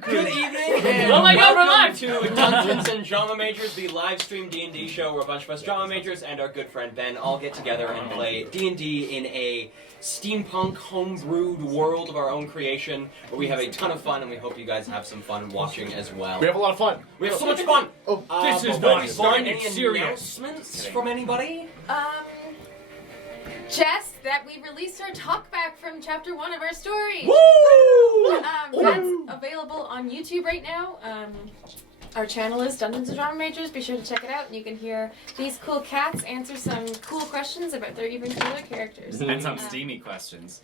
Good evening, and Oh my God, we're welcome live! to Dungeons and Drama Majors, the live stream D&D show where a bunch of us drama majors and our good friend Ben all get together and play D&D in a steampunk, homebrewed world of our own creation, where we have a ton of fun, and we hope you guys have some fun watching as well. We have a lot of fun. We have so much fun! This is before not we start, fun, any it's serious. announcements from anybody? Just that we released our talkback from chapter 1 of our story. Woo! That's available on YouTube right now. Our channel is Dungeons and Drama Majors. Be sure to check it out, and you can hear these cool cats answer some cool questions about their even cooler characters. And some steamy questions.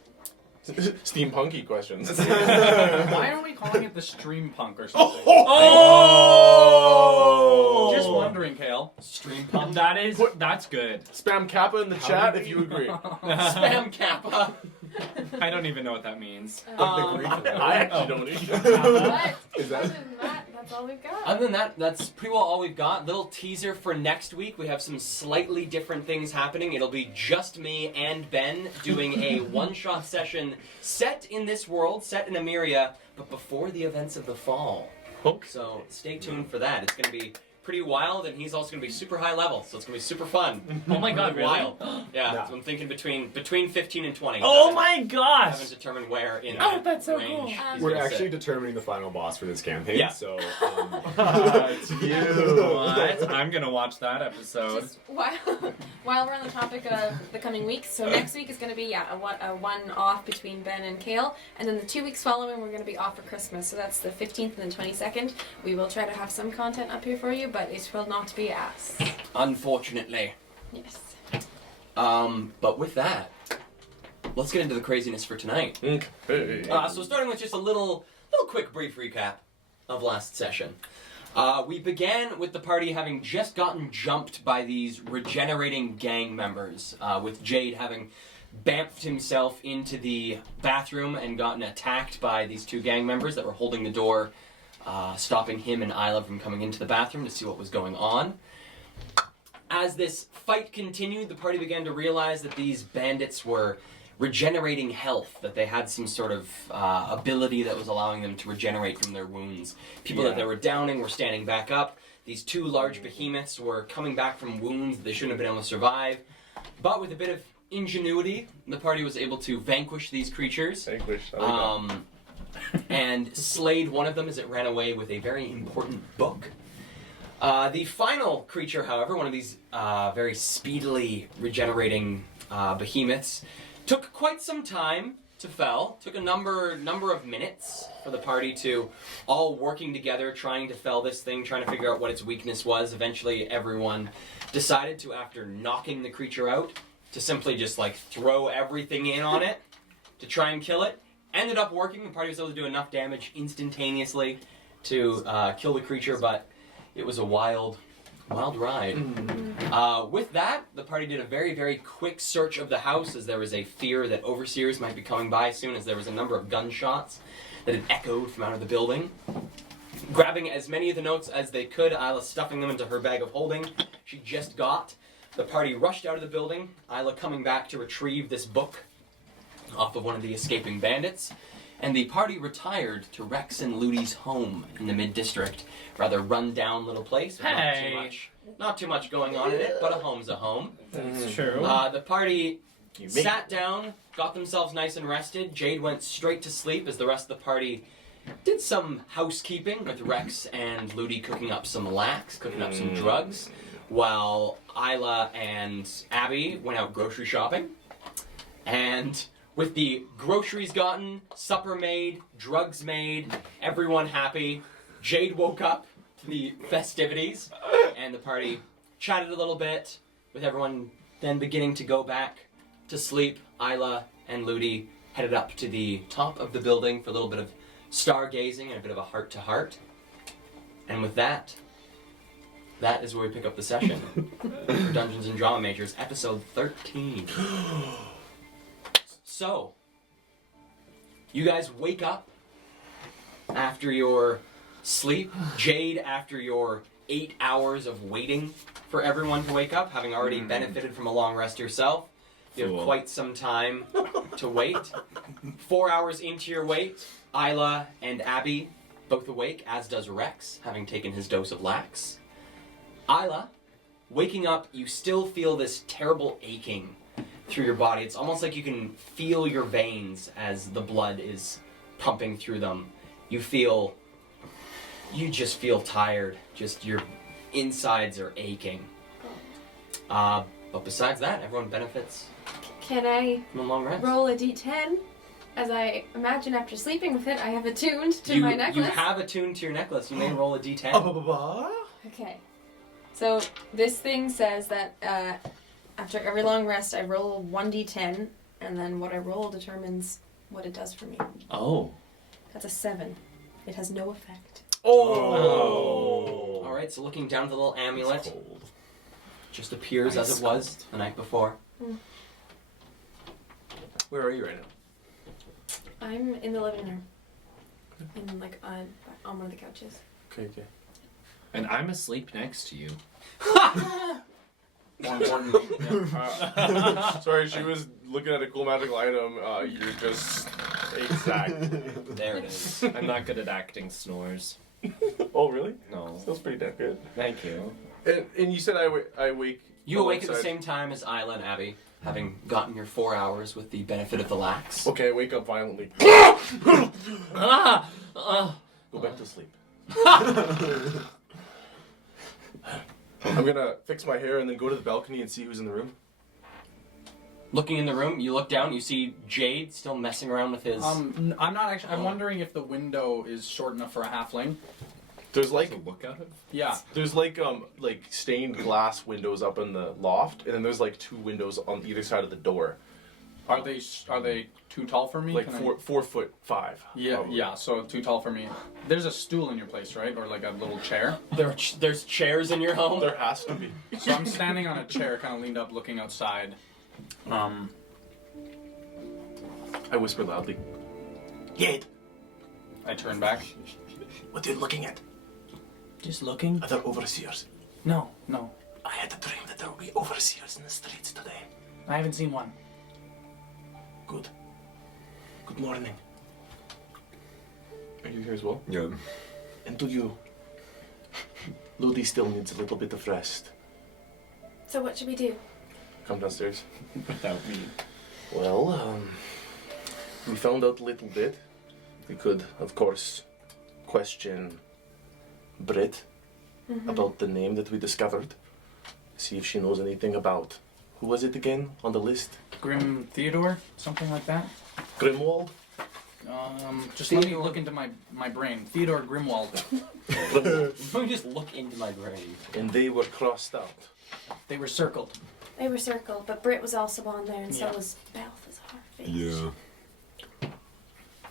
Steampunky questions. Why are we calling it the stream punk or something? Oh! Just wondering, Kale. Stream pump. That's good. Spam Kappa in the chat if you agree. Spam Kappa. I don't even know what that means. I actually don't either. But Is that- other than that, that's all we've got. Other than that, that's pretty well all we've got. Little teaser for next week. We have some slightly different things happening. It'll be just me and Ben doing a one-shot session set in this world, set in Emiria, but before the events of the fall. Okay. So stay tuned for that. It's going to be pretty wild, and he's also going to be super high level, so it's going to be super fun. Oh my God, really? Wild. Yeah, so I'm thinking between 15 and 20. Oh my I haven't gosh! determined where in that's so range cool. he's We're gonna actually sit. determining the final boss for this campaign, Yeah. so... It's you. What? I'm gonna watch that episode. Just while we're on the topic of the coming weeks, so next week is going to be a one off between Ben and Kale, and then the 2 weeks following we're going to be off for Christmas, so that's the 15th and the 22nd. We will try to have some content up here for you, but it will not be us. Unfortunately. Yes. But with that, let's get into the craziness for tonight. Okay. So starting with just a little quick brief recap of last session. We began with the party having just gotten jumped by these regenerating gang members, with Jade having bamfed himself into the bathroom and gotten attacked by these two gang members that were holding the door, stopping him and Isla from coming into the bathroom to see what was going on. As this fight continued, the party began to realize that these bandits were regenerating health, that they had some sort of ability that was allowing them to regenerate from their wounds. People that they were downing were standing back up. These two large behemoths were coming back from wounds that they shouldn't have been able to survive. But with a bit of ingenuity, the party was able to vanquish these creatures. And slayed one of them as it ran away with a very important book. The final creature, however, one of these very speedily regenerating behemoths, took quite some time to fell. Took a number of minutes for the party to all working together, trying to fell this thing, trying to figure out what its weakness was. Eventually, everyone decided to, after knocking the creature out, to simply just throw everything in on it to try and kill it. Ended up working. The party was able to do enough damage instantaneously to kill the creature, but it was a wild ride. With that, the party did a very, very quick search of the house, as there was a fear that overseers might be coming by soon, as there was a number of gunshots that had echoed from out of the building. Grabbing as many of the notes as they could, Isla stuffing them into her bag of holding she just got. The party rushed out of the building, Isla coming back to retrieve this book off of one of the escaping bandits, and the party retired to Rex and Ludi's home in the mid-district. Rather run-down little place with not too much going on in it, but a home's a home. That's true. The party sat down, got themselves nice and rested. Jade went straight to sleep as the rest of the party did some housekeeping, with Rex and Ludi cooking up some lax, cooking up some drugs, while Isla and Abby went out grocery shopping. And with the groceries gotten, supper made, drugs made, everyone happy, Jade woke up to the festivities, and the party chatted a little bit, with everyone then beginning to go back to sleep. Isla and Ludi headed up to the top of the building for a little bit of stargazing and a bit of a heart-to-heart. And with that is where we pick up the session for Dungeons and Drama Majors, episode 13. So, you guys wake up after your sleep. Jade, after your 8 hours of waiting for everyone to wake up, having already benefited from a long rest yourself. You have quite some time to wait. 4 hours into your wait, Isla and Abby both awake, as does Rex, having taken his dose of lax. Isla, waking up, you still feel this terrible aching through your body. It's almost like you can feel your veins as the blood is pumping through them. You just feel tired. Just your insides are aching. But besides that, everyone benefits Can I from a long rest. roll a d10? As I imagine after sleeping with it, I have attuned to my necklace. You have attuned to your necklace. You may roll a d10. Okay. So this thing says that after every long rest, I roll 1d10, and then what I roll determines what it does for me. Oh. That's a 7. It has no effect. Oh. All right. So looking down at the little amulet, Cold. just appears as it was the night before. Where are you right now? I'm in the living room. In like on one of the couches. Okay. And I'm asleep next to you. More importantly, Sorry, she was looking at a cool magical item. You're just exact. There it is. I'm not good at acting snores. Oh, really? No. That's pretty damn good. Thank you. And you said I wake. You awake at the alongside- same time as Isla and Abby, having gotten your 4 hours with the benefit of the lax. Okay, I wake up violently. Ah! Go back to sleep. I'm gonna fix my hair and then go to the balcony and see who's in the room. Looking in the room, you look down, you see Jade still messing around with his... I'm not actually. I'm wondering if the window is short enough for a halfling. There's like To look at it? Yeah. there's like stained glass windows up in the loft, and then there's like 2 windows on either side of the door. Are they too tall for me? Like Can I- 4'5". Yeah, probably. yeah. So too tall for me. There's a stool in your place, right? Or like a little chair. There's chairs in your home? There has to be. So I'm standing on a chair, kind of leaned up, looking outside. I whisper loudly. Yade, I turn back. what are you looking at? Just looking. Are there overseers? No. I had a dream that there will be overseers in the streets today. I haven't seen one. Good. Good morning. Are you here as well? Yeah. And do you? Ludi still needs a little bit of rest. So what should we do? Come downstairs. Without me. Well, we found out a little bit. We could, of course, question Britt about the name that we discovered. See if she knows anything about... Who was it again on the list? Grim Theodore, something like that. Grimwald? Just let me look into my brain. Theodore Grimwald. Grimwald. Let me just look into my brain. And they were crossed out. They were circled. They were circled, but Britt was also on there, and Yeah. so was Balthazar. Yeah.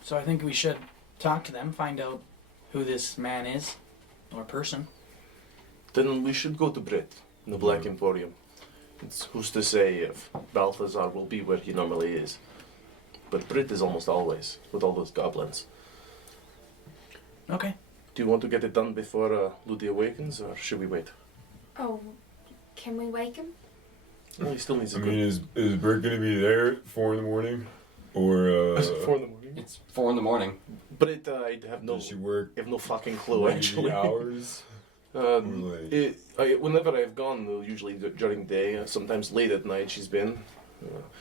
So I think we should talk to them, find out who this man is, or person. Then we should go to Britt in the Black Emporium. It's who's to say if Balthazar will be where he normally is. But Britt is almost always with all those goblins. Okay. Do you want to get it done before Ludi awakens, or should we wait? Oh, can we wake him? Well, he still needs a I good... mean, is Britt gonna be there at 4 in the morning? Or, Is it 4 in the morning? It's 4 in the morning. Britt, I have no... does she work I have no fucking clue, 90 actually. hours? Whenever I've gone, usually during the day, sometimes late at night she's been.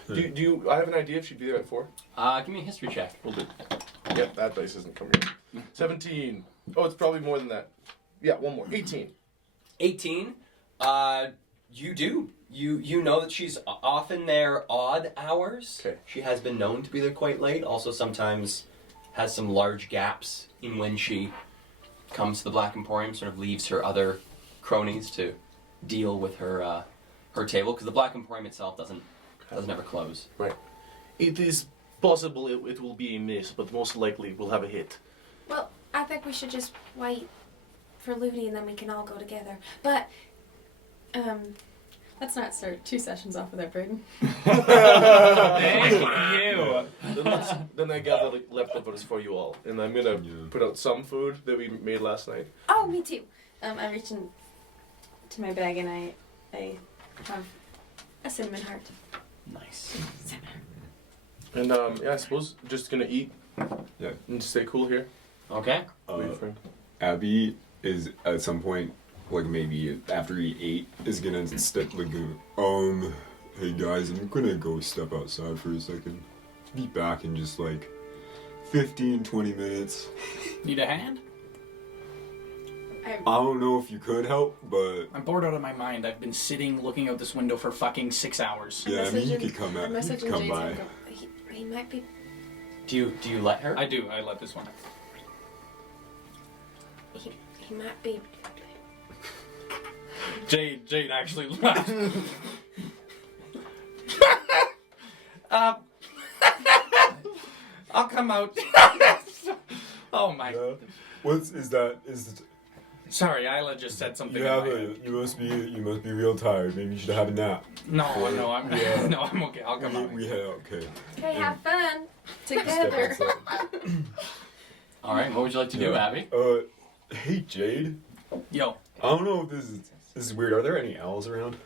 Do you... I have an idea if she'd be there at 4? Give me a history check. We'll do. Yep, that dice isn't coming in. 17. Oh, it's probably more than that. Yeah, one more. 18. 18. You do. You know that she's often there odd hours. Okay. She has been known to be there quite late. Also, sometimes has some large gaps in when she comes to the Black Emporium. Sort of leaves her other cronies to deal with her her table, because the Black Emporium itself doesn't ever close. Right. It is possible it will be a miss, but most likely we'll have a hit. Well, I think we should just wait for Ludi, and then we can all go together. But, let's not start 2 sessions off with that burden. Thank you. Then I gather leftovers for you all, and I'm gonna put out some food that we made last night. Oh, me too. I reach into my bag and I have a cinnamon heart. Nice. And yeah, I suppose just gonna eat. Yeah. And stay cool here. Okay. Boyfriend. Abby is at some point, like maybe after he ate, is gonna step like, hey guys, I'm gonna go step outside for a second. Be back in just like 15, 20 minutes. Need a hand? I don't know if you could help, but I'm bored out of my mind. I've been sitting looking out this window for fucking 6 hours. yeah, I mean you Messaging- could come out, I'm you could messaging come Jade's by. and go, he might be. Do you let her? I do. I let this one. He might be. Jade actually laughed. I'll come out. Oh my. Yeah. Is that? Sorry, Isla just said something. You in have my a. head. You must be real tired. Maybe you should have a nap. No, I'm Yeah. no, I'm okay. I'll come out. We head out. Okay. Okay, have fun Step together. outside. All right. What would you like to do, Yeah. Abby? Hey Jade. Yo, I don't know if this is weird. Are there any owls around?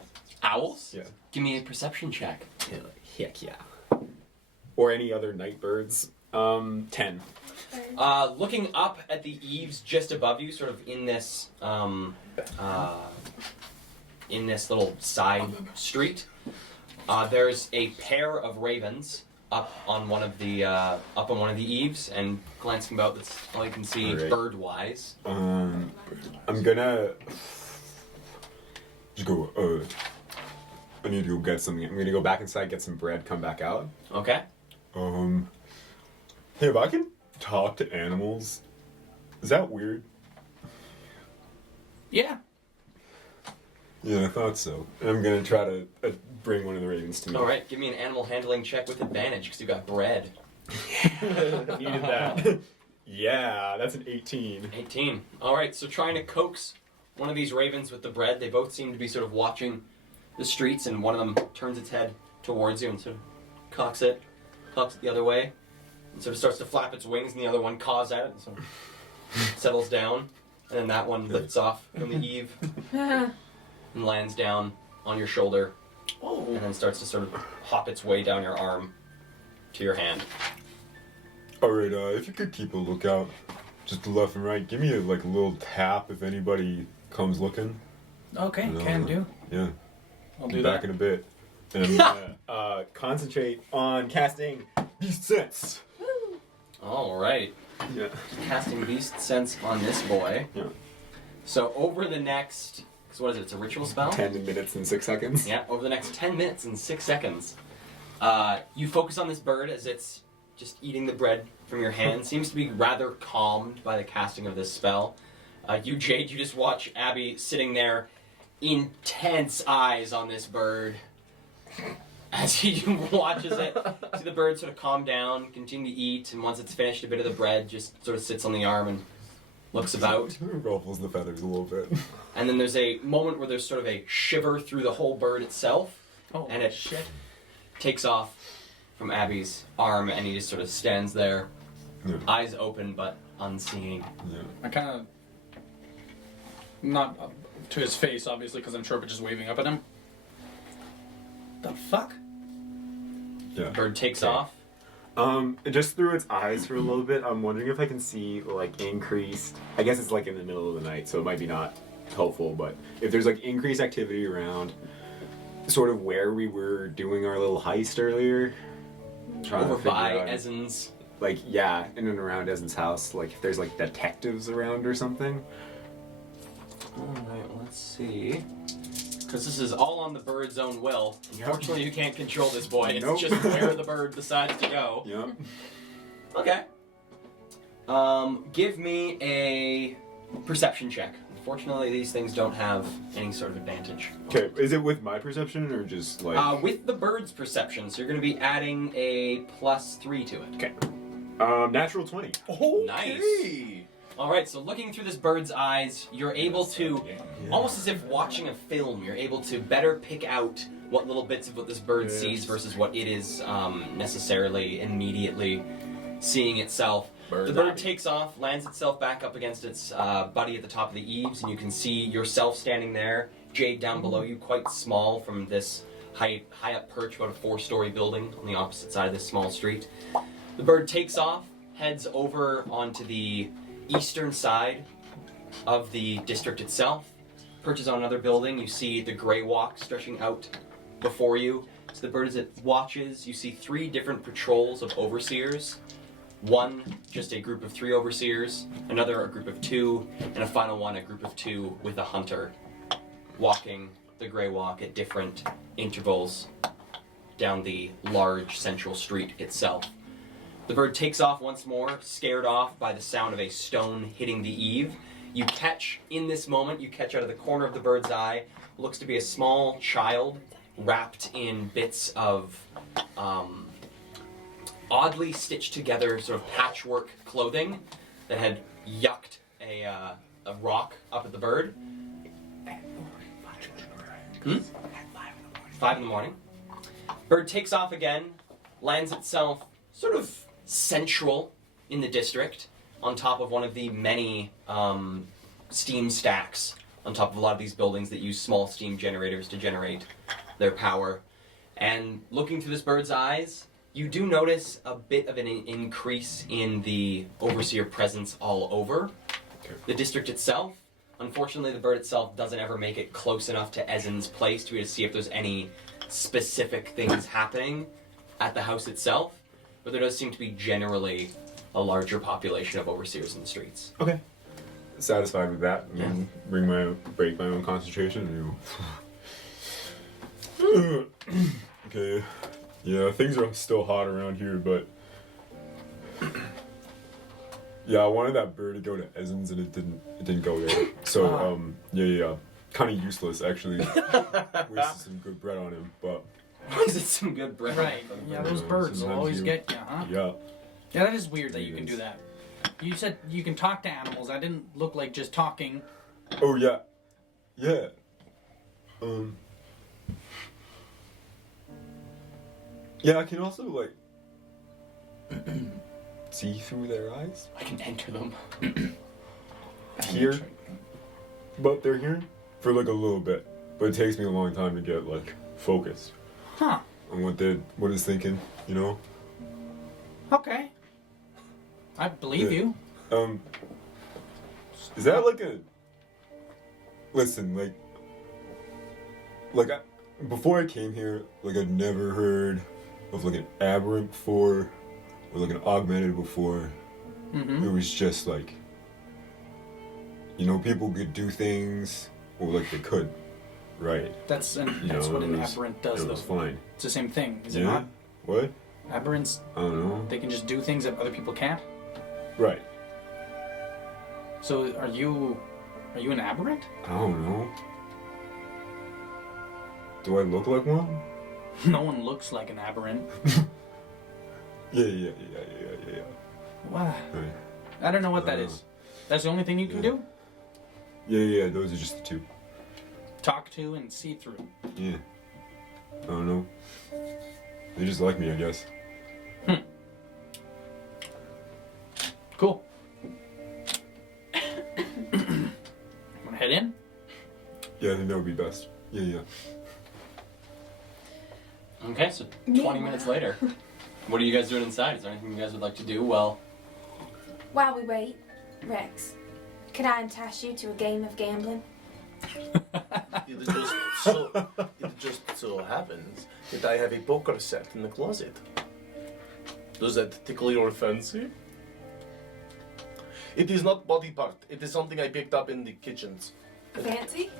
Owls? Yeah. Give me a perception check. Heck yeah. Or any other night birds? 10. Looking up at the eaves just above you, sort of in this little side street, there's a pair of ravens up on one of the eaves, and glancing about, that's all you can see Alright. bird-wise. I'm gonna just go. I need to go get something. I'm gonna go back inside, get some bread, come back out. Okay. Hey, if I can talk to animals, is that weird? yeah. Yeah, I thought so. I'm gonna try to bring one of the ravens to me. All right. Give me an animal handling check with advantage because you got bread. Needed that. Yeah, that's an 18. 18. All right. So trying to coax one of these ravens with the bread. They both seem to be sort of watching the streets, and one of them turns its head towards you and sort of cocks it the other way, and sort of starts to flap its wings, and the other one caws at it and sort of settles down, and then that one lifts off from the eave and lands down on your shoulder, and then starts to sort of hop its way down your arm to your hand. All right, if you could keep a lookout, just to left and right, give me a little tap if anybody comes looking. Okay, No. can do. Yeah. I'll Be do back that. in a bit. And I'm gonna concentrate on casting Beast Sense. All right. Yeah. Casting Beast Sense on this boy. Yeah. So over the next, because what is it? It's a ritual spell? 10 minutes and 6 seconds. Yeah, over the next 10 minutes and 6 seconds, you focus on this bird as it's just eating the bread from your hand. Seems to be rather calmed by the casting of this spell. You, Jade, you just watch Abby sitting there, intense eyes on this bird. As he watches it, see the bird sort of calm down, continue to eat, and once it's finished, a bit of the bread just sort of sits on the arm and looks about. Ruffles the feathers a little bit. And then there's a moment where there's sort of a shiver through the whole bird itself, Oh, and it shit. takes off from Abby's arm, and he just sort of stands there, Yeah. eyes open but unseeing. Yeah. I kind of not up to his face, obviously, because I'm sure, but just waving up at him. The fuck? Yeah. Bird takes Okay. off. Just through its eyes for a little bit, I'm wondering if I can see, increased... I guess it's, in the middle of the night, so it might be not helpful, but if there's, increased activity around sort of where we were doing our little heist earlier. Trying Over to figure by out, Ezen's. yeah, in and around Ezen's house, if there's, detectives around or something. Alright, let's see. Because this is all on the bird's own will. Unfortunately, you can't control this boy. It's Nope. just where the bird decides to go. Yeah. Okay. Give me a perception check. Unfortunately, these things don't have any sort of advantage. Okay, is it with my perception or just With the bird's perception, so you're going to be adding a +3 to it. Okay. Natural 20. Nice. All right, so looking through this bird's eyes, you're able to, almost as if watching a film, you're able to better pick out what little bits of what this bird sees versus what it is necessarily immediately seeing itself. The bird takes off, lands itself back up against its buddy at the top of the eaves, and you can see yourself standing there, Jade down below you, quite small from this high up perch, about a 4-story building on the opposite side of this small street. The bird takes off, heads over onto the eastern side of the district itself, perches on another building. You see the gray walk stretching out before you. So the bird as it watches, you see 3 different patrols of overseers. One, just a group of 3 overseers, another a group of 2, and a final one, a group of 2 with a hunter, walking the gray walk at different intervals down the large central street itself. The bird takes off once more, scared off by the sound of a stone hitting the eave. You catch, in this moment, you catch out of the corner of the bird's eye, looks to be a small child wrapped in bits of oddly stitched together sort of patchwork clothing that had yucked a rock up at the bird. 5 in the morning. Bird takes off again, lands itself sort of central in the district, on top of one of the many steam stacks on top of a lot of these buildings that use small steam generators to generate their power. And looking through this bird's eyes, you do notice a bit of an increase in the overseer presence all over the district itself. Unfortunately, the bird itself doesn't ever make it close enough to Ezen's place to be able to see if there's any specific things happening at the house itself, but there does seem to be generally a larger population of overseers in the streets. Okay. Satisfied with that. Yeah. Break my own concentration. Okay. Yeah, things are still hot around here, but yeah, I wanted that bird to go to Ezen's and it didn't go there. So yeah. Kind of useless actually. Wasted some good bread on him, but Is it some good bread? Right. Yeah, those birds will sometimes always you- get you, huh? yeah. Yeah, that is weird that you can do that. You said you can talk to animals. That didn't look like just talking. Oh yeah. Yeah. Yeah, I can also like see through their eyes. I can enter them. Hear what they're hearing for like a little bit, but it takes me a long time to get like focused Huh. on what it's thinking, you know. Okay. I believe Yeah. you. Is that like a listen before I came here, like I'd never heard of like an aberrant before or like an augmented before. Mm-hmm. It was just like, you know, people could do things, or like they could, right? That's You that's know, what an it was- aberrant does, It though. was fine. It's the same thing, is it Yeah? not? What? Aberrants, I don't know. they can just do things that other people can't. Right. So are you an aberrant? I don't know. Do I look like one? No one looks like an aberrant. Yeah. Wow. Right. I don't know what that is. That's the only thing you can Yeah. do? Yeah, those are just the two. Talk to and see through. Yeah. I don't know. They just like me, I guess. Cool. Wanna head in? Yeah, I think that would be best. Yeah. Okay, so 20 minutes later. What are you guys doing inside? Is there anything you guys would like to do? Well, While we wait, Rex, could I entice you to a game of gambling? It just so happens that I have a poker set in the closet. Does that tickle your fancy? It is not body part. It is something I picked up in the kitchens. Fancy?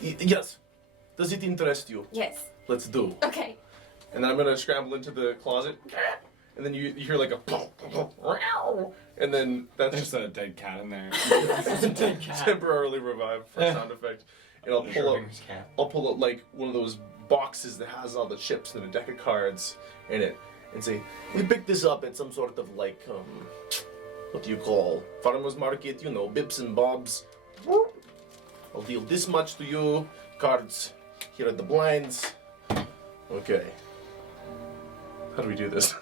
Yes. Does it interest you? Yes. Let's do. Okay. And then I'm gonna scramble into the closet, and then you hear like a, and then that's There's a dead cat in there. temporarily revived for sound effect. And I'll pull out like one of those boxes that has all the chips and a deck of cards in it, and say, we picked this up at some sort of like what do you call farmers market? You know, bips and bobs. I'll deal this much to you. Cards here at the blinds. Okay. How do we do this?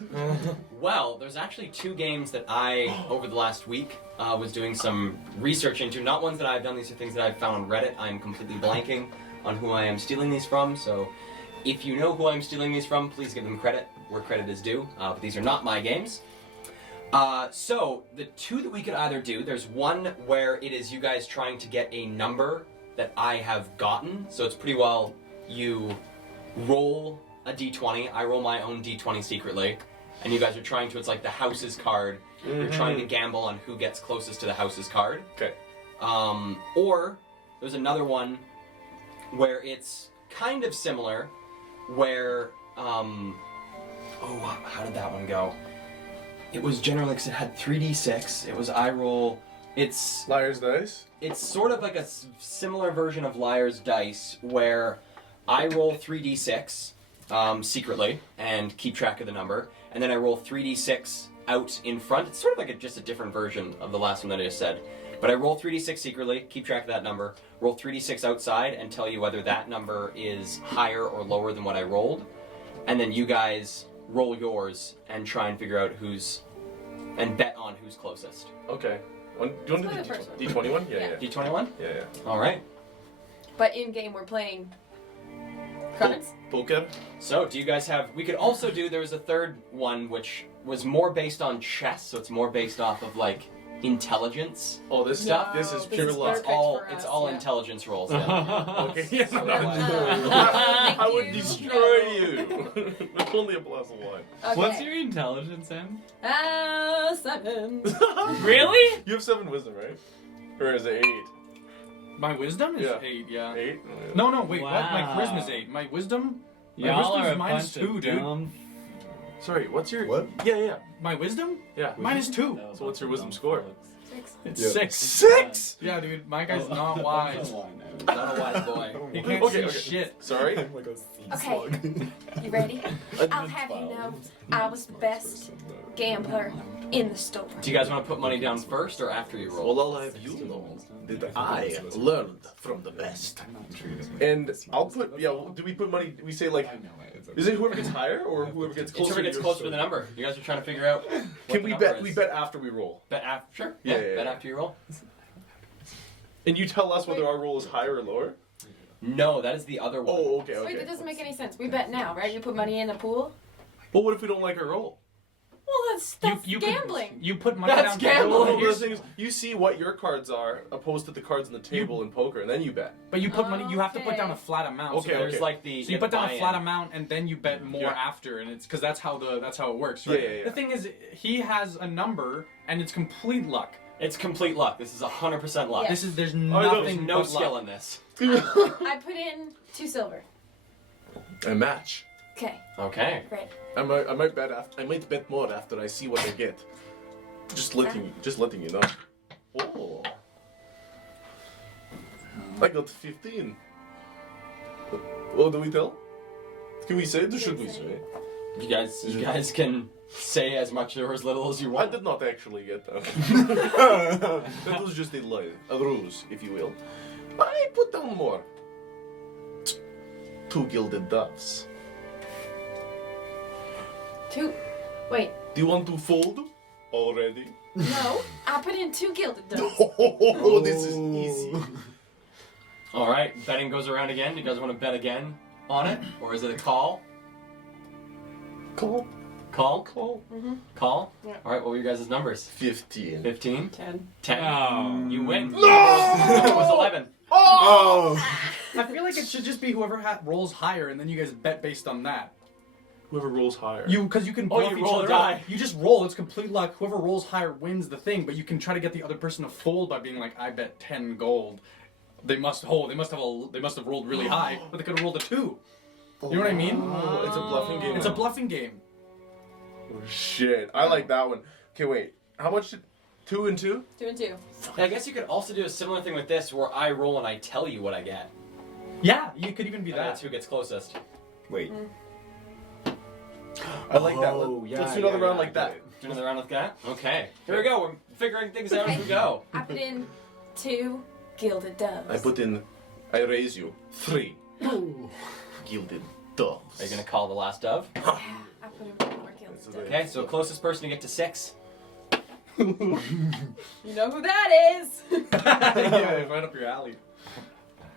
well, there's actually 2 games that I, over the last week, was doing some research into. Not ones that I've done, these are things that I've found on Reddit. I'm completely blanking on who I am stealing these from, so if you know who I'm stealing these from, please give them credit where credit is due. But these are not my games. So the two that we could either do, there's one where it is you guys trying to get a number that I have gotten. So it's pretty well you roll a d20, I roll my own d20 secretly, and you guys are trying to, it's like the house's card. You're trying to gamble on who gets closest to the house's card. Okay. Or there's another one where it's kind of similar, where, how did that one go? It was generally, because it had 3d6, it was I roll, it's... Liar's dice? It's sort of like a similar version of Liar's Dice, where I roll 3d6 secretly and keep track of the number, and then I roll 3d6 out in front. It's sort of like just a different version of the last one that I just said. But I roll 3d6 secretly, keep track of that number, roll 3d6 outside, and tell you whether that number is higher or lower than what I rolled. And then you guys roll yours and try and figure out and bet on who's closest. Okay. Do you want to do Let's play the first one. D20 one? Yeah. D21? Yeah. Alright. But in game, we're playing cards. Poker? So, do you guys have... We could also do... There was a third one which was more based on chess, so it's more based off of, like, intelligence. Oh, this Stuff? this is this pure is luck. perfect. for It's us, all yeah. intelligence rolls. Yeah. Okay, yeah. Thank I would you. destroy you. With only a plus one. Okay. What's your intelligence, Em? 7. Really? You have 7 wisdom, right? Or is it 8? My wisdom is Yeah. 8, yeah. 8? No, wait, what? My Wow. charisma's 8. My wisdom? My Y'all wisdom's are a minus bunch 2, of dude. dumb. Sorry, what's your... What? Yeah. My wisdom? Yeah. Minus 2. So what's your wisdom score? 6. It's Yeah. 6. 6? Yeah, dude, my guy's not wise. Not a wise boy. He can't Okay, see shit. Sorry? I'm like a sea Okay. slug. You ready? I'll have you know, I was the best gambler in the store. Do you guys want to put money down first or after you roll? Well, I'll have you know that I learned from the best. And I'll put... Yeah, do we put money... We say, like... Is it whoever gets higher or whoever gets It's closer? whoever gets to your closer to score? the number. You guys are trying to figure out. What Can the we number bet? is. We bet after we roll. Bet after? Sure. Yeah, Bet yeah. after you roll. And you tell us whether our roll is higher or lower? No, that is the other one. Oh, okay. Wait, that doesn't make any sense. We bet now, right? You put money in a pool? Well, what if we don't like our roll? Well, that's You gambling. You put money That's down. gambling. Well, the thing is, you see what your cards are opposed to the cards on the table in poker, and then you bet. But you put money. You have to put Okay. down a flat amount. Okay, So, There's like the. so you put down a flat amount, and then you bet more Yeah. after, and it's because that's how it works. Right? Yeah. The thing is, he has a number, and it's complete luck. It's complete luck. This is 100% luck. Yes. There's no, nothing There's no but skill luck. in this. I put in 2 silver. A match. Okay, Okay. great. I might bet after. I might bet more after I see what I get. Just letting you know. Oh. I got 15. Oh, do we tell? Can we say it or should we say it? You guys can say as much or as little as you I want. did not actually get that. That was just a lie, a ruse, if you will. I put down more. 2 gilded doves. 2. Wait, Do you want to fold already? no. I put in 2 gilded doves. Oh, this is easy. All right. Betting goes around again. Do you guys want to bet again on it, or is it a call? Call. Call. Mm-hmm. Call. Yeah. All right. What were your guys' numbers? 15. 15. 10. 10. Oh. You win. No! It was 11. Oh! I feel like it should just be whoever rolls higher, and then you guys bet based on that. Whoever rolls higher. Because you can Oh, bluff you each roll a other die. out. You just roll. It's complete luck. Whoever rolls higher wins the thing. But you can try to get the other person to fold by being like, I bet 10 gold. They must hold. They must have rolled really high, but they could have rolled a 2. You know what I mean? Oh, it's a bluffing game. It's a bluffing game. Oh, shit. I like that one. Okay, wait. How much did... 2 and 2? 2 and 2. I guess you could also do a similar thing with this, where I roll and I tell you what I get. Yeah, you could even be And that's that. who gets closest. Wait. I like that. Oh, yeah, Let's do another yeah, round yeah, like I that. get it. Do another round like that? Okay. Here we go. We're figuring things out as we go. I put in 2 gilded doves. I put in... I raise you. 3. Gilded doves. Are you gonna call the last dove? I put in 1 more gilded That's a dove. Okay. So closest person to get to 6. You know who that is? Yeah, right up your alley.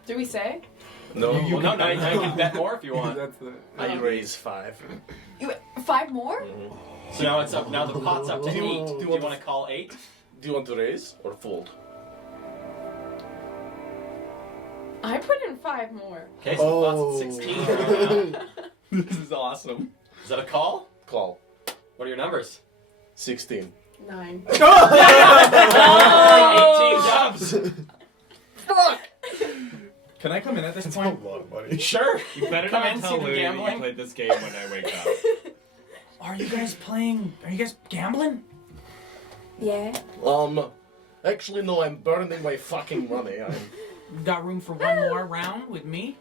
Do we say? No. Well, no, now you can bet more if you want. That's the. I raise 5. You 5 more? So now it's up. Now the pot's up to 8. Do Do you you want want to call 8? Do you want to raise or fold? I put in 5 more. Okay, so the pot's at 16 right now. This is awesome. Is that a call? Call. What are your numbers? 16. 9. 18 dubs. Fuck! Can I come in at this That's a point? lot of money. Sure. You better Come not in, see tell the Louie gambling. you played this game when I wake up. Are you guys playing? Are you guys gambling? Yeah. Actually, no, I'm burning my fucking money. You got room for one more round with me?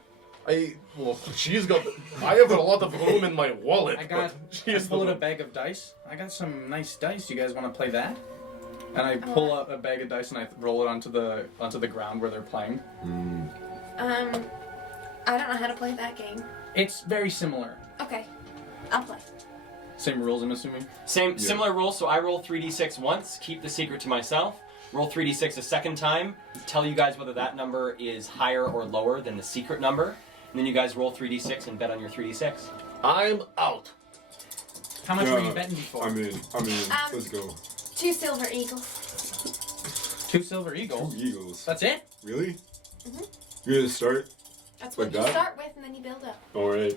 She's got. I have a lot of room in my wallet. I got. She I is pull the out a one. bag of dice. I got some nice dice. You guys want to play that? And I pull out a bag of dice and I roll it onto the ground where they're playing. I don't know how to play that game. It's very similar. Okay. I'll play. Same rules, I'm assuming. Similar rules. So I roll 3d6 once, keep the secret to myself. Roll 3d6 a second time, tell you guys whether that number is higher or lower than the secret number, and then you guys roll 3d6 and bet on your 3d6. I'm out. How much were you betting before? I'm in. Let's go. 2 silver eagles. 2 silver eagles. 2 eagles. That's it? Really? Mhm. You're gonna start? That's what Like you that? start with and then you build up. Alright.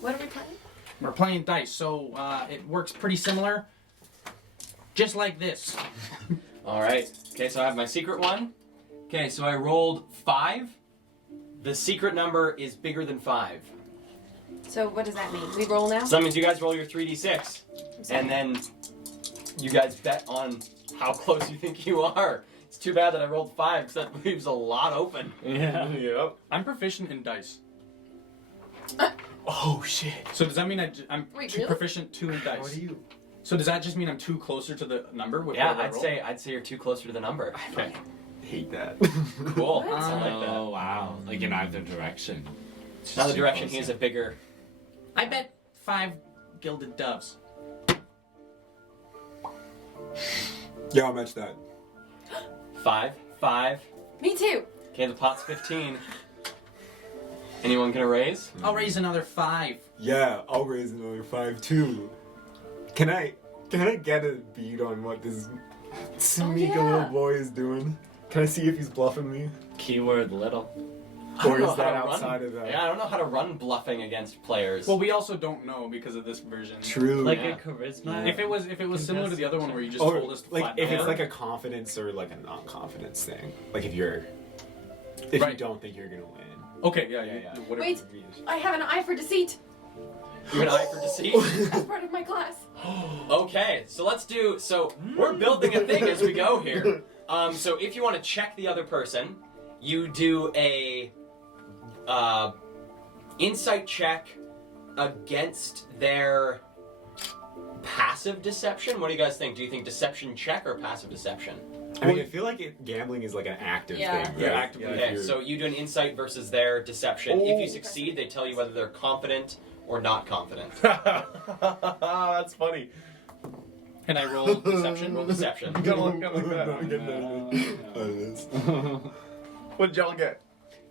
What are we playing? We're playing dice, so it works pretty similar. Just like this. All right. Okay, so I have my secret one. Okay, so I rolled 5. The secret number is bigger than 5. So what does that mean? We roll now? So that means you guys roll your 3d6, and then you guys bet on how close you think you are. It's too bad that I rolled 5 because that leaves a lot open. Yeah. Yep. I'm proficient in dice. Oh shit. So does that mean I'm Wait, too really? proficient 2 in dice? What are you? So does that just mean I'm 2 closer to the number? With Yeah, whatever I roll? I'd say you're too closer to the number. Okay. Hate that. Cool. What? I like that. Oh wow! Like in either direction. Now the direction he has a bigger. I bet 5 gilded doves. Yeah, I'll match that. 5. Me too. Okay, the pot's 15. Anyone gonna raise? I'll raise another 5. Yeah, I'll raise another 5 too. Can I get a bead on what this sneaky yeah. little boy is doing? Can I see if he's bluffing me? Keyword little. I don't Or know is how that to run- outside of that? Yeah, I don't know how to run bluffing against players. Well, we also don't know because of this version. True. Like Yeah. a charisma. If it was similar to the other one where you just Or told us to like flat if it's number. like a confidence or like a non-confidence thing. Like if you Right. don't think you're gonna win. Okay, yeah. Whatever Wait. it is. I have an eye for deceit. You have an eye for deceit? That's part of my class. Okay, so let's do. So we're building a thing as we go here. So if you want to check the other person, you do a insight check against their passive deception. What do you guys think? Do you think deception check or passive deception? I mean, I feel like gambling is like an active Yeah. thing. Yeah, right? actively. If Okay, you're- so you do an insight versus their deception. If you Oh. succeed, they tell you whether they're confident or not confident. That's funny. And I roll deception. Roll deception. You gotta look like that. No, get that. What did y'all get?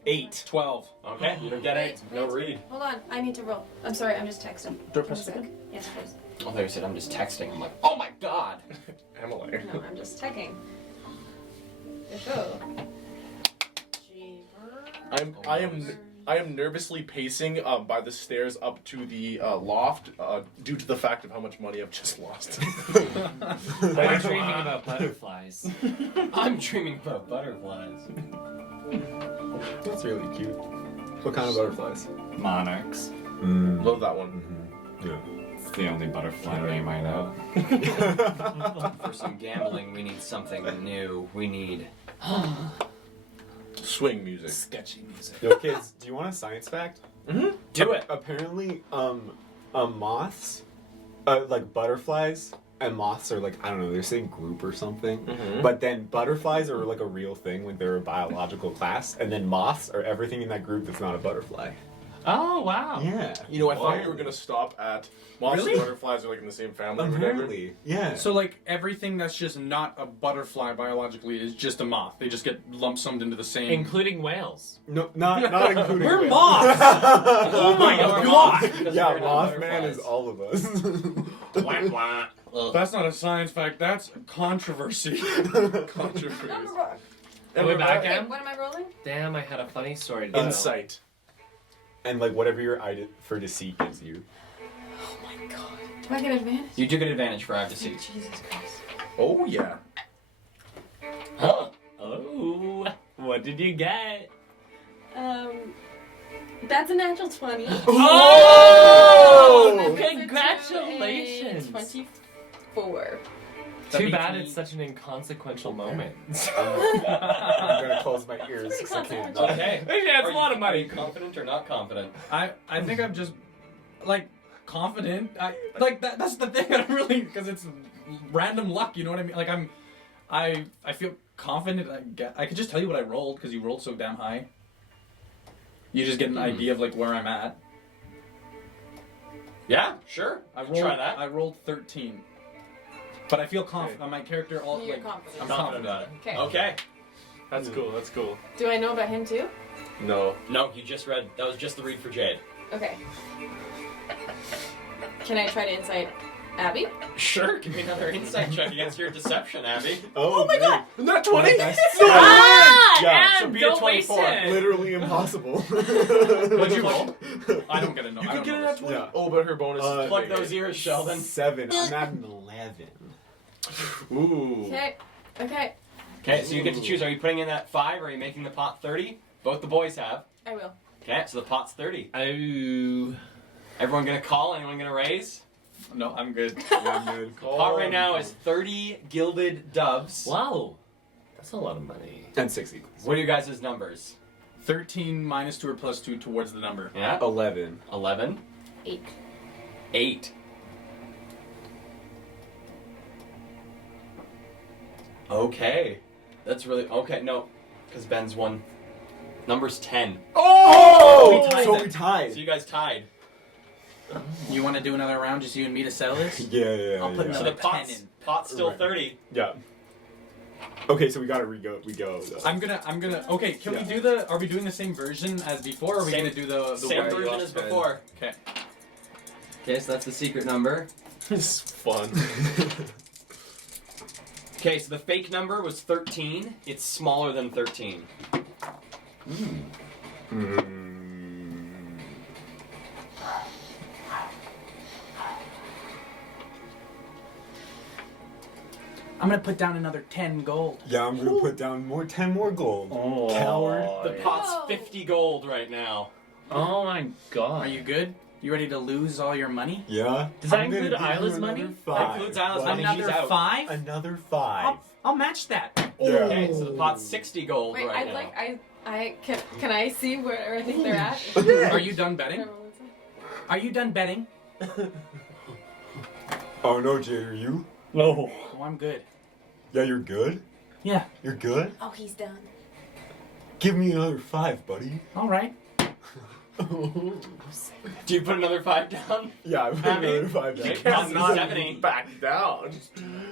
8. 12. Okay, you don't get it. No read. Hold on. I need to roll. I'm sorry. I'm just texting. Do I One press sec. again? Yes, please. Oh, there you said I'm just texting. I'm like, oh my god. Emily. No, I'm just checking. Oh. I am nervously pacing by the stairs up to the loft due to the fact of how much money I've just lost. I'm dreaming about butterflies. I'm dreaming about butterflies. That's really cute. What kind of butterflies? Monarchs. Love that one. Yeah. It's the only butterfly name I know. For some gambling, we need something new. We need. Swing music. Sketchy music. Yo, kids, do you want a science fact? Do it. Apparently, moths, like butterflies and moths are like, I don't know, they're the same group or something. But then butterflies are like a real thing, like they're a biological class. And then moths are everything in that group that's not a butterfly. Oh, wow. Yeah. You know, I thought you were gonna stop at monster Really? butterflies are like in the same family. or whatever. Apparently. Yeah. So like everything that's just not a butterfly biologically is just a moth. They just get lump summed into the same. Including whales. No, not including. We're whales. moths. Oh my god! Because Yeah, they're not Mothman is butterflies. all of us. Wah, wah. That's not a science fact. That's controversy. Controversy. Number one. Are we back, Okay, Em? what am I rolling? Damn, I had a funny story to tell. Insight. And like whatever your eye for deceit gives you. Oh my god. Do I get advantage? You do get advantage for I've Deceit. Jesus Christ. Oh yeah. Huh? Oh, what did you get? That's a natural 20. Oh! And that puts it to a Congratulations! 24. Too bad it's such an inconsequential moment. I'm gonna close my ears Pretty because I can't. consequential. Okay. Yeah, it's a lot of Are money. you confident or not confident? I think I'm just like confident. That's the thing. I don't really because it's random luck. You know what I mean? Like I feel confident. I could just tell you what I rolled because you rolled so damn high. You just get an idea of like where I'm at. Yeah, sure. Try that. I rolled 13, but I feel confident on my character. All You're like confident. I'm Confident confident. about it. Okay. Okay. That's cool. That's cool. Do I know about him too? No. No, you just read. That was just the read for Jade. Okay. Can I try to insight Abby? Sure. Give me another insight check against your deception, Abby. Oh my god! Not 20. Ah! Yeah, so Em, be a don't waste 24. it! Literally impossible. What'd you roll? I don't get a no. You I could don't get know it at this. 20. Yeah. Oh, but her bonus is Plug big. those ears, Sheldon. 7. I'm at an 11. Ooh. Okay. Okay. Okay, so you get to choose. Are you putting in that 5 or are you making the pot 30? Both the boys have. I will. Okay, so the pot's 30. Oh. Everyone gonna call? Anyone gonna raise? No, I'm good. Yeah, I'm good. The pot right now is 30 gilded doves. Wow. That's a lot of money. And 60. What are your guys' numbers? 13 minus 2 or plus 2 towards the number. Yeah. 11. 11. 8. 8. Okay. That's really okay. No, because Ben's won. Number's 10. Oh! We tied So then. we tied. So you guys tied. You want to do another round, just you and me to settle this? Yeah. I'll put So another the pot's 10 in. pot's still Right. 30. Yeah. Okay, so we gotta go. Though. I'm gonna. Okay, can we do the? Are we doing the same version as before? Or are we Same- gonna do the Same way- version as before. Okay. Okay, so that's the secret number. It's fun. Okay, so the fake number was 13. It's smaller than 13. I'm gonna put down another 10 gold. Yeah, I'm gonna put down 10 more gold. Oh. Coward. The pot's Whoa. 50 gold right now. Oh my god. Are you good? You ready to lose all your money? Yeah. Does that I'm gonna include give you Isla's another money? 5, That includes Isla's but- money. she's Another out. 5? Another 5. I'll match that. Yeah. Okay, so the pot's 60 gold Wait, right I'd now. like I can I see where I think they're at? Are you done betting? Can I roll inside? Are you done betting? Oh no, Jay, are you? No. Oh, I'm good. Yeah, you're good? Yeah. You're good? Oh, he's done. Give me another 5, buddy. All right. Do you put another 5 down? Yeah, I put Abby? another 5 You down. can't Not 70. back down.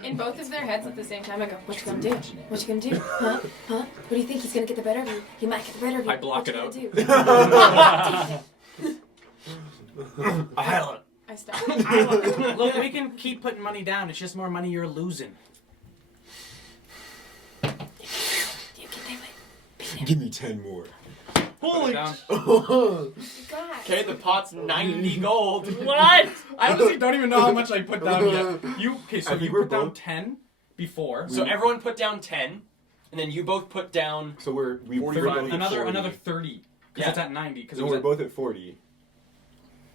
In both of their heads at the same time, I go, "What you gonna do? What you gonna do? Huh? Huh? What do you think? He's gonna get the better of you? He might get the better of you. I block What you it gonna do?" I stop. Look, we can keep putting money down. It's just more money you're losing. You can do it. Give me 10 more. Put it down. God. Okay, the pot's 90 gold. What? I honestly don't even know how much I put down yet. So I think you we're put down both- 10 before. So everyone put down 10, and then you both put down. So we're 45. both at another 40. 30. Because Yeah. it's at 90. Because No, we're both at 40.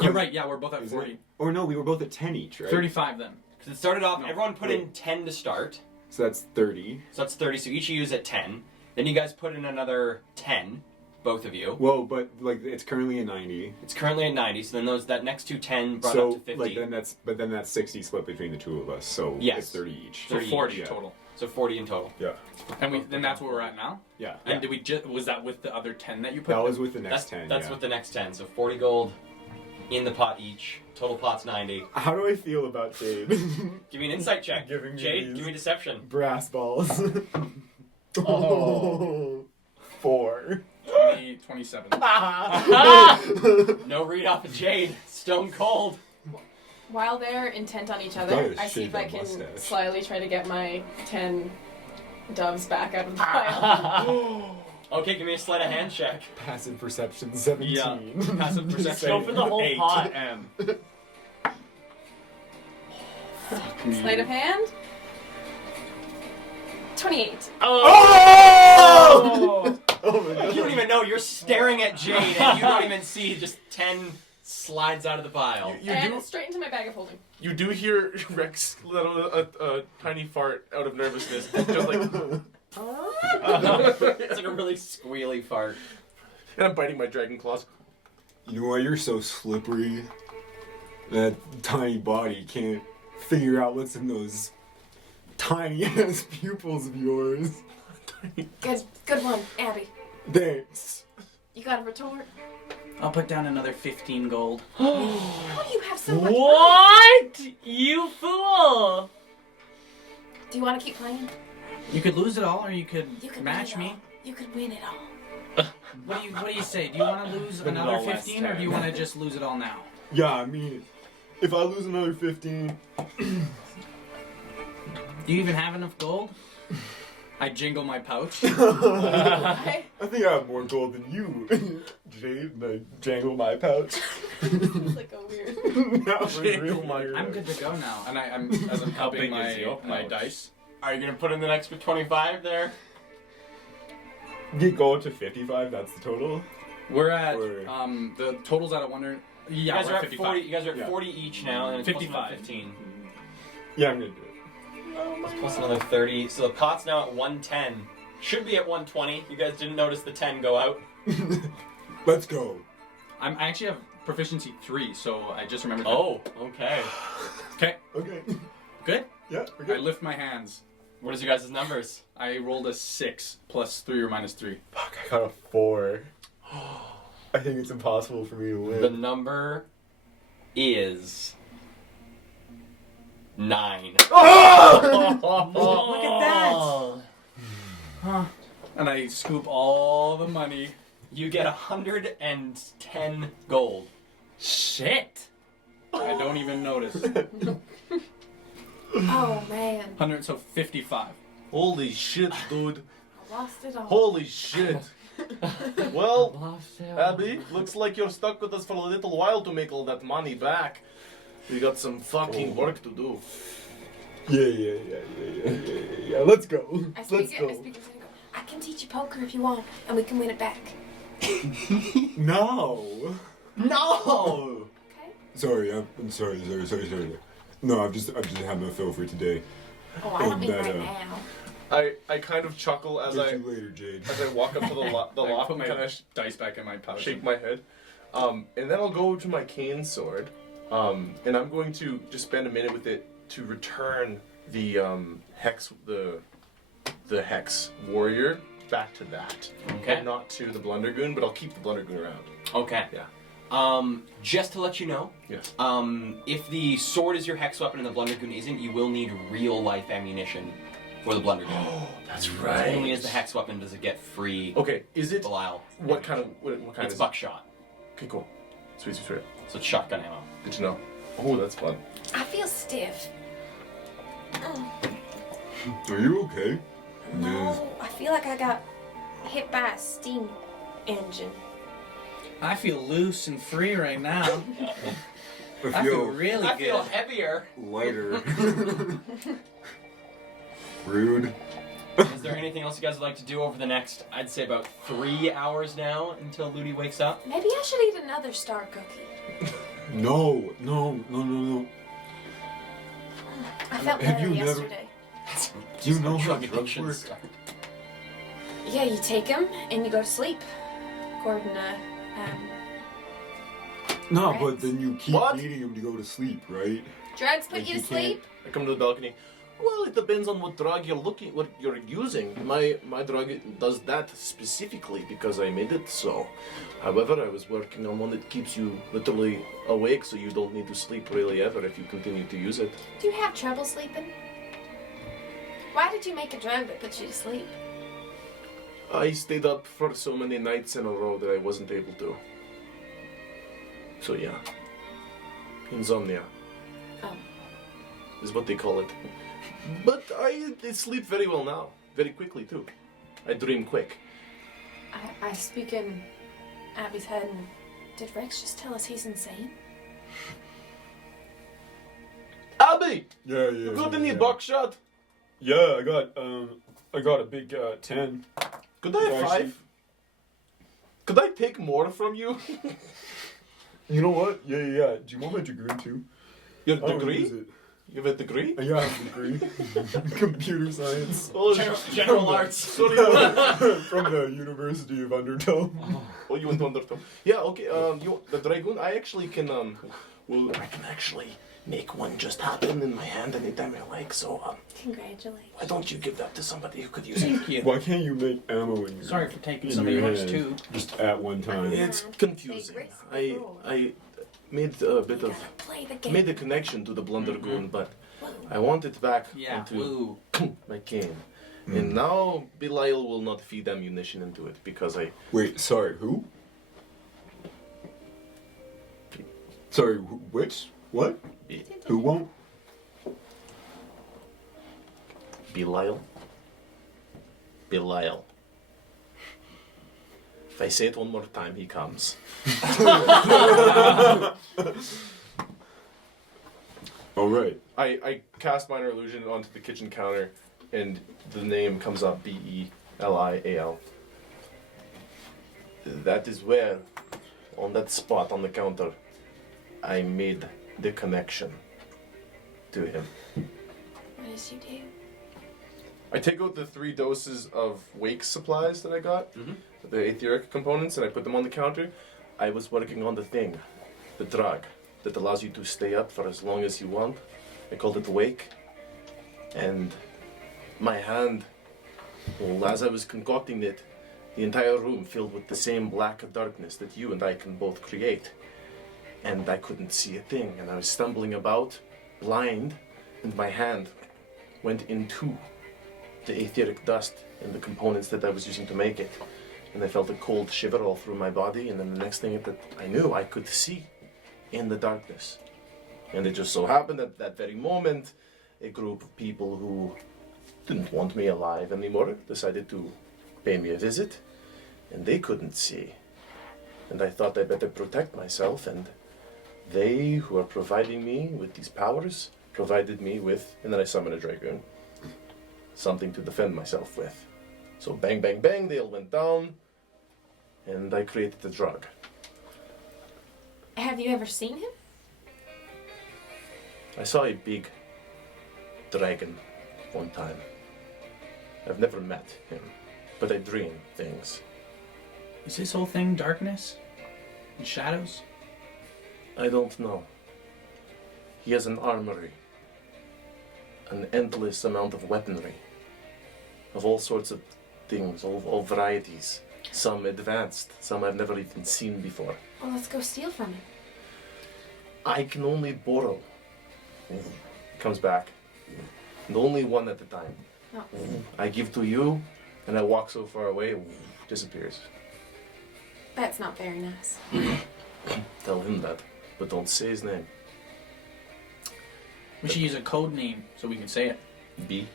You're right. Yeah, we're both at Is 40. it? Or no, we were both at 10 each, right? 35 then. Because it started off, No, everyone put in 10 to start. So that's 30. So that's 30, so each of you is at 10. Then you guys put in another 10, both of you. Well, but like it's currently at 90. It's currently at 90, so then that next two 10 brought So up to 50. like then that's 60 split between the two of us. So Yes. it's 30 each. So 30 40 yeah. total. So 40 in total. Yeah. And then that's where we're at now. Yeah. And did we was that with the other 10 that you put? That was with the That's next 10. That's yeah. with the next 10. So 40 gold in the pot each. Total pot's 90. How do I feel about Jade? Give me an insight check. Giving me Jade, these. give me deception. Brass balls. Oh. 4. 27. No read off of Jade. Stone cold. While they're intent on each Gotta other, I see shave if I that can mustache. slyly try to get my 10 doves back out of the pile. Okay, give me a sleight of hand check. Passive perception 17. Yeah. Passive perception. Go for the whole 8. pot, M. Sleight of hand? 28. Oh! Oh my god. You don't even know. You're staring at Jade, and you don't even see just 10 slides out of the pile. And straight into my bag of holding. You do hear Rex let out a tiny fart out of nervousness. Just like, It's like a really squealy fart. and I'm biting my dragon claws. You know why you're so slippery? That tiny body can't figure out what's in those tiny ass pupils of yours. Good one, Abby. Thanks. You got a retort? I'll put down another 15 gold. How do you have so much money? What? You fool! Do you want to keep playing? You could lose it all, or you could, You could match win it me. all. You could win it all. What do you say? Do you want to lose Win it another all last 15, or do you time. want to just lose it all now? Yeah, I mean, if I lose another 15, Do you even have enough gold? I jingle my pouch. Okay. I think I have more gold than you, Jade, and I jangle my pouch. It's like a weird. That was real weird. I'm good to go now, and I'm as I'm How helping big is your my pouch? dice. Are you gonna put in the extra 25 there? You go up to 55, that's the total? We're at Or- the totals out of wonder. You Yeah, guys we're are at at 55. 40. You guys are at Yeah. 40 each now, and then it's plus 55. 15. Yeah, I'm gonna do It's plus another 30. So the pot's now at 110. Should be at 120. You guys didn't notice the 10 go out. it. Let's go. I actually have proficiency 3, so I just remembered. Oh, okay. Okay, Okay. good. Yeah, we're I good. lift my hands. What is your guys' numbers? I rolled a 6 plus 3 or minus 3. Fuck, I got a 4. I think it's impossible for me to win. The number is 9. Look at that! And I scoop all the money. You get 110 gold. Shit! I don't even notice. Oh man, 100, so 55. Holy shit, dude. I lost it all. Holy shit. Well, Abby, looks like you're stuck with us for a little while to make all that money back. We got some fucking work to do. Yeah. Let's go. I Let's speak it. go. I speak it. I can teach you poker if you want, and we can win it back. No. No! Okay? Sorry, I'm sorry. No, I've just had my fill for today. Oh, I don't mean that, right now. I kind of chuckle as Get I you later, Jade. walk up to the I loft put and my kind of dice back in my pouch. shake my head. And then I'll go to my cane sword. And I'm going to just spend a minute with it to return the hex hex warrior back to that. Okay. And not to the Blundergoon, but I'll keep the Blundergoon around. Okay. Yeah. Just to let you know, Yes. if the sword is your hex weapon and the Blundergoon isn't, you will need real life ammunition for the Blundergoon. Oh, that's Only as the hex weapon does it get free Okay, is it Belial. what kind It's is it? buckshot, Okay, cool. Sweet. so it's shotgun ammo. Good to know. Oh, that's fun. I feel stiff. Are you okay? No, I feel like I got hit by a steam engine. I feel loose and free right now. I I feel really I good. feel heavier. lighter. Rude. Is there anything else you guys would like to do over the next, I'd say about 3 hours now until Ludi wakes up? Maybe I should eat another star cookie. No. I felt Have better you never- yesterday. Do you know how Drug drugs addiction work? stuff. Yeah, you take them and you go to sleep. recording No, Right. but then you keep What? needing him to go to sleep, right? drugs put Like, you to you can't- sleep. I come to the balcony. Well, it depends on what drug what you're using. My drug does that specifically because I made it so. However, I was working on one that keeps you literally awake, so you don't need to sleep really ever if you continue to use it. Do you have trouble sleeping? Why did you make a drug that puts you to sleep? I stayed up for so many nights in a row that I wasn't able to. So yeah, insomnia Oh. is what they call it. But I sleep very well now, very quickly too. I dream quick. I speak in Abby's head, and did Rex just tell us he's insane? Abby, Yeah, you got any buckshot? Yeah, I got a big 10. Could I have Actually- 5? Could I take more from you? You know what? Yeah. Do you want my degree too? Your Oh, degree? is it? You have a degree? Yeah, I have a degree. Computer science. Oh, General arts. Sorry. From the University of Undertow. Oh, you went to Undertow. Yeah, okay. The dragoon. I actually can. Well, I can actually make one just happen in my hand anytime I like. So, Congratulations. why don't you give that to somebody who could use it? Thank you. Why can't you make ammo in your Sorry for taking in some of your yours hand, too. just at one time? It's Big confusing. risk, I made a bit You of gotta play the game. made a connection to the Blundergoon, but I want it back Yeah. into Woo. my cane. And now Belial will not feed ammunition into it because I. Wait, sorry, who? Sorry, which? What? Who won't? Belial. Belial. If I say it one more time, he comes. All right. I cast minor illusion onto the kitchen counter, and the name comes up Belial. That is where, on that spot on the counter, I made the connection to him. What does you do? I take out the 3 doses of wake supplies that I got, the etheric components, and I put them on the counter. I was working on the thing, the drug, that allows you to stay up for as long as you want. I called it wake. And my hand, well, as I was concocting it, the entire room filled with the same black darkness that you and I can both create. And I couldn't see a thing, and I was stumbling about, blind, and my hand went into the etheric dust and the components that I was using to make it. And I felt a cold shiver all through my body, and then the next thing that I knew, I could see in the darkness. And it just so happened that that very moment, a group of people who didn't want me alive anymore decided to pay me a visit, and they couldn't see. And I thought I'd better protect myself, and they who are providing me with these powers provided me with, and then I summoned a dragoon, something to defend myself with. So bang, bang, bang, they all went down, and I created the drug. Have you ever seen him? I saw a big dragon one time. I've never met him, but I dream things. Is this whole thing darkness and shadows? I don't know. He has an armory, an endless amount of weaponry, of all sorts of things, all varieties. Some advanced, some I've never even seen before. Well, let's go steal from him. I can only borrow. Comes back. And only one at a time. Oh. I give to you, and I walk so far away, disappears. That's not very nice. Tell him that, but don't say his name. We should use a code name so we can say it. B.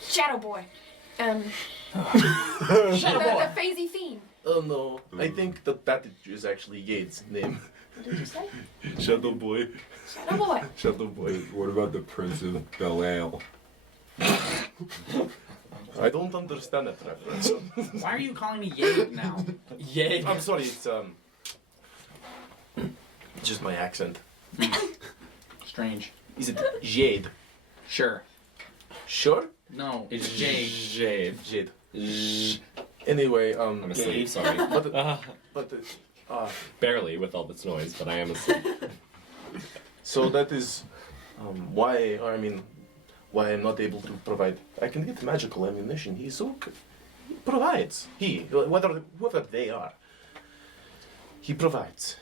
Shadow Boy. Shadow The Phasey Fiend. Oh no, I think that is actually Yade's name. What did you say? Shadow Boy. Shadow Boy. Shadow Boy. Wait, what about the Prince of Bel-Ale? I don't understand that reference. Why are you calling me Yade now? Yay. I'm sorry, it's just my accent. Strange. Is it Jade? Sure. Sure? No, it's Jade. Jade. Jade. Anyway, I'm asleep, sorry. but Barely with all this noise, but I am asleep. so that is why why I'm not able to provide. I can get magical ammunition. He provides. Whoever they are, he provides,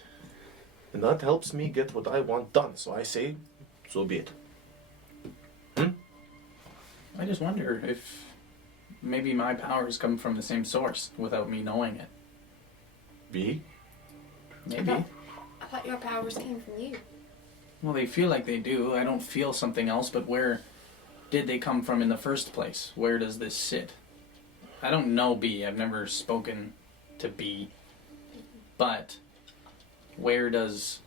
and that helps me get what I want done. So I say, so be it. I just wonder if maybe my powers come from the same source without me knowing it. Be. Maybe. I thought your powers came from you. Well, they feel like they do. I don't feel something else, but where did they come from in the first place? Where does this sit? I don't know B. I've never spoken to B. But where does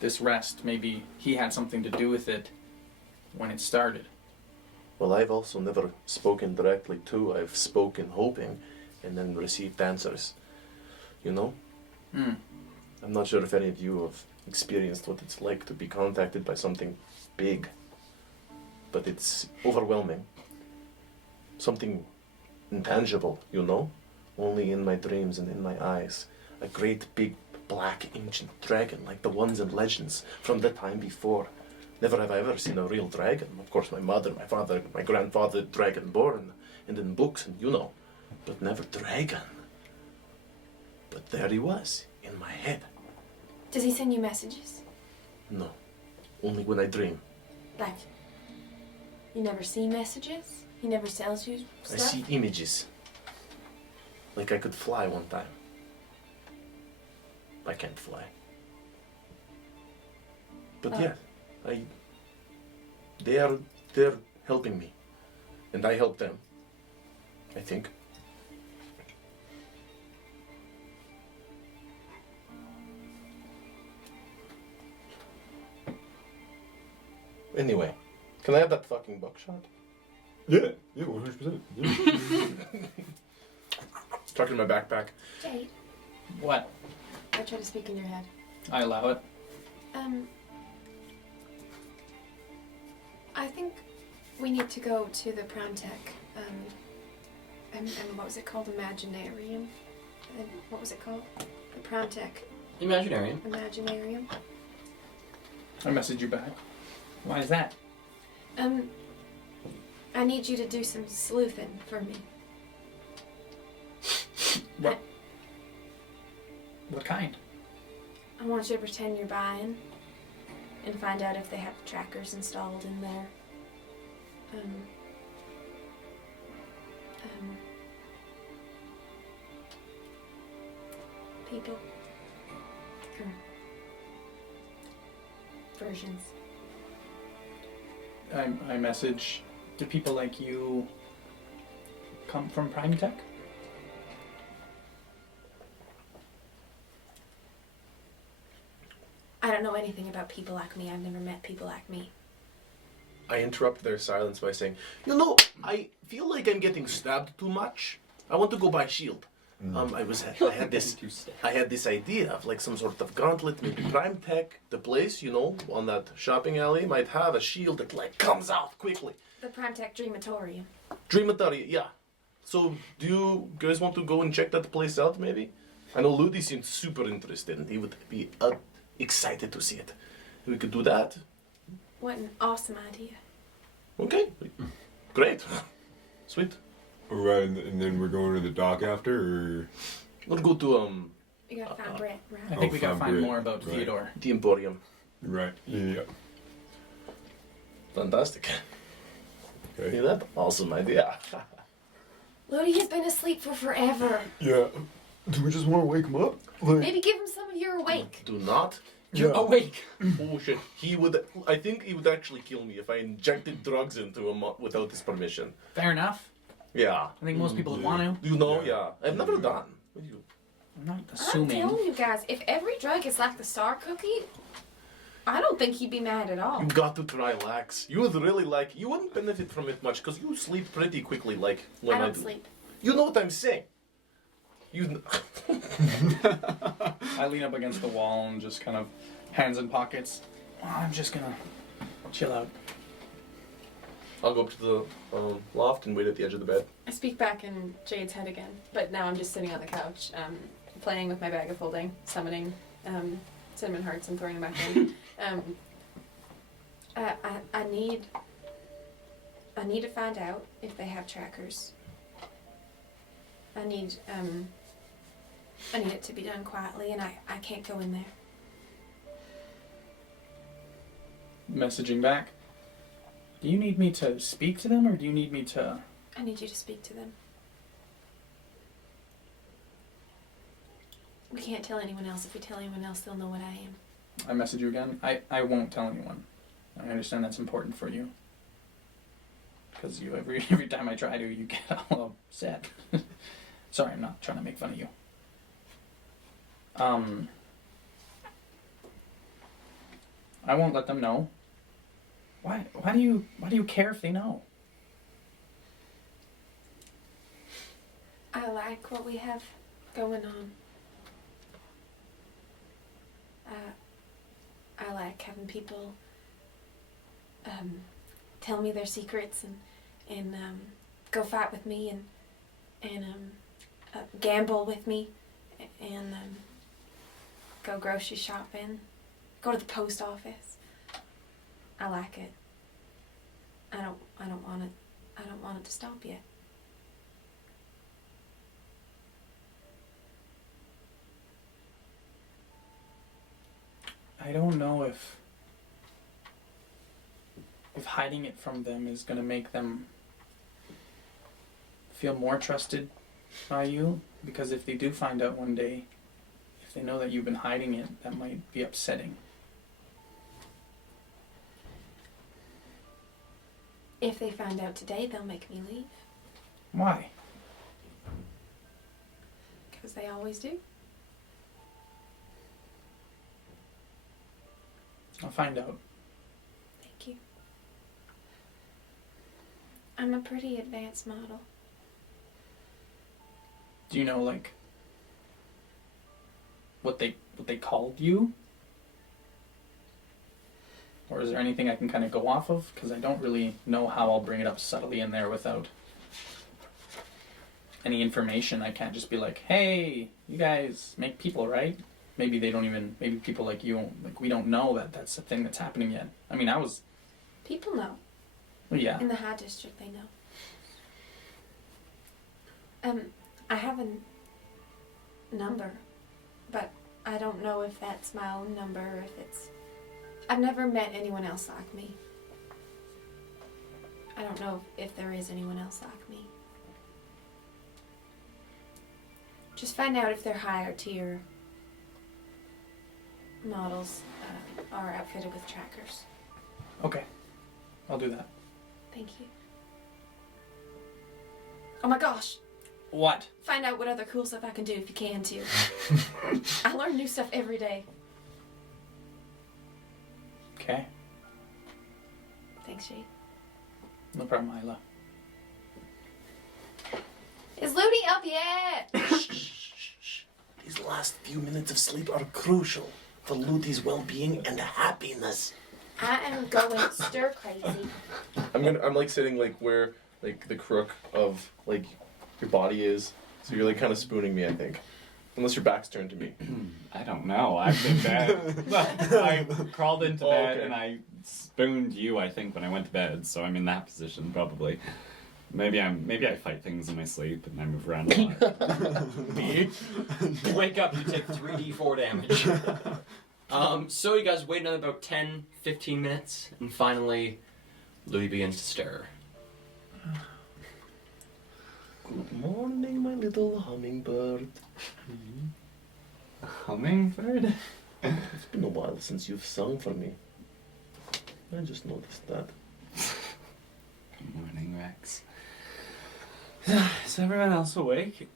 this rest? Maybe he had something to do with it when it started. Well, I've also never spoken directly to. I've spoken hoping, and then received answers. You know. I'm not sure if any of you have experienced what it's like to be contacted by something big, but it's overwhelming. Something intangible, you know? Only in my dreams and in my eyes. A great big black ancient dragon like the ones in legends from the time before. Never have I ever seen a real dragon. Of course, my mother, my father, my grandfather, dragonborn, and in books, and you know, but never dragon. But there he was, in my head. Does he send you messages? No, only when I dream. Like, you never see messages? He never tells you I stuff? see images. Like I could fly one time. I can't fly. But yeah, they're helping me. And I help them. I think. Anyway, can I have that fucking buckshot? Yeah, 100%. Yeah. Stuck in my backpack. Jade, What? I try to speak in your head. I allow it. I think we need to go to the Prime Tech, and what was it called? Imaginarium? And what was it called? The Prime Tech Imaginarium. Imaginarium. I message you back. Why is that? I need you to do some sleuthing for me. What kind? I want you to pretend you're buying and find out if they have trackers installed in there. People. Or versions. I message. Do people like you come from Prime Tech? I don't know anything about people like me. I've never met people like me. I interrupt their silence by saying, you know, I feel like I'm getting stabbed too much. I want to go buy a shield. I had this idea of like some sort of gauntlet, maybe Prime Tech, the place, you know, on that shopping alley might have a shield that like comes out quickly. The Prime Tech Dreamatorium. Dreamatorium, yeah. So do you guys want to go and check that place out maybe? I know Ludi seemed super interested and he would be excited to see it. We could do that. What an awesome idea. Okay, great. Sweet. Alright, and then we're going to the dock after, or? We'll go to You gotta find Britt, I right? think we gotta from find Britt. more about Right. Theodore. the Emporium. Right, yeah. Fantastic. Okay. Isn't that awesome idea? Lodi has been asleep for forever. Yeah. Do we just want to wake him up? Like, Maybe give him some of your awake. Do not. You're Yeah. awake. Oh shit. I think he would actually kill me if I injected drugs into him without his permission. Fair enough. Yeah. I think most people would want to. You know, Yeah. yeah. I've never done. What do you? I'm not I'm assuming. telling you guys, if every drug is like the star cookie, I don't think he'd be mad at all. You got to try lax. You would really like. You wouldn't benefit from it much because you sleep pretty quickly. Like when I don't do. sleep. You know what I'm saying. You. I lean up against the wall and just kind of hands in pockets. Oh, I'm just gonna chill out. I'll go up to the loft and wait at the edge of the bed. I speak back in Jade's head again, but now I'm just sitting on the couch, playing with my bag of holding, summoning cinnamon hearts and throwing them back in. I need to find out if they have trackers. I need it to be done quietly, and I can't go in there. Messaging back. Do you need me to speak to them, or do you need me to... I need you to speak to them. We can't tell anyone else. If we tell anyone else, they'll know what I am. I message you again. I won't tell anyone. I understand that's important for you. Because you every time I try to, you get all upset. Sorry, I'm not trying to make fun of you. I won't let them know. Why do you care if they know? I like what we have going on. I like having people tell me their secrets and go fight with me and gamble with me and go grocery shopping, go to the post office. I like it. I don't want it to stop yet. I don't know if hiding it from them is gonna make them feel more trusted by you, because if they do find out one day, if they know that you've been hiding it, that might be upsetting. If they find out today, they'll make me leave. Why? Because they always do. I'll find out. Thank you. I'm a pretty advanced model. Do you know, like, what they called you? Or is there anything I can kind of go off of? Because I don't really know how I'll bring it up subtly in there without any information. I can't just be like, hey, you guys make people, right? Maybe they don't even, maybe people like you, like, we don't know that that's a thing that's happening yet. I mean, People know. Well, yeah. In the High District, they know. I have a number, but I don't know if that's my own number or if it's... I've never met anyone else like me. I don't know if there is anyone else like me. Just find out if they're higher tier models are outfitted with trackers. Okay. I'll do that. Thank you. Oh my gosh! What? Find out what other cool stuff I can do if you can too. I learn new stuff every day. Okay. Thanks, Jade. No problem, Isla. Is Ludi up yet? These last few minutes of sleep are crucial for Ludi's well-being and happiness. I am going stir crazy. I'm like sitting like where like the crook of like your body is, so you're like kind of spooning me, I think, unless your back's turned to me. I don't know. I've been bed. I crawled into bed okay. and I spooned you, I think, when I went to bed. So I'm in that position probably. Maybe I fight things in my sleep and I move around a lot. Me? You wake up, you take 3d4 damage. So you guys wait another about 10-15 minutes, and finally, Louis begins to stir. Good morning, my little hummingbird. Hummingbird? It's been a while since you've sung for me. I just noticed that. Good morning, Rex. Is everyone else awake?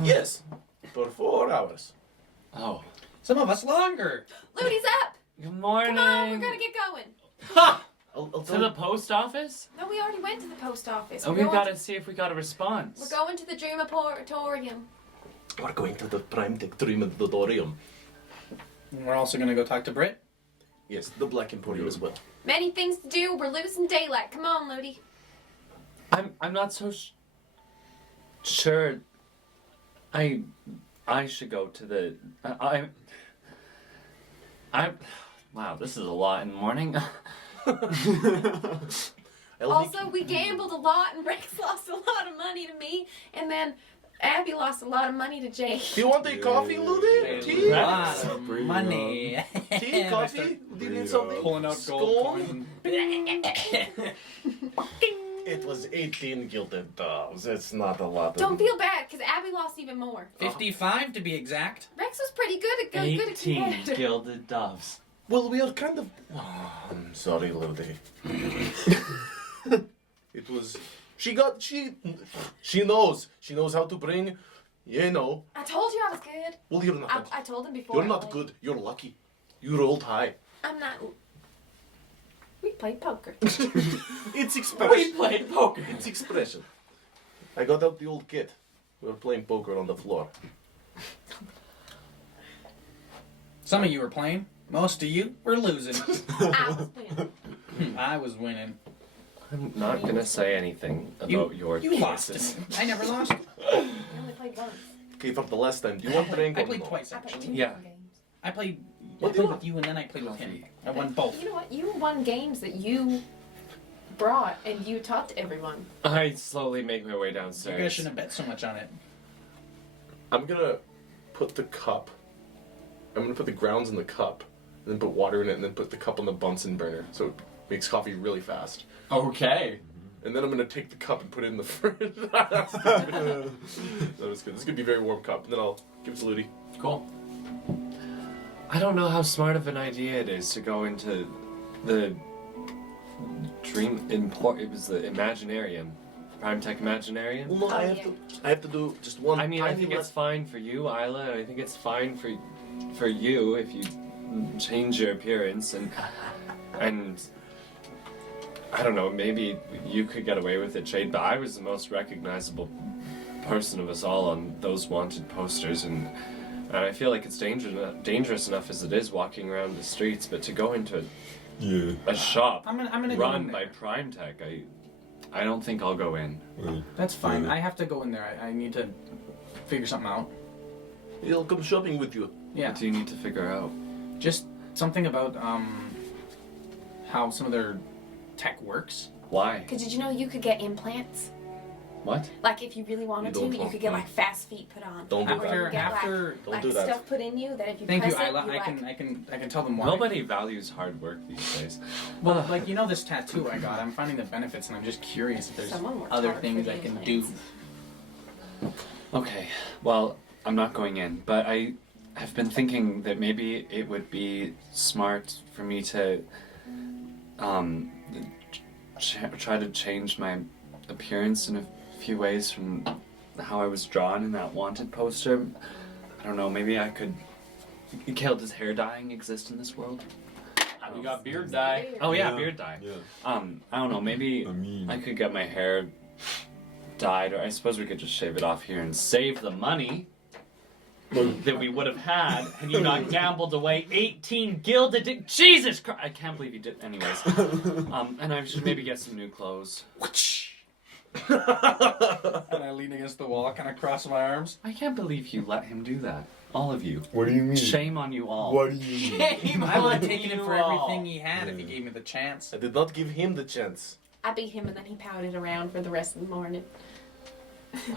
Yes, for 4 hours. Oh. Some of us longer. Ludi's up! Good morning. Come on, we're gonna get going. Ha! I'll To tell the post office? No, we already went to the post office. Oh, We're we've going got to see if we got a response. We're going to the Dream Emporium. We're going to the Prime Dream Auditorium. And we're also gonna go talk to Britt. Yes, the Black Emporium as well. Many things to do. We're losing daylight. Come on, Ludi. I'm not so sure. I should go to the. Wow, this is a lot in the morning. Also, we gambled a lot, and Rex lost a lot of money to me, and then Abby lost a lot of money to Jake. Do you want a coffee, Ludi? Tea? Lots of money. Tea? Coffee? Do you need something? Pulling out gold Scone? coins. It was 18 gilded doves. It's not a lot. Don't feel bad, because Abby lost even more. 55 to be exact. Rex was pretty good at 18 competitive. gilded doves. Well, we are kind of. Oh, I'm sorry, Ludi. It was. She knows. She knows how to bring. You know. I told you I was good. Well, you're not. I told him before. You're not good. You're lucky. You rolled high. I'm not. We played poker. It's expression. We played poker. It's expression. I got out the old kit. We were playing poker on the floor. Some of you were playing. Most of you were losing. I was winning. I was winning. I'm not gonna say anything about your You lost cases. it. I never lost. I only played once. Okay, for the last time, do you want drink I or played no? twice I played actually. two Yeah. games. I played What do you with you and then I played with him. I won both. You know what? You won games that you brought and you taught to everyone. I slowly make my way You downstairs. guys shouldn't have bet so much on it. I'm gonna put the cup. I'm gonna put the grounds in the cup, and then put water in it, and then put the cup on the Bunsen burner, so it makes coffee really fast. Okay. And then I'm gonna take the cup and put it in the fridge. That was good. This is gonna be a very warm cup. And then I'll give it to Ludi. Cool. I don't know how smart of an idea it is to go into the it was the Imaginarium. Primetech Imaginarium. Well, no, I have to do just one. I mean, I tiny think le- it's fine for you, Isla, and I think it's fine for you if you change your appearance and I don't know, maybe you could get away with it, Jade, but I was the most recognizable person of us all on those wanted posters, and I feel like it's dangerous enough as it is walking around the streets, but to go into Yeah. a shop I'm gonna go run in by there. Primetech, I don't think I'll go in. Well, That's fine. Yeah. I have to go in there. I need to figure something out. He'll come shopping with you. Yeah. What do you need to figure out? Just something about how some of their tech works. Why? Because did you know you could get implants? What? Like if you really wanted You don't to, you want could get that. like fast feet put on. Don't do Or you After could get after Don't like do that. stuff put in you that if you Thank you, press Isla. it, you I can tell them why. Nobody values hard work these days. Well, like you know this tattoo I got. I'm finding the benefits, and I'm just curious if there's Someone worked other hard for things the I can do. implants. Okay, well, I'm not going in, but I have been thinking that maybe it would be smart for me to try to change my appearance in a few ways from how I was drawn in that wanted poster. I don't know, maybe I could. Kale, does hair dyeing exist in this world? We got beard dye. Oh yeah, Yeah. beard dye. Yeah. I don't know, maybe I mean, I could get my hair dyed, or I suppose we could just shave it off here and save the money that we would have had had you not gambled away 18 gilded. Jesus Christ! I can't believe you did. Anyways, and I should maybe get some new clothes. And I lean against the wall, kind of cross my arms. I can't believe you let him do that. All of you. what do you mean? Shame on you all. What do you mean? I would have taken it for everything he had if he gave me the chance. I did not give him the chance. I beat him and then he pouted around for the rest of the morning.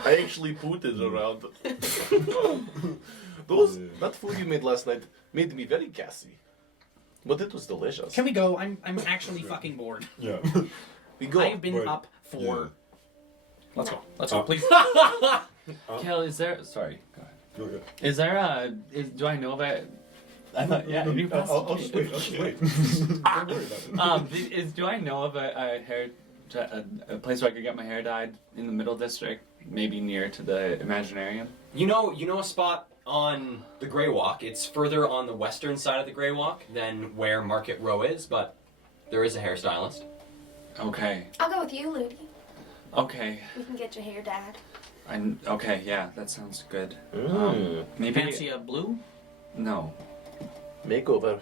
I actually put it around. That food you made last night made me very gassy. But it was delicious. Can we go? I'm actually fucking bored. Yeah. We go. I've been But- up for. Yeah. Let's go. Let's go, please. Kale, is there? Sorry. Go ahead. Go ahead. Is there a? Do I know about? I thought, yeah, you passed I'll it just to me. wait. I'll just wait. Don't worry about it. Do I know of a place where I could get my hair dyed in the Middle District, maybe near to the Imaginarium? You know a spot on the Grey Walk. It's further on the western side of the Grey Walk than where Market Row is, but there is a hairstylist. Okay. I'll go with you, Ludi. Okay. We can get your hair dyed. Okay. Yeah, that sounds good. Maybe. Fancy a blue? No. Makeover.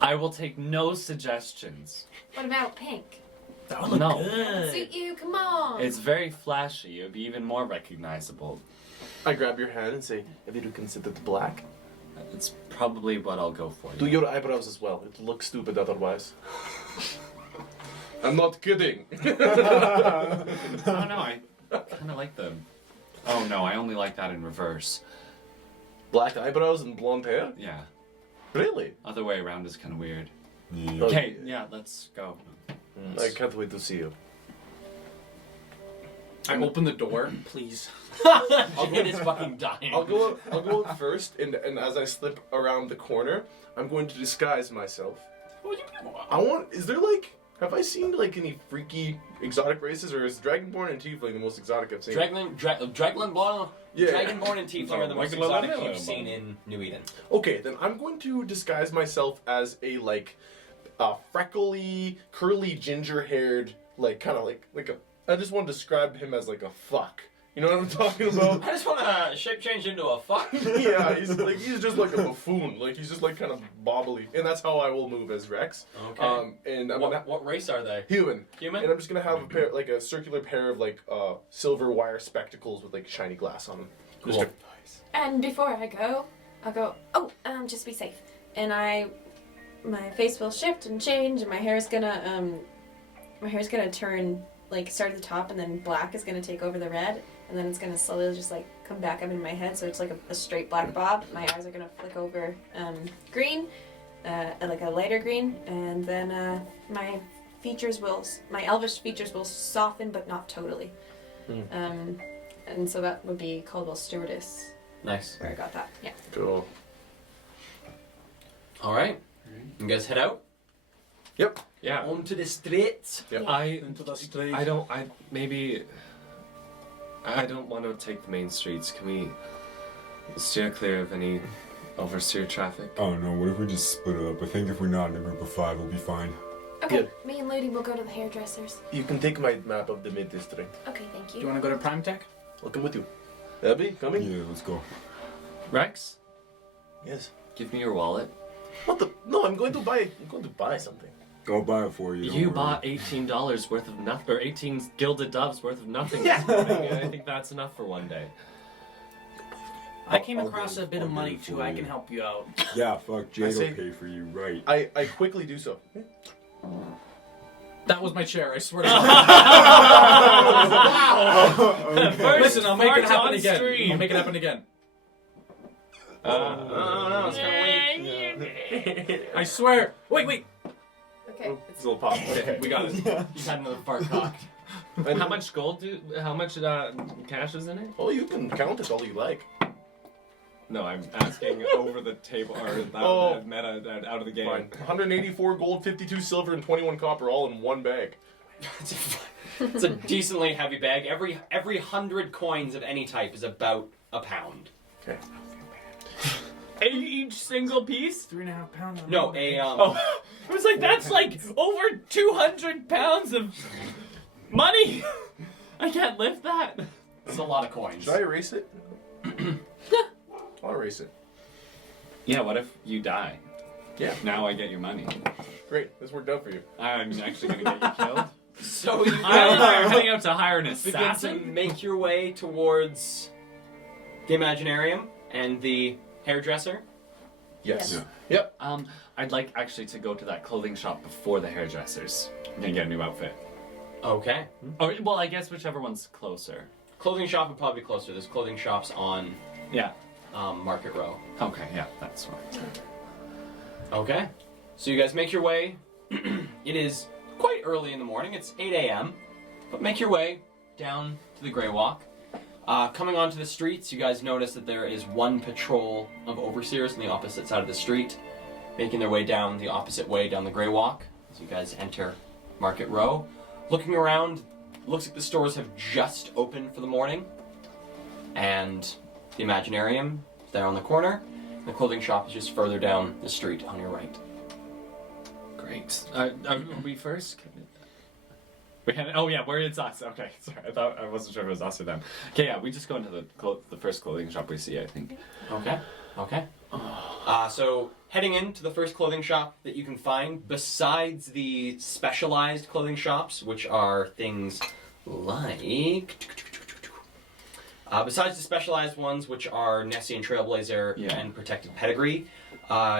I will take no suggestions. What about pink? That would look No. good. Suit you, come on. It's very flashy. It would be even more recognizable. I grab your hand and say, have you considered black? It's probably what I'll go for. Do your eyebrows as well. It looks stupid otherwise. I'm not kidding. I don't know. I kind of like them. Oh no, I only like that in reverse. Black eyebrows and blonde hair? Yeah. Really? Other way around is kind of weird. Yeah. Okay, yeah, let's go. I can't wait to see you. I open the door, please. It is fucking dying. I'll go out first, and as I slip around the corner, I'm going to disguise myself. Is there like, have I seen like any freaky exotic races, or is Dragonborn and Tiefling the most exotic I've seen? Dragonborn Yeah. Dragonborn and Tiefling are the most exotic you've seen in New Eden. Okay, then I'm going to disguise myself as a freckly, curly, ginger-haired, like kind of like a. I just want to describe him as like a fuck. You know what I'm talking about? I just want to shape change into a fuck. Yeah, he's just like a buffoon. Like he's just like kind of bobbly, and that's how I will move as Rex. Okay. And I'm What race are they? human. Human? And I'm just gonna have a circular pair of silver wire spectacles with like shiny glass on them. Cool. Just And before I go, I'll go, just be safe. And my face will shift and change, and my hair's gonna turn, like, start at the top, and then black is gonna take over the red, and then it's gonna slowly just, like, come back up in my head, so it's like a straight black bob. My eyes are gonna flick over green, like a lighter green, and then my elvish features will soften, but not totally. And so that would be Caldwell Stewardess, Nice. where I got that. Yeah. cool. All right. You guys head out Yep. Yeah. onto the streets. Yep. Into the street. I don't want to take the main streets. Can we steer clear of any oversteer traffic? Oh no, what if we just split it up? I think if we're not in a group of 5, we'll be fine. Okay, Good. me and Ludi will go to the hairdressers. You can take my map of the mid district. Okay, thank Do you you. want to go to Prime Tech? I'll come with you. Abby, coming? Yeah, let's go. Rex, Yes. give me your wallet. What the? No, I'm going to buy something. I'll buy it for you. don't You worry. bought $18 worth of nothing, or 18 gilded doves worth of nothing this morning, and I think that's enough for one day. I came I'll across go- a bit I'll of go money for too. I you. can help you out. Yeah, fuck, Jade say- will pay for you, right? I quickly do so. That was my chair. I swear to God. First Listen, I'll make it fart happen on again. stream. I'll make it happen again. No, it's kind of weak. I swear. Wait. Okay. It's a little pop. Okay, we got it. He's had another fart cocked. How much gold how much cash is in it? Oh, you can count it all you like. No, I'm asking over the table, or Oh. meta out of the game. Fine. 184 gold, 52 silver, and 21 copper, all in one bag. It's a decently heavy bag. Every 100 coins of any type is about a pound. Okay. Each single piece? 3.5 pounds. No, I was like, that's like over 200 pounds of money. I can't lift that. it's a lot of coins. Should I erase it? I'll erase it. Yeah, what if you die? Yeah. Now I get your money. Great. This worked out for you. I'm actually gonna get you killed. So you I'm guys heading out to hire an begin to assassin. make your way towards the Imaginarium and the hairdresser. Yes. Yeah. Yep. I'd like actually to go to that clothing shop before the hairdressers and get a new outfit. Okay. Or, well, I guess whichever one's closer. Clothing shop would probably be closer. There's clothing shops on Yeah. Market Row. Okay, yeah, that's fine. Okay. So you guys make your way. It is quite early in the morning. It's 8 a.m. But make your way down to the Grey Walk. Coming onto the streets, you guys notice that there is one patrol of overseers on the opposite side of the street, making their way down the opposite way down the Grey Walk. As you guys enter Market Row. Looking around, looks like the stores have just opened for the morning. And the Imaginarium is there on the corner. The clothing shop is just further down the street on your right. Great. Are we first? Oh yeah, where is us? Okay, sorry, I wasn't sure if it was us or them. Okay, yeah, we just go into the first clothing shop we see, I think. Okay. So heading into the first clothing shop that you can find, besides the specialized clothing shops, which are things like... besides the specialized ones, which are Nessian Trailblazer and Protected Pedigree,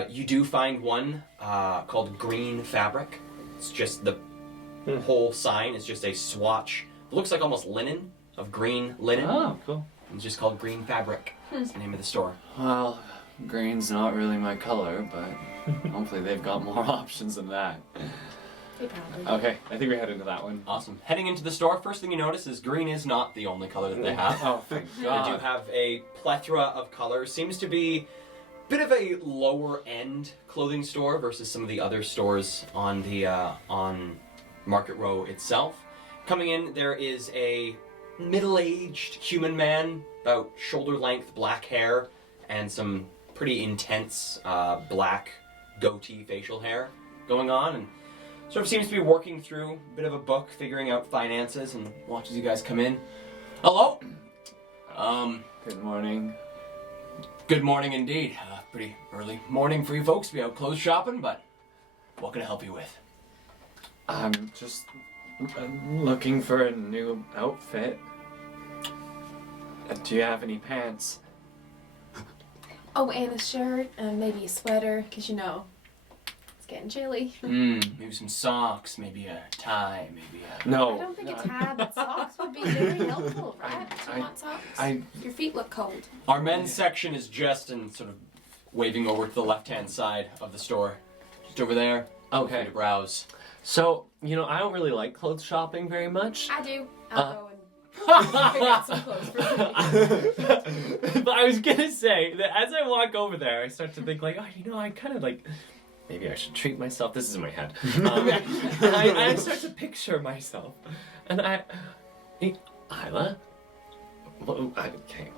you do find one called Green Fabric. It's just the whole sign is just a swatch. It looks like almost linen, of green linen. Oh, cool. It's just called Green Fabric. That's the name of the store. Well, green's not really my color, but hopefully they've got more options than that. They probably. Okay, I think we head into that one. Awesome. Heading into the store, first thing you notice is green is not the only color that they have. Oh, thank They God. do have a plethora of colors. Seems to be a bit of a lower end clothing store versus some of the other stores on the on Market Row itself. Coming in, there is a middle-aged human man, about shoulder-length black hair, and some pretty intense black goatee facial hair going on, and sort of seems to be working through a bit of a book, figuring out finances, and watches you guys come in. Hello? Good morning. Good morning indeed. Pretty early morning for you folks to be out clothes shopping, but what can I help you with? I'm just looking for a new outfit. Do you have any pants? Oh, and a shirt, and maybe a sweater, because you know, it's getting chilly. Maybe some socks, maybe a tie, maybe a... I No. don't think a tie, but socks would be very helpful, right? Do you want socks? I- Your feet look cold. Our men's section is just in sort of waving over to the left-hand side of the store. Just over there. Feel free Okay. to browse. So, you know, I don't really like clothes shopping very much. I do. I'll go and pick out some clothes for me. But I was gonna say that as I walk over there, I start to think like, oh, you know, I kind of like, maybe I should treat myself. This is in my head. And I start to picture myself, and Isla. Well, okay,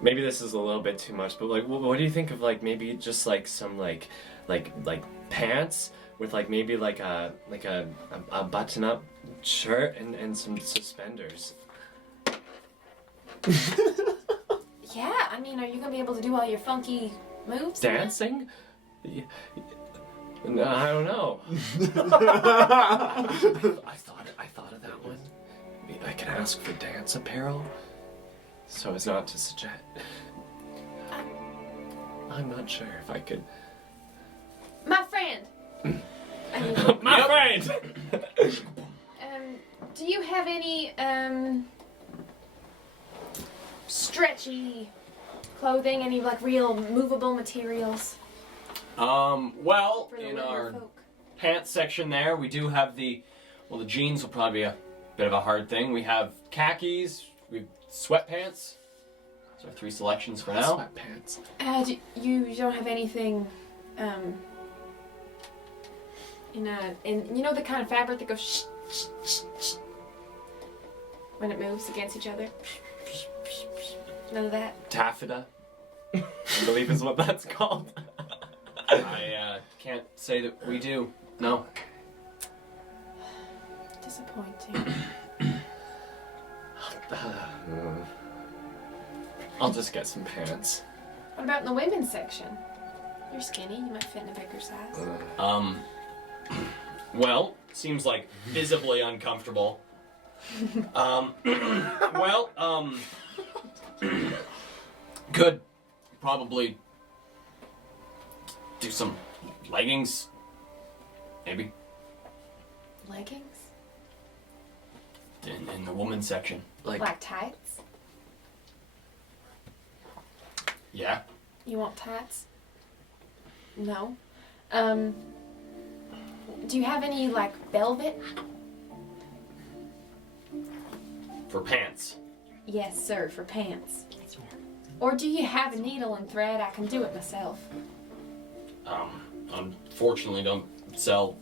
maybe this is a little bit too much, but like, what do you think of like maybe just like some like pants with like maybe like a button-up shirt and some suspenders? Yeah, I mean, are you gonna be able to do all your funky moves? in that? Dancing? No, I don't know. I thought of that one. Maybe I can ask for dance apparel, so as not to suggest. I'm not sure if I could. My friend. I mean, My friend. do you have any stretchy clothing? Any like real movable materials Well, for the in littler our folk? pants section there, we do have the jeans will probably be a bit of a hard thing. We have khakis, we have sweatpants. Those are 3 selections for now. Sweatpants. You don't have anything in you know the kind of fabric that goes shh when it moves against each other? None of that? Taffeta. I believe is what that's called. I can't say that we do. No. Disappointing. I'll just get some pants. What about in the women's section? You're skinny, you might fit in a bigger size. Well, seems like visibly uncomfortable. Could probably do some leggings, maybe, Leggings? in the woman's section. Like tights? Yeah. You want tights? No. Do you have any like velvet? For pants. Yes, sir, for pants. Or do you have a needle and thread? I can do it myself. Unfortunately don't sell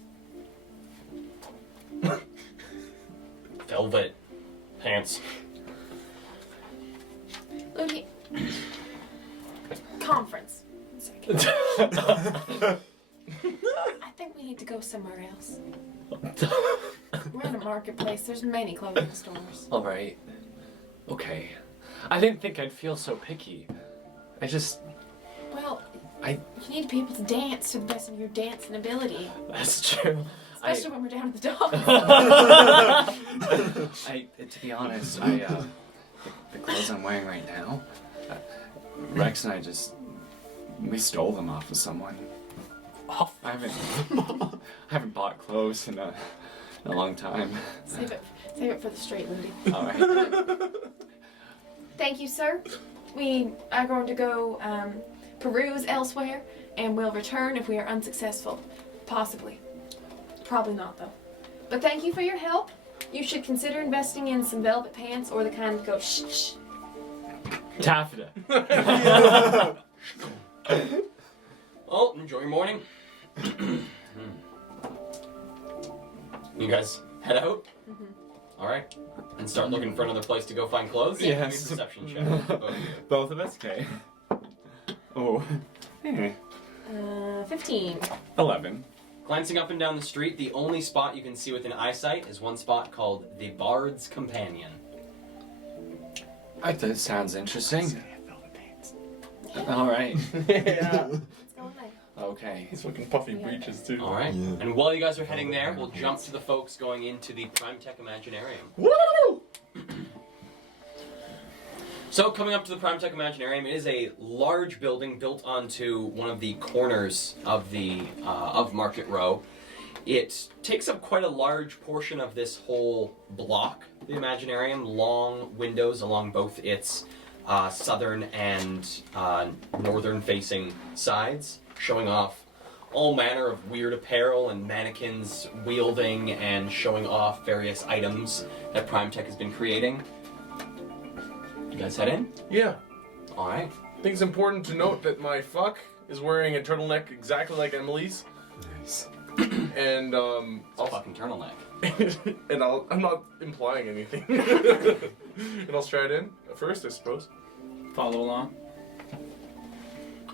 velvet pants. Look, conference. 1 second. I think we need to go somewhere else. We're in a marketplace. There's many clothing stores. All right. Okay. I didn't think I'd feel so picky. Well, I You need to be able to dance to the best of your dancing ability. That's true. Especially when we're down at the dogs. To be honest, the clothes I'm wearing right now, Rex and I we stole them off of someone. I haven't bought clothes in a long time. Save it for the straight lady. All right. Thank you, sir. We are going to go peruse elsewhere, and we'll return if we are unsuccessful. Possibly. Probably not, though. But thank you for your help. You should consider investing in some velvet pants or the kind that go shh shh. Taffeta. Well, enjoy your morning. You guys head out? All right. And start looking for another place to go find clothes? Yes. Give me a perception check. Both of you. Both of us? Okay. Oh. 15. 11. Glancing up and down the street, the only spot you can see within eyesight is one spot called the Bard's Companion. That sounds interesting. All right. Yeah. Let's go in there. Okay. He's fucking puffy breeches too. All right. Yeah. And while you guys are heading there, we'll jump to the folks going into the Primetech Imaginarium. Woo! So, coming up to the Primetech Imaginarium, it is a large building built onto one of the corners of the of Market Row. It takes up quite a large portion of this whole block, the Imaginarium. Long windows along both its southern and northern-facing sides, showing off all manner of weird apparel and mannequins wielding and showing off various items that Primetech has been creating. You guys head in? Yeah. All right. I think it's important to note that my fuck is wearing a turtleneck exactly like Emily's. Nice. And It's a fucking turtleneck. and I'm not implying anything. And I'll stride in first, I suppose. Follow along.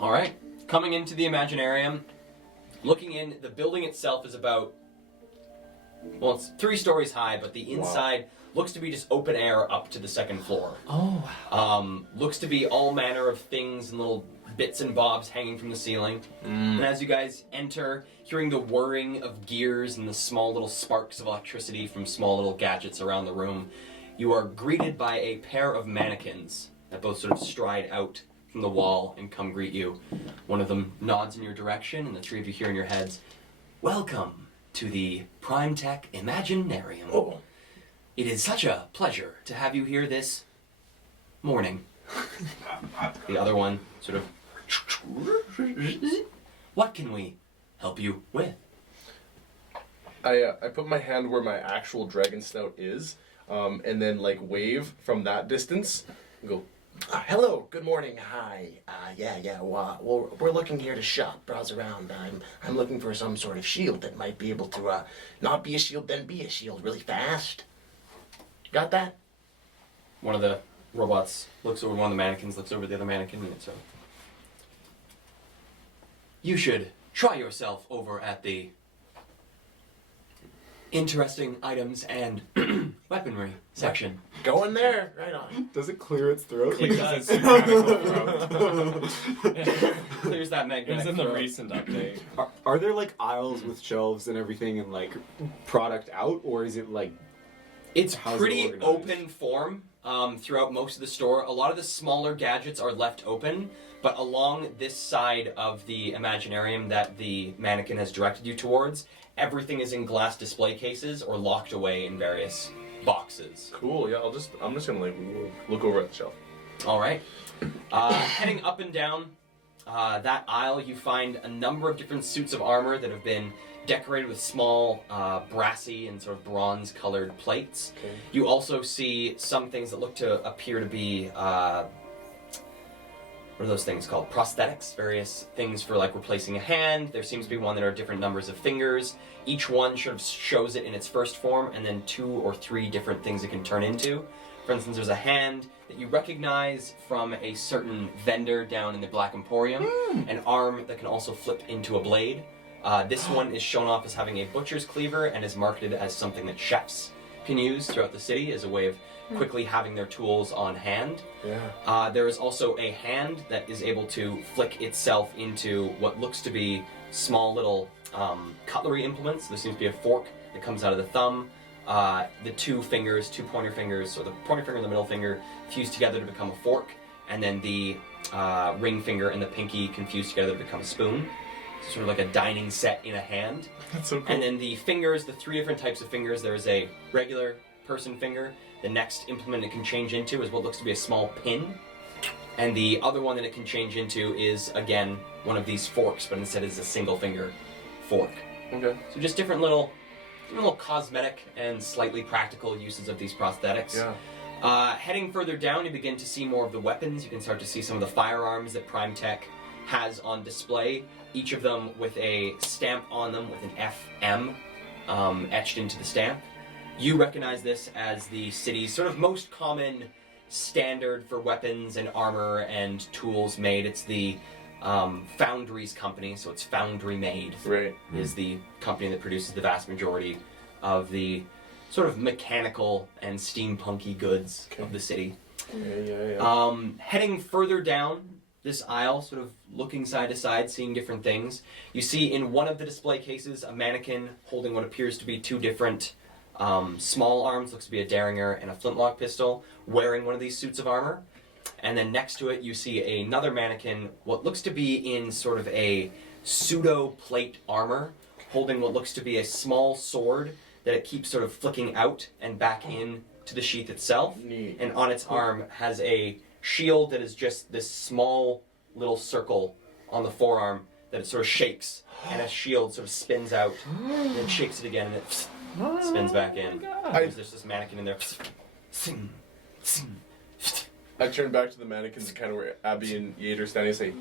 All right. Coming into the Imaginarium, looking in, the building itself is about, well, it's 3 stories high, but the inside looks to be just open air up to the second floor. Oh. Looks to be all manner of things and little bits and bobs hanging from the ceiling. And as you guys enter, hearing the whirring of gears and the small little sparks of electricity from small little gadgets around the room, you are greeted by a pair of mannequins that both sort of stride out from the wall and come greet you. One of them nods in your direction, and the 3 of you hear in your heads, "Welcome to the Primetech Imaginarium. Oh. It is such a pleasure to have you here this morning." The other one sort of, "What can we help you with?" I put my hand where my actual dragon snout is, and then like wave from that distance and go, Hello, good morning, hi. We're looking here to shop, browse around. I'm looking for some sort of shield that might be able to not be a shield, then be a shield really fast. Got that? One of the robots looks over, one of the mannequins looks over the other mannequin, and it's "You should try yourself over at the interesting items and weaponry section." Go in there, right on. Does it clear its throat? It does. Clears that It was magnetic in the throat. recent update. Are there like aisles with shelves and everything and like product out, or is it like It's how's it pretty organized? open form throughout most of the store. A lot of the smaller gadgets are left open, but along this side of the Imaginarium that the mannequin has directed you towards, everything is in glass display cases or locked away in various boxes. cool, yeah, I'm just gonna like look over at the shelf. All right. Heading up and down that aisle, you find a number of different suits of armor that have been decorated with small brassy and sort of bronze-colored plates. Okay. You also see some things that look to appear to be what are those things called? Prosthetics. Various things for like replacing a hand. There seems to be one that are different numbers of fingers. Each one sort of shows it in its first form, and then 2 or 3 different things it can turn into. For instance, there's a hand that you recognize from a certain vendor down in the Black Emporium. An arm that can also flip into a blade. This one is shown off as having a butcher's cleaver and is marketed as something that chefs can use throughout the city as a way of quickly having their tools on hand. Yeah. There is also a hand that is able to flick itself into what looks to be small little cutlery implements. There seems to be a fork that comes out of the thumb. The two pointer fingers, or the pointer finger and the middle finger, fuse together to become a fork, and then the ring finger and the pinky confuse together to become a spoon. So sort of like a dining set in a hand. That's so cool. And then the fingers, the three different types of fingers, there's a regular person finger. The next implement it can change into is what looks to be a small pin. And the other one that it can change into is, again, one of these forks, but instead it's a single finger fork. Okay. So just different little cosmetic and slightly practical uses of these prosthetics. Yeah. Heading further down, you begin to see more of the weapons. You can start to see some of the firearms that Prime Tech has on display, each of them with a stamp on them with an FM etched into the stamp. You recognize this as the city's sort of most common standard for weapons and armor and tools made. It's the Foundries company, so it's Foundry Made. Right. Is the company that produces the vast majority of the sort of mechanical and steampunky goods of the city. Yeah. Heading further down this aisle, sort of looking side to side, seeing different things, you see in one of the display cases a mannequin holding what appears to be two different small arms, looks to be a derringer and a flintlock pistol, wearing one of these suits of armor. And then next to it you see another mannequin, what looks to be in sort of a pseudo plate armor, holding what looks to be a small sword that it keeps sort of flicking out and back in to the sheath itself. Neat. And on its arm has a shield that is just this small little circle on the forearm that it sort of shakes, and a shield sort of spins out, and then shakes it again, and it spins back in. There's this mannequin in there. I turn back to the mannequins, kind of where Abby and Yate are standing, and say,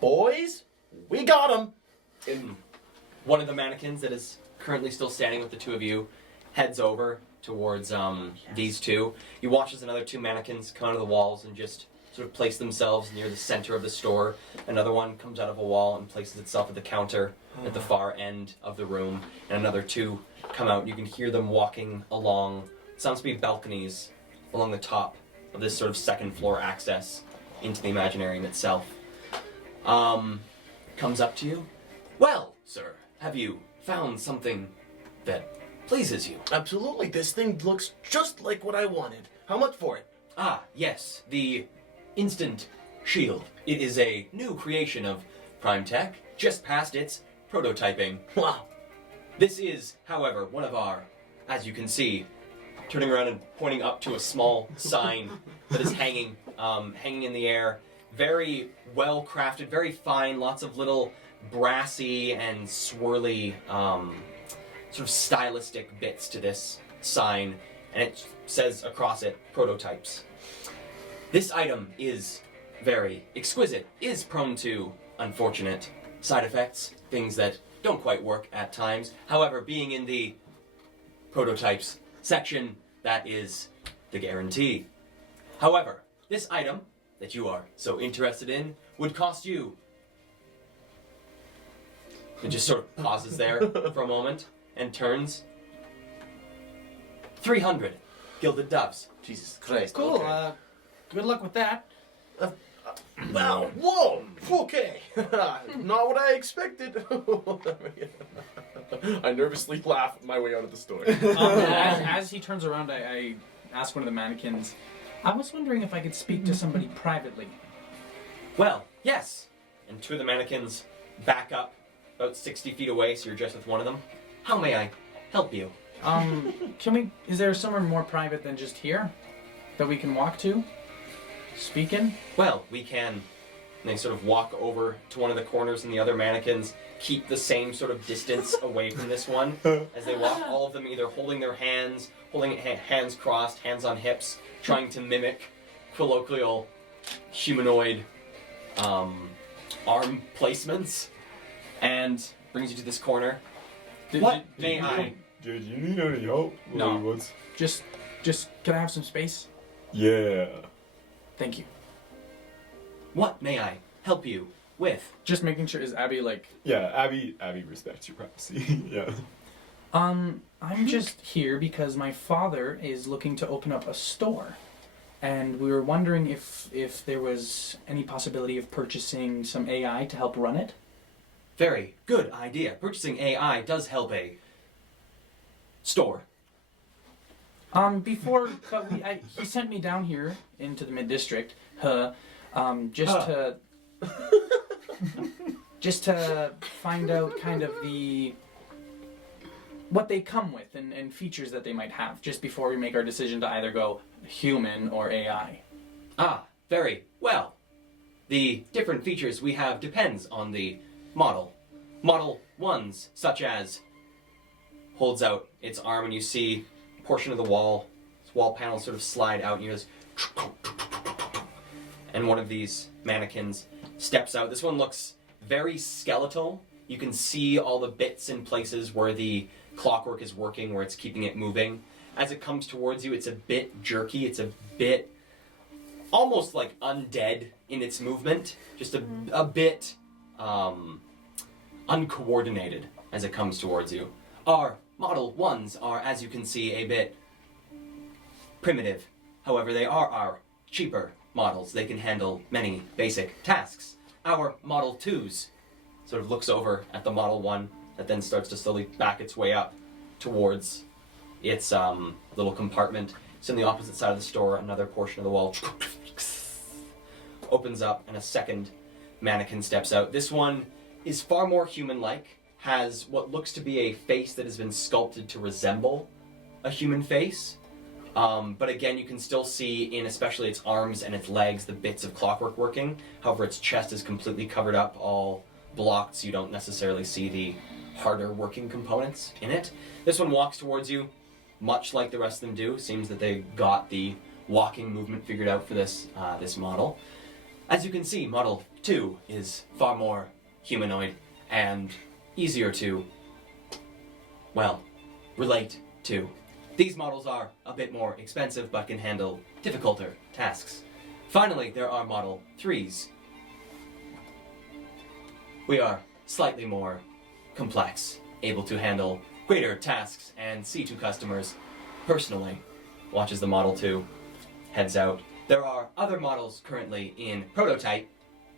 "Boys, we got him." And one of the mannequins that is currently still standing with the two of you heads over towards these two. You watch as another two mannequins come out of the walls and just sort of place themselves near the center of the store. Another one comes out of a wall and places itself at the counter at the far end of the room. And another two come out. You can hear them walking along, it sounds to be balconies along the top of this sort of second floor access into the Imaginarium itself. Comes up to you. Well, sir, have you found something that pleases you? Absolutely, this thing looks just like what I wanted. How much for it? Ah, yes, the Instant Shield. It is a new creation of Prime Tech, just past its prototyping. Wow. This is, however, one of our, as you can see, turning around and pointing up to a small sign that is hanging in the air. Very well crafted, very fine, lots of little brassy and swirly sort of stylistic bits to this sign, and it says across it, prototypes. This item is very exquisite, is prone to unfortunate side effects, things that don't quite work at times. However, being in the prototypes section, that is the guarantee. However, this item that you are so interested in would cost you... It just sort of pauses there for a moment and turns. 300 gilded doves. Jesus Christ. Cool. Okay. Good luck with that. Wow. Whoa. Okay. Not what I expected. I nervously laugh my way out of the store. As he turns around, I ask one of the mannequins, I was wondering if I could speak to somebody privately. Well, yes. And two of the mannequins back up about 60 feet away, so you're just with one of them. How may I help you? Is there somewhere more private than just here that we can walk to? Speaking? Well, we can. And they sort of walk over to one of the corners, and the other mannequins keep the same sort of distance away from this one as they walk. All of them either holding their hands, hands crossed, hands on hips, trying to mimic colloquial humanoid arm placements, and brings you to this corner. What may I? Did you need any help? No. What's... Just, can I have some space? Yeah. Thank you. What may I help you with? Just making sure, is Abby like... Yeah, Abby respects your privacy. Yeah. I'm just here because my father is looking to open up a store. And we were wondering if there was any possibility of purchasing some AI to help run it. Very good idea. Purchasing AI does help a store. He sent me down here into the mid-district, just to find out kind of what they come with and features that they might have, just before we make our decision to either go human or AI. Ah, very well. The different features we have depends on the model. Model 1s, such as holds out its arm and you see a portion of the wall, its wall panels sort of slide out and you just and one of these mannequins steps out. This one looks very skeletal. You can see all the bits and places where the clockwork is working, where it's keeping it moving. As it comes towards you, it's a bit jerky. It's a bit almost like undead in its movement. Just a bit uncoordinated as it comes towards you. Our Model 1s are, as you can see, a bit primitive. However, they are our cheaper models. They can handle many basic tasks. Our Model 2s sort of looks over at the Model 1 that then starts to slowly back its way up towards its little compartment. It's on the opposite side of the store. Another portion of the wall opens up and a second mannequin steps out. This one is far more human-like, has what looks to be a face that has been sculpted to resemble a human face. But again, you can still see in especially its arms and its legs the bits of clockwork working. However, its chest is completely covered up, all blocked, so you don't necessarily see the harder working components in it. This one walks towards you, much like the rest of them do. Seems that they got the walking movement figured out for this model. As you can see, Model 2 is far more humanoid and easier to, well, relate to. These models are a bit more expensive but can handle difficulter tasks. Finally, there are Model 3s. We are slightly more complex, able to handle greater tasks and see to customers personally. Watches the Model 2, heads out. There are other models currently in prototype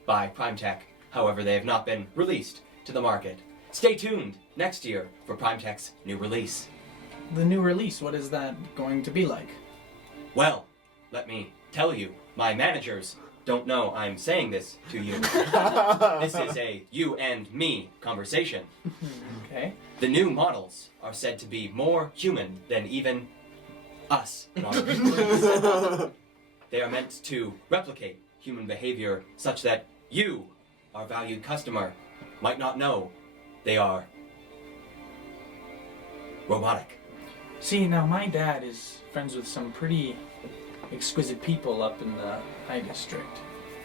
by Primetech. However, they have not been released to the market. Stay tuned next year for Primetech's new release. The new release, what is that going to be like? Well, let me tell you, my managers don't know I'm saying this to you. This is a you and me conversation. Okay. The new models are said to be more human than even us models. They are meant to replicate human behavior such that you, our valued customer, might not know they are robotic. See, now my dad is friends with some pretty exquisite people up in the High District.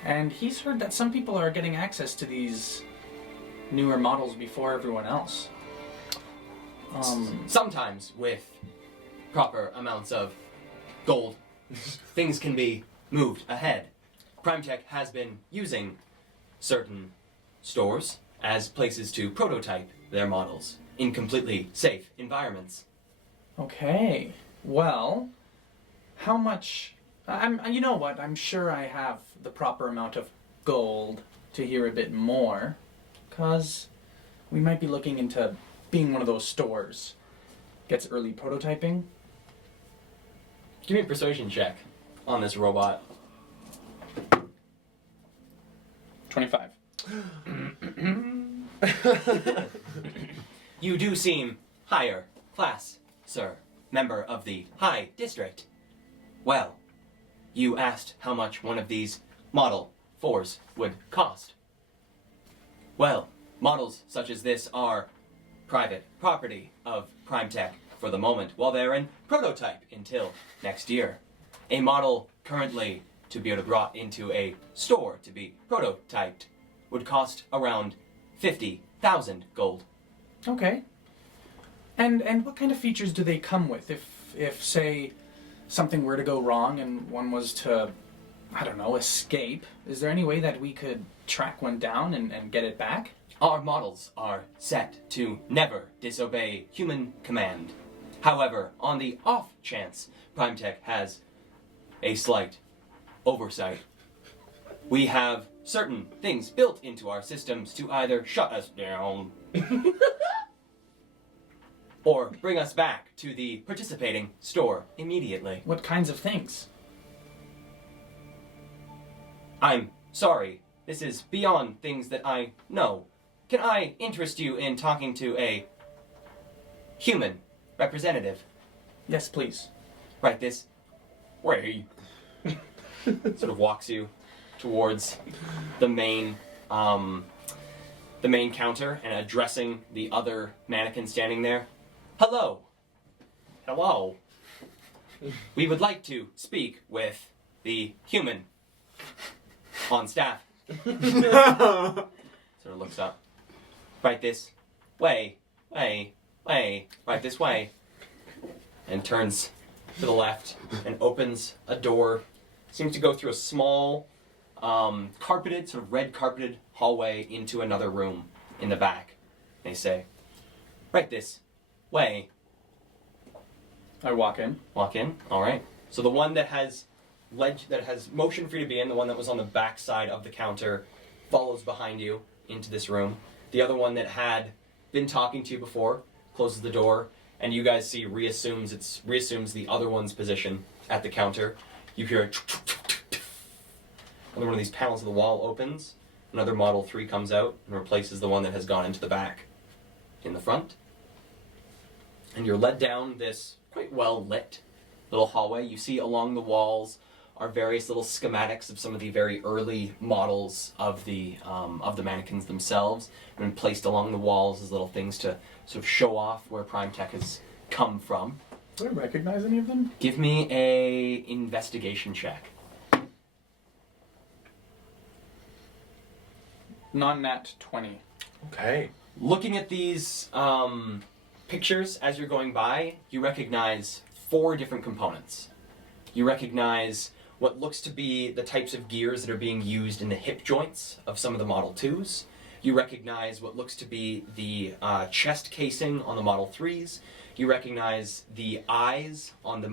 And he's heard that some people are getting access to these newer models before everyone else. Sometimes with proper amounts of gold, things can be moved ahead. Primetech has been using certain stores as places to prototype their models in completely safe environments. Okay. Well, how much... you know what? I'm sure I have the proper amount of gold to hear a bit more, because we might be looking into being one of those stores. Gets early prototyping. Give me a persuasion check on this robot. 25. You do seem higher class, sir. Member of the High District. Well, you asked how much one of these Model 4s would cost. Well, models such as this are private property of Primetech for the moment, while they're in prototype until next year. A model currently to be brought into a store to be prototyped would cost around 50,000 gold. Okay. And what kind of features do they come with? If say something were to go wrong and one was to, I don't know, escape, is there any way that we could track one down and get it back? Our models are set to never disobey human command. However, on the off chance Primetech has a slight oversight, we have certain things built into our systems to either shut us down or bring us back to the participating store immediately. What kinds of things? I'm sorry, this is beyond things that I know. Can I interest you in talking to a human representative? Yes, please. Right this way. Sort of walks you towards the main counter and addressing the other mannequin standing there. Hello. Hello. We would like to speak with the human on staff. Sort of looks up. Right this way. Right this way. And turns to the left and opens a door. Seems to go through a small, carpeted, sort of red carpeted hallway into another room in the back. They say, right this way. I walk in. Walk in, alright. So the one that has motion for you to be in, the one that was on the back side of the counter, follows behind you into this room. The other one that had been talking to you before closes the door, and you guys see reassumes the other one's position at the counter. You hear another one of these panels of the wall opens. Another Model 3 comes out and replaces the one that has gone into the back in the front. And you're led down this quite well lit little hallway. You see along the walls are various little schematics of some of the very early models of the mannequins themselves, and placed along the walls as little things to sort of show off where Primetech has come from. Do I recognize any of them? Give me a investigation check. Non-nat 20. Okay. Looking at these pictures as you're going by, you recognize 4 different components. You recognize what looks to be the types of gears that are being used in the hip joints of some of the Model 2s. You recognize what looks to be the chest casing on the Model 3s. You recognize the eyes on the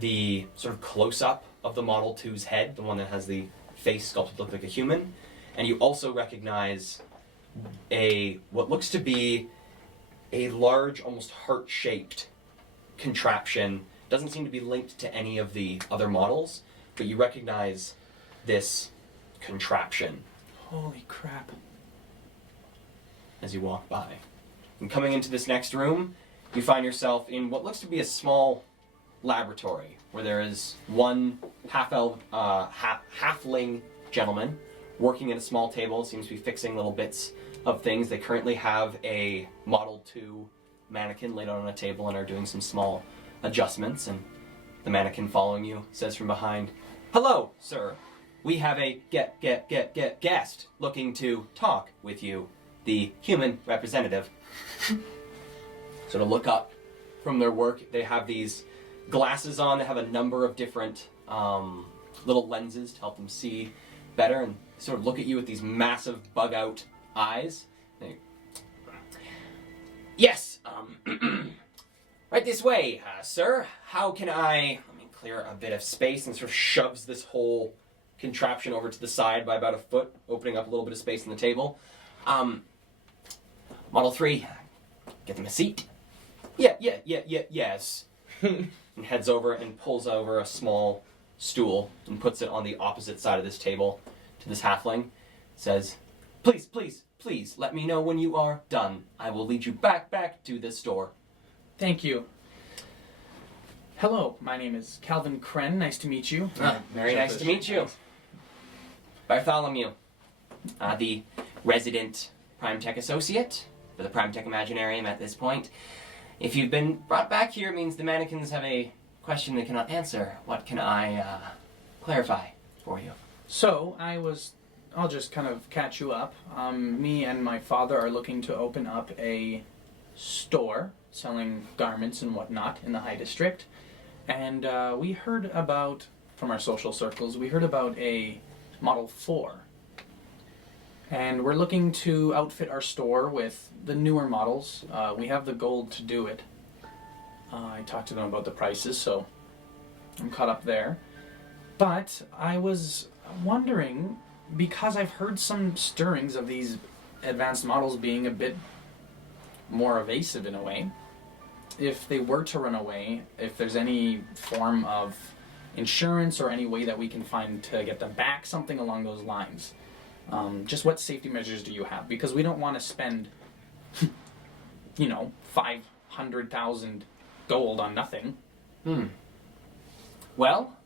the sort of close-up of the Model 2's head, the one that has the face sculpted to look like a human. And you also recognize what looks to be a large, almost heart-shaped contraption. Doesn't seem to be linked to any of the other models, but you recognize this contraption Holy crap. as you walk by. And coming into this next room, you find yourself in what looks to be a small laboratory, where there is one halfling gentleman working at a small table, seems to be fixing little bits of things. They currently have a Model 2 mannequin laid out on a table and are doing some small adjustments, and the mannequin following you says from behind, "Hello, sir. We have a guest looking to talk with you, the human representative." Sort of look up from their work. They have these glasses on. They have a number of different little lenses to help them see better, and sort of look at you with these massive bug-out eyes. Yes, right this way, sir. How can I... Let me clear a bit of space, and sort of shoves this whole contraption over to the side by about a foot, opening up a little bit of space on the table. Model 3, get them a seat. Yes. And heads over and pulls over a small stool and puts it on the opposite side of this table to this halfling. Says, please, let me know when you are done. I will lead you back to the store. Thank you. Hello, my name is Calvin Kren. Nice to meet you. Very nice to meet you. Bartholomew, the resident Primetech associate for the Primetech Imaginarium at this point. If you've been brought back here, it means the mannequins have a question they cannot answer. What can I clarify for you? So, I'll just kind of catch you up. Me and my father are looking to open up a store selling garments and whatnot in the High District. And we heard about, from our social circles, a Model 4. And we're looking to outfit our store with the newer models. We have the gold to do it. I talked to them about the prices, so I'm caught up there. But I was wondering, because I've heard some stirrings of these advanced models being a bit more evasive in a way, if they were to run away, if there's any form of insurance or any way that we can find to get them back, something along those lines. Just what safety measures do you have? Because we don't want to spend, 500,000 gold on nothing. Well,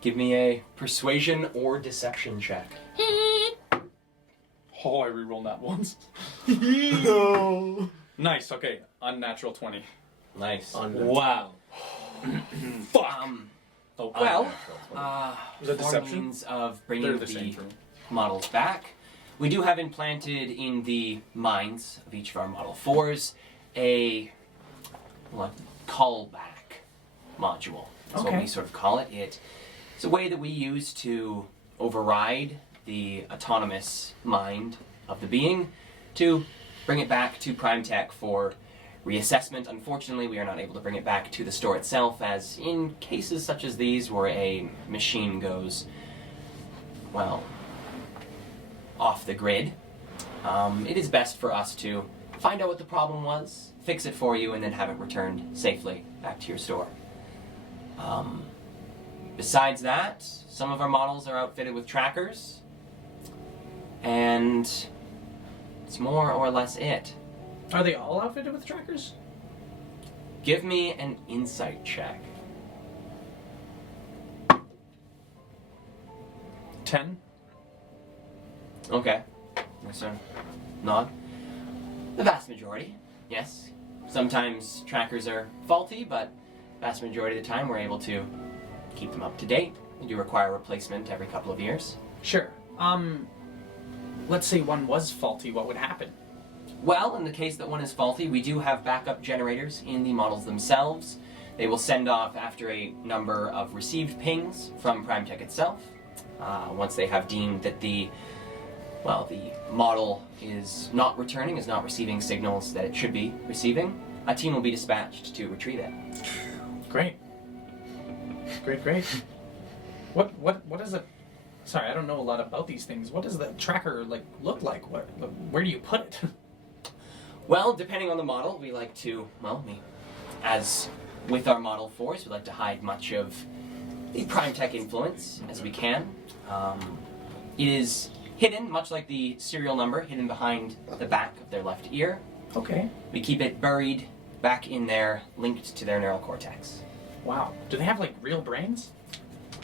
give me a persuasion or deception check. Oh, I rerolled that once. Nice, okay. Unnatural 20. Nice. Wow. Well, Was that for deception? means of They're bringing the same the for me. models back, we do have implanted in the minds of each of our Model 4s a callback module. That's what Okay. we sort of call it. It's a way that we use to override the autonomous mind of the being to bring it back to Prime Tech for reassessment. Unfortunately, we are not able to bring it back to the store itself, as in cases such as these where a machine goes, well, off the grid, it is best for us to find out what the problem was, fix it for you, and then have it returned safely back to your store. Besides that, some of our models are outfitted with trackers, and it's more or less it. Are they all outfitted with trackers? Give me an insight check. 10. Okay. Yes, sir. Nod. The vast majority, yes. Sometimes trackers are faulty, but vast majority of the time we're able to keep them up to date. We do require replacement every couple of years. Sure. Let's say one was faulty, what would happen? Well, in the case that one is faulty, we do have backup generators in the models themselves. They will send off after a number of received pings from PrimeTech itself. Once they have deemed that the model is not returning, is not receiving signals that it should be receiving, a team will be dispatched to retrieve it. Great. Great. What is it? Sorry, I don't know a lot about these things. What does the tracker look like? Where do you put it? Well, depending on the model, we like to, as with our Model 4s, we like to hide much of the PrimeTech influence as we can. It is hidden, much like the serial number, hidden behind the back of their left ear. Okay. We keep it buried back in there, linked to their neural cortex. Wow. Do they have real brains?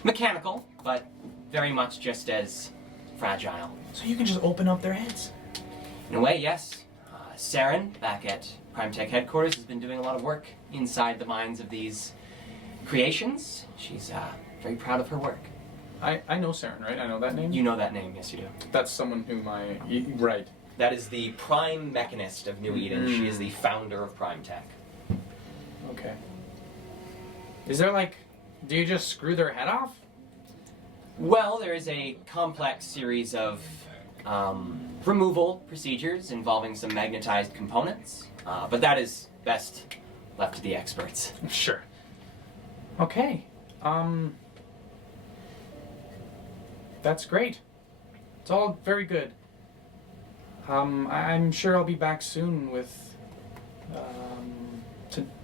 Mechanical, but very much just as fragile. So you can just open up their heads? In a way, yes. Saren, back at PrimeTech headquarters, has been doing a lot of work inside the minds of these creations. She's very proud of her work. I know Saren, right? I know that name? You know that name, yes you do. That's someone whom Right. That is the prime mechanist of New Eden. She is the founder of PrimeTech. Okay. Is there do you just screw their head off? Well, there is a complex series of removal procedures involving some magnetized components, but that is best left to the experts. Sure. Okay. That's great. It's all very good. I'm sure I'll be back soon with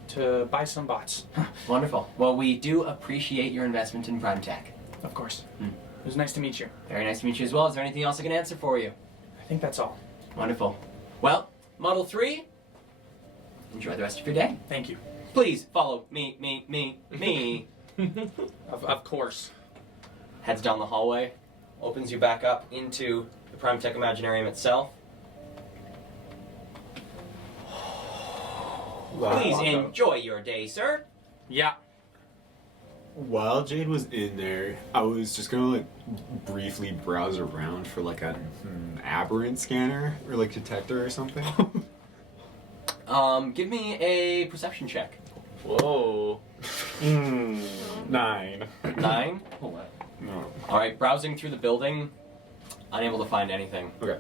to buy some bots. Wonderful. Well, we do appreciate your investment in PrimeTech. Of course. It was nice to meet you. Very nice to meet you as well. Is there anything else I can answer for you? I think that's all. Wonderful. Well, Model 3, enjoy the rest of your day. Thank you. Please follow me. Of course. Heads down the hallway, opens you back up into the PrimeTech Imaginarium itself. Please enjoy your day, sir. Yeah. While Jade was in there, I was just gonna briefly browse around for an aberrant scanner or detector or something. Give me a perception check. Whoa. 9. 9. Oh, wow. No. All right, browsing through the building, unable to find anything Okay.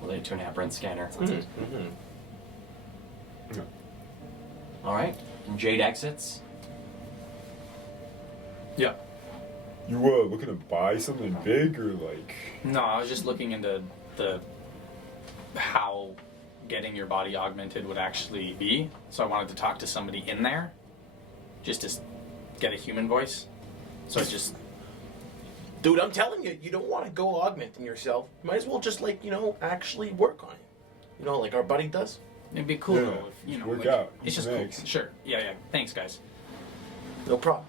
related to an aberrant scanner. Mm-hmm. All right. Jade exits. Yeah. You looking to buy something big or like? No, I was just looking into the how getting your body augmented would actually be. So I wanted to talk to somebody in there, just to get a human voice. So I just Dude, I'm telling you, you don't want to go augmenting yourself. You might as well just actually work on it. Like our buddy does. it'd be cool Yeah, though if work like, out. it's just Thanks. cool. Sure. Yeah. Thanks, guys. No problem.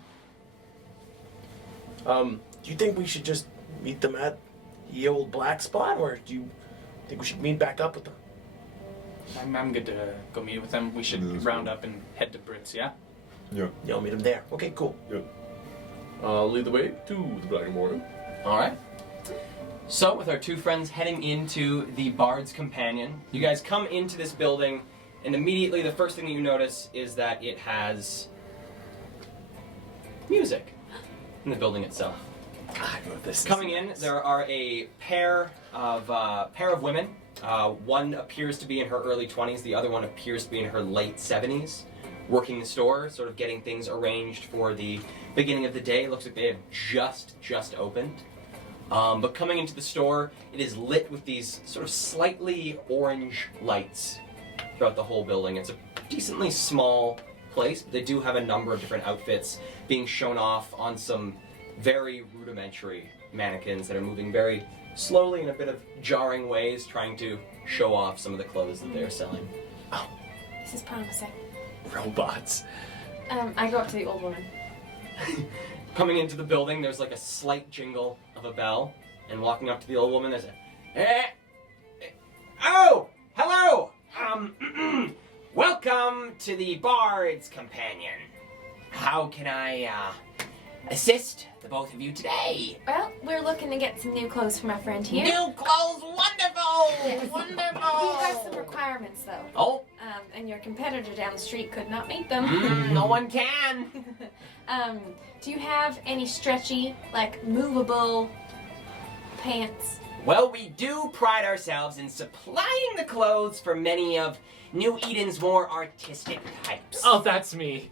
Do you think we should just meet them at the old black spot, or do you think we should meet back up with them? I'm good to go meet with them. We should That's round cool. up and head to Britt's, yeah? Yeah. You'll meet them there. Okay, cool. Yeah. I'll lead the way to the Black Emporium. All right. So, with our two friends heading into the Bard's Companion, you guys come into this building, and immediately the first thing that you notice is that it has music in the building itself. Coming in, there are a pair of women. One appears to be in her early 20s. The other one appears to be in her late 70s, working the store, sort of getting things arranged for the beginning of the day. It looks like they have just opened. But coming into the store, it is lit with these sort of slightly orange lights throughout the whole building. It's a decently small place, but they do have a number of different outfits being shown off on some very rudimentary mannequins that are moving very slowly in a bit of jarring ways, trying to show off some of the clothes that they're selling. This is promising. Robots. I go up to the old woman. Coming into the building, there's like a slight jingle of a bell, and walking up to the old woman, there's a, oh, hello, welcome to the Bard's Companion. How can I, assist the both of you today? Well, we're looking to get some new clothes for my friend here. New clothes, wonderful, Yes. wonderful. We have some requirements, though. Oh, And your competitor down the street could not meet them. no one can. Do you have any stretchy, movable pants? Well, we do pride ourselves in supplying the clothes for many of New Eden's more artistic types. Oh, that's me.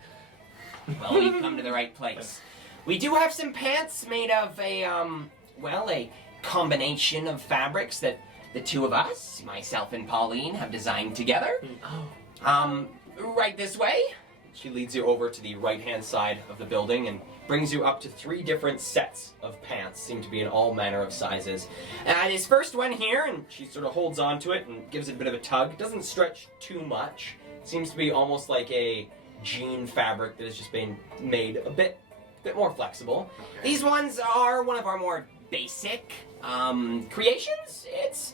Well, you've come to the right place. We do have some pants made of a combination of fabrics that the two of us, myself and Pauline, have designed together. Right this way. She leads you over to the right-hand side of the building and brings you up to 3 different sets of pants, seem to be in all manner of sizes. This first one here, and she sort of holds onto it and gives it a bit of a tug. It doesn't stretch too much. It seems to be almost like a jean fabric that has just been made a bit more flexible. These ones are one of our more basic creations. It's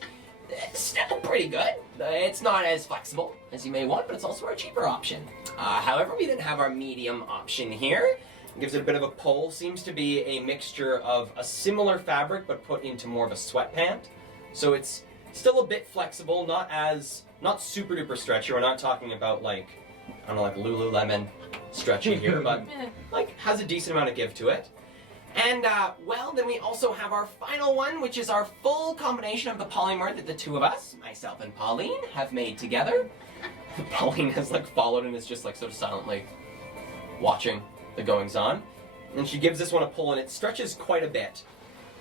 still pretty good. It's not as flexible as you may want, but it's also our cheaper option. However, we then have our medium option here. It gives it a bit of a pull. Seems to be a mixture of a similar fabric, but put into more of a sweat pant. So it's still a bit flexible, not super duper stretchy. We're not talking about like Lululemon stretchy here, but has a decent amount of give to it. And, then we also have our final one, which is our full combination of the polymer that the two of us, myself and Pauline, have made together. Pauline has, followed and is just, sort of silently watching the goings-on. And she gives this one a pull, and it stretches quite a bit.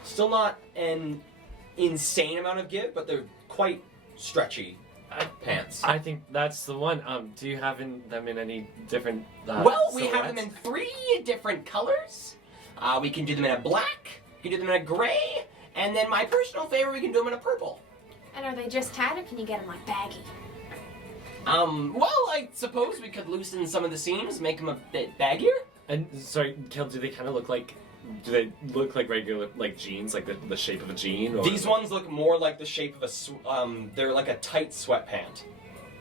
Still not an insane amount of give, but they're quite stretchy pants. I think that's the one. Do you have them in any different We have them in 3 different colors. We can do them in a black, we can do them in a gray, and then my personal favorite, we can do them in a purple. And are they just tight, or can you get them, baggy? I suppose we could loosen some of the seams, make them a bit baggier. And, sorry, Kel, do they look like regular, jeans, the shape of a jean? Or These ones look more like the shape of they're like a tight sweatpant,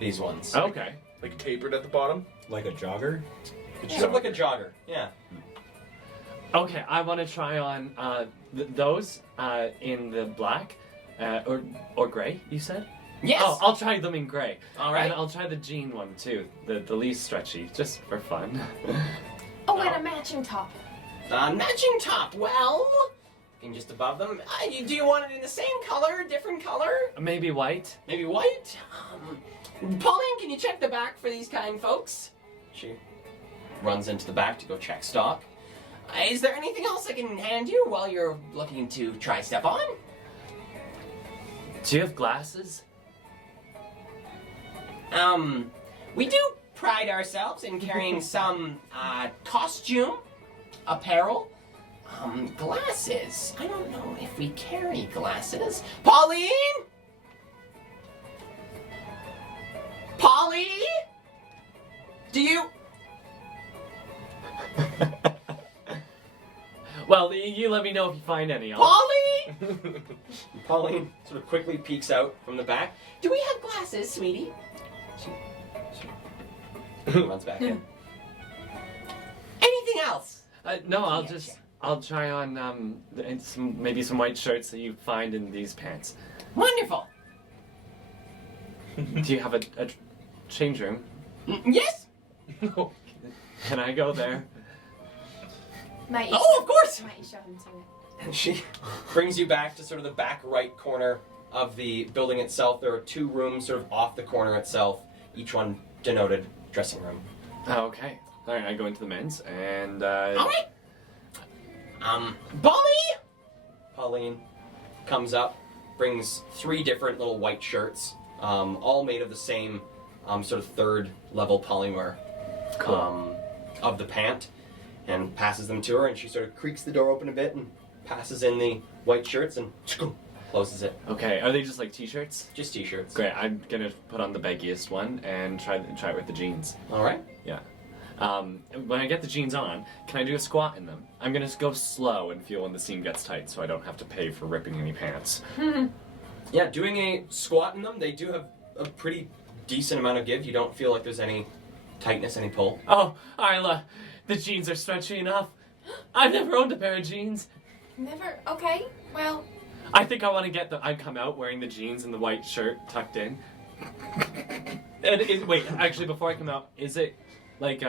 these ones. Okay. Tapered at the bottom. Like a jogger? Sort of like a jogger, yeah. Okay, I want to try on those in the black or gray, you said? Yes! Oh, I'll try them in gray. All right. And I'll try the jean one, too. The least stretchy, just for fun. Oh, and a matching top. Matching top, looking just above them. Do you want it in the same color, different color? Maybe white? Maybe white? Pauline, can you check the back for these kind folks? She runs into the back to go check stock. Is there anything else I can hand you while you're looking to try stuff on? Do you have glasses? We do pride ourselves in carrying some costume, apparel, glasses. I don't know if we carry glasses. Pauline? Polly? Do you? Well, you let me know if you find any. Polly? Pauline sort of quickly peeks out from the back. Do we have glasses, sweetie? She runs back in. Anything else? No, Yeah, I'll try on maybe some white shirts that you find in these pants. Wonderful. Do you have a change room? Yes? Can I go there? Might Oh, of course! Might you show him to it? And she brings you back to sort of the back right corner of the building itself. There are 2 rooms sort of off the corner itself, each one denoted dressing room. Oh, okay. All right, I go into the men's and. All right. Polly! Pauline comes up, brings 3 different little white shirts, all made of the same sort of 3rd level polymer of the pant, and passes them to her, and she sort of creaks the door open a bit and passes in the white shirts and closes it. Okay, are they just like t-shirts? Just t-shirts. Great. I'm gonna put on the baggiest one and try it with the jeans. All right. Yeah. When I get the jeans on, can I do a squat in them? I'm gonna go slow and feel when the seam gets tight, so I don't have to pay for ripping any pants. Yeah, doing a squat in them, they do have a pretty decent amount of give. You don't feel like there's any tightness, any pull. Oh, Isla, the jeans are stretchy enough. I've never owned a pair of jeans. Never. Okay. Well, I think I want to get I come out wearing the jeans and the white shirt tucked in. And wait, actually, before I come out, is it like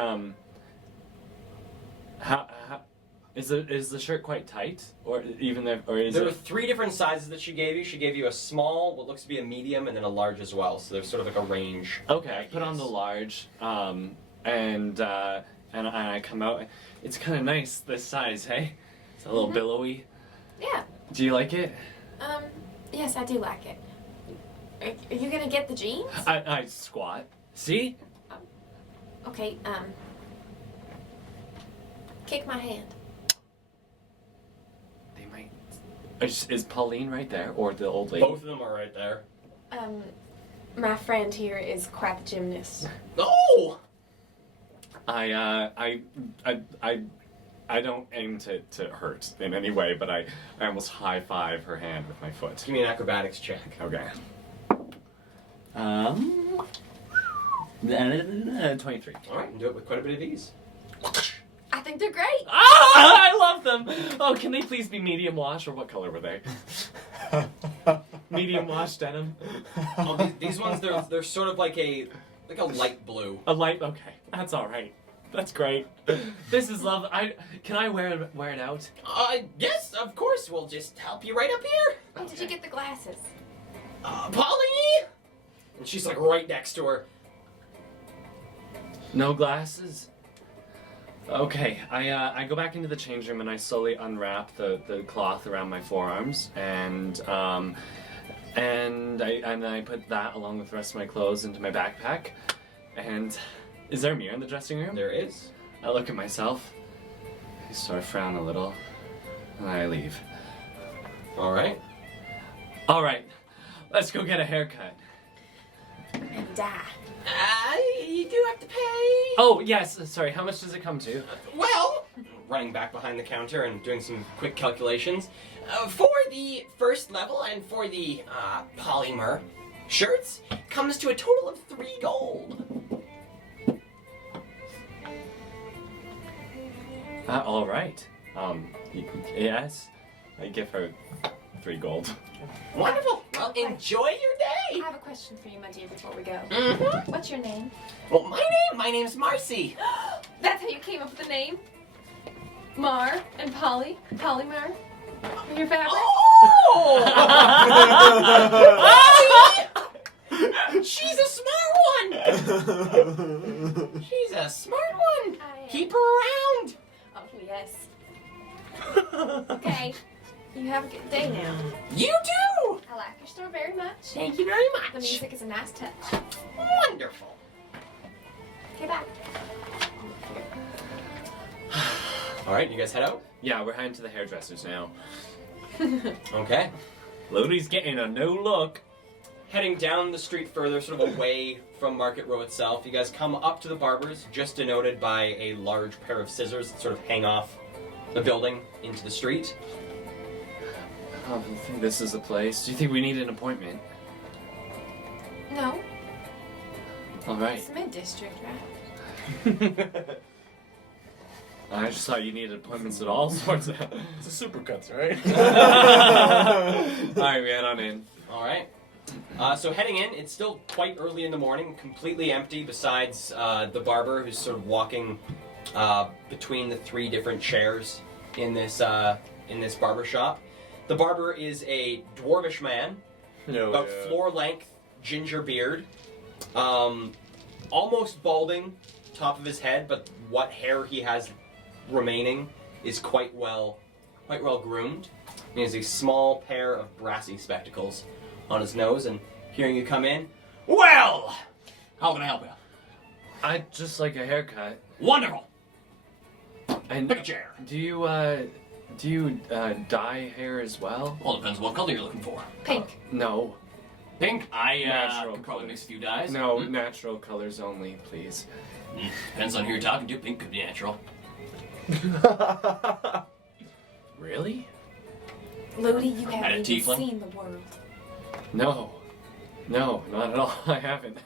how is the shirt quite tight, or even there, or is There are it? 3 different sizes that she gave you. She gave you a small, what looks to be a medium, and then a large as well. So there's sort of like a range. Okay, I put on the large, and I come out. It's kind of nice this size, hey? It's a little billowy. yeah. Do you like it? Yes, I do like it. Are you gonna get the jeans? I squat. See? Okay. Kick my hand. They might. Is Pauline right there, or the old lady? Both of them are right there. My friend here is quite the gymnast. Oh! I don't aim to hurt in any way, but I almost high-five her hand with my foot. Give me an acrobatics check. Okay. 23. All right, and do it with quite a bit of ease. I think they're great. Ah, I love them. Oh, can they please be medium wash, or what color were they? Medium wash denim. Oh, these ones, they're sort of like a light blue. A light. Okay, that's all right. That's great. This is love. Can I wear it out? Yes, of course. We'll just help you right up here. Oh, did you get the glasses? Polly! And she's like right next to her. No glasses? Okay, I go back into the change room and I slowly unwrap the cloth around my forearms and I put that along with the rest of my clothes into my backpack. And is there a mirror in the dressing room? There is. I look at myself, I sort of frown a little, and I leave. All right. All right, let's go get a haircut. And die. You do have to pay. Oh, yes, sorry, how much does it come to? Well, running back behind the counter and doing some quick calculations, for the first level and for the polymer shirts, comes to a total of 3 gold. All right. Yes, I give her 3 gold. Wonderful. Well, enjoy your day. I have a question for you, my dear, before we go. Mm-hmm. What's your name? Well, my name's Marcy. That's how you came up with the name? Mar and Polly? Polymar? Your fabric? Oh! She's a smart one! She's a smart one! Keep her around! Oh, yes. Okay. You have a good day now. You too! I like your store very much. Thank you very The much. music is a nice touch. Wonderful. Okay, bye. Alright, you guys head out? Yeah, we're heading to the hairdressers now. Okay. Lodi's getting a no look. Heading down the street further, sort of away from Market Row itself, you guys come up to the barber's, just denoted by a large pair of scissors that sort of hang off the building into the street. Oh, do you think this is the place? Do you think we need an appointment? No, Alright. it's mid-district, right? I just thought you needed appointments at all sorts of... It's a supercuts, right? Alright, we head on in. Alright. So heading in, it's still quite early in the morning, completely empty besides the barber who's sort of walking between the 3 different chairs in this barber shop. The barber is a dwarvish man, about floor-length ginger beard, almost balding, top of his head, but what hair he has remaining is quite well groomed. He has a small pair of brassy spectacles on his nose, and hearing you come in, well, how can I help you? I'd just like a haircut. Wonderful. And Pick a chair. do you dye hair as well? Well, depends what color you're looking for. Pink. No. Pink. I Natural could probably color. mix a few dyes. No, natural colors only, please. Depends on who you're talking to. Pink could be natural. Really? Lodi, you At a haven't even tiefling? seen the world. No, not at all. I haven't.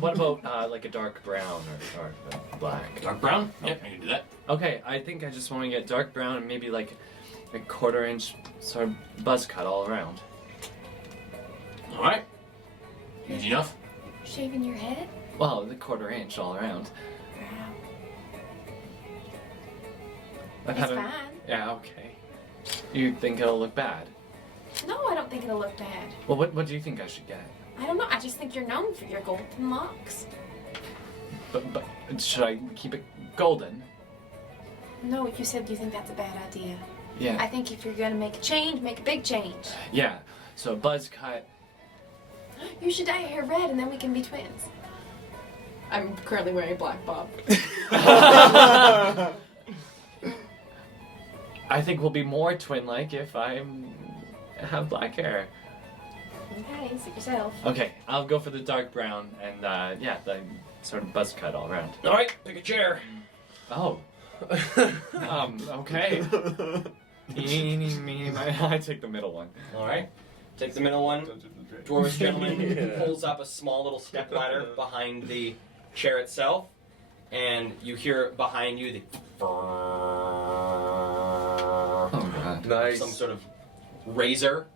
What about like a dark brown or black? Dark brown? Yep, I can do that. Okay, I think I just want to get dark brown and maybe like a 1/4 inch sort of buzz cut all around. Alright. Easy enough. Shaving your head? Well, the 1/4 inch all around. Wow. I've It's had a- fine. Yeah, okay. You think it'll look bad? No, I don't think it'll look bad. Well, what do you think I should get? I don't know. I just think you're known for your golden locks. But should I keep it golden? No, you said you think that's a bad idea. Yeah. I think if you're gonna make a change, make a big change. Yeah. So a buzz cut. You should dye your hair red and then we can be twins. I'm currently wearing a black bob. I think we'll be more twin-like if I have black hair. Okay, suit yourself. Okay, I'll go for the dark brown and yeah, the sort of buzz cut all around. Alright, pick a chair. Oh. Okay. Eeny, meeny, miny. I take the middle one. Alright. Take the middle one. Dwarvish gentleman pulls up a small little step ladder behind the chair itself, and you hear behind you the Oh god. Nice. some sort of razor,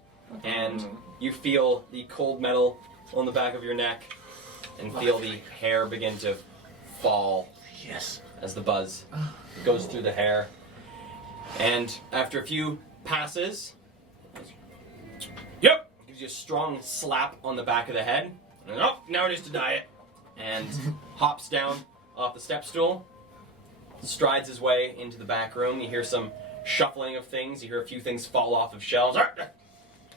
and you feel the cold metal on the back of your neck, and feel the hair begin to fall Yes. as the buzz goes through the hair. And after a few passes, yep, gives you a strong slap on the back of the head. And, oh, now it is to dye it. And hops down off the step stool, strides his way into the back room. You hear some shuffling of things. You hear a few things fall off of shelves.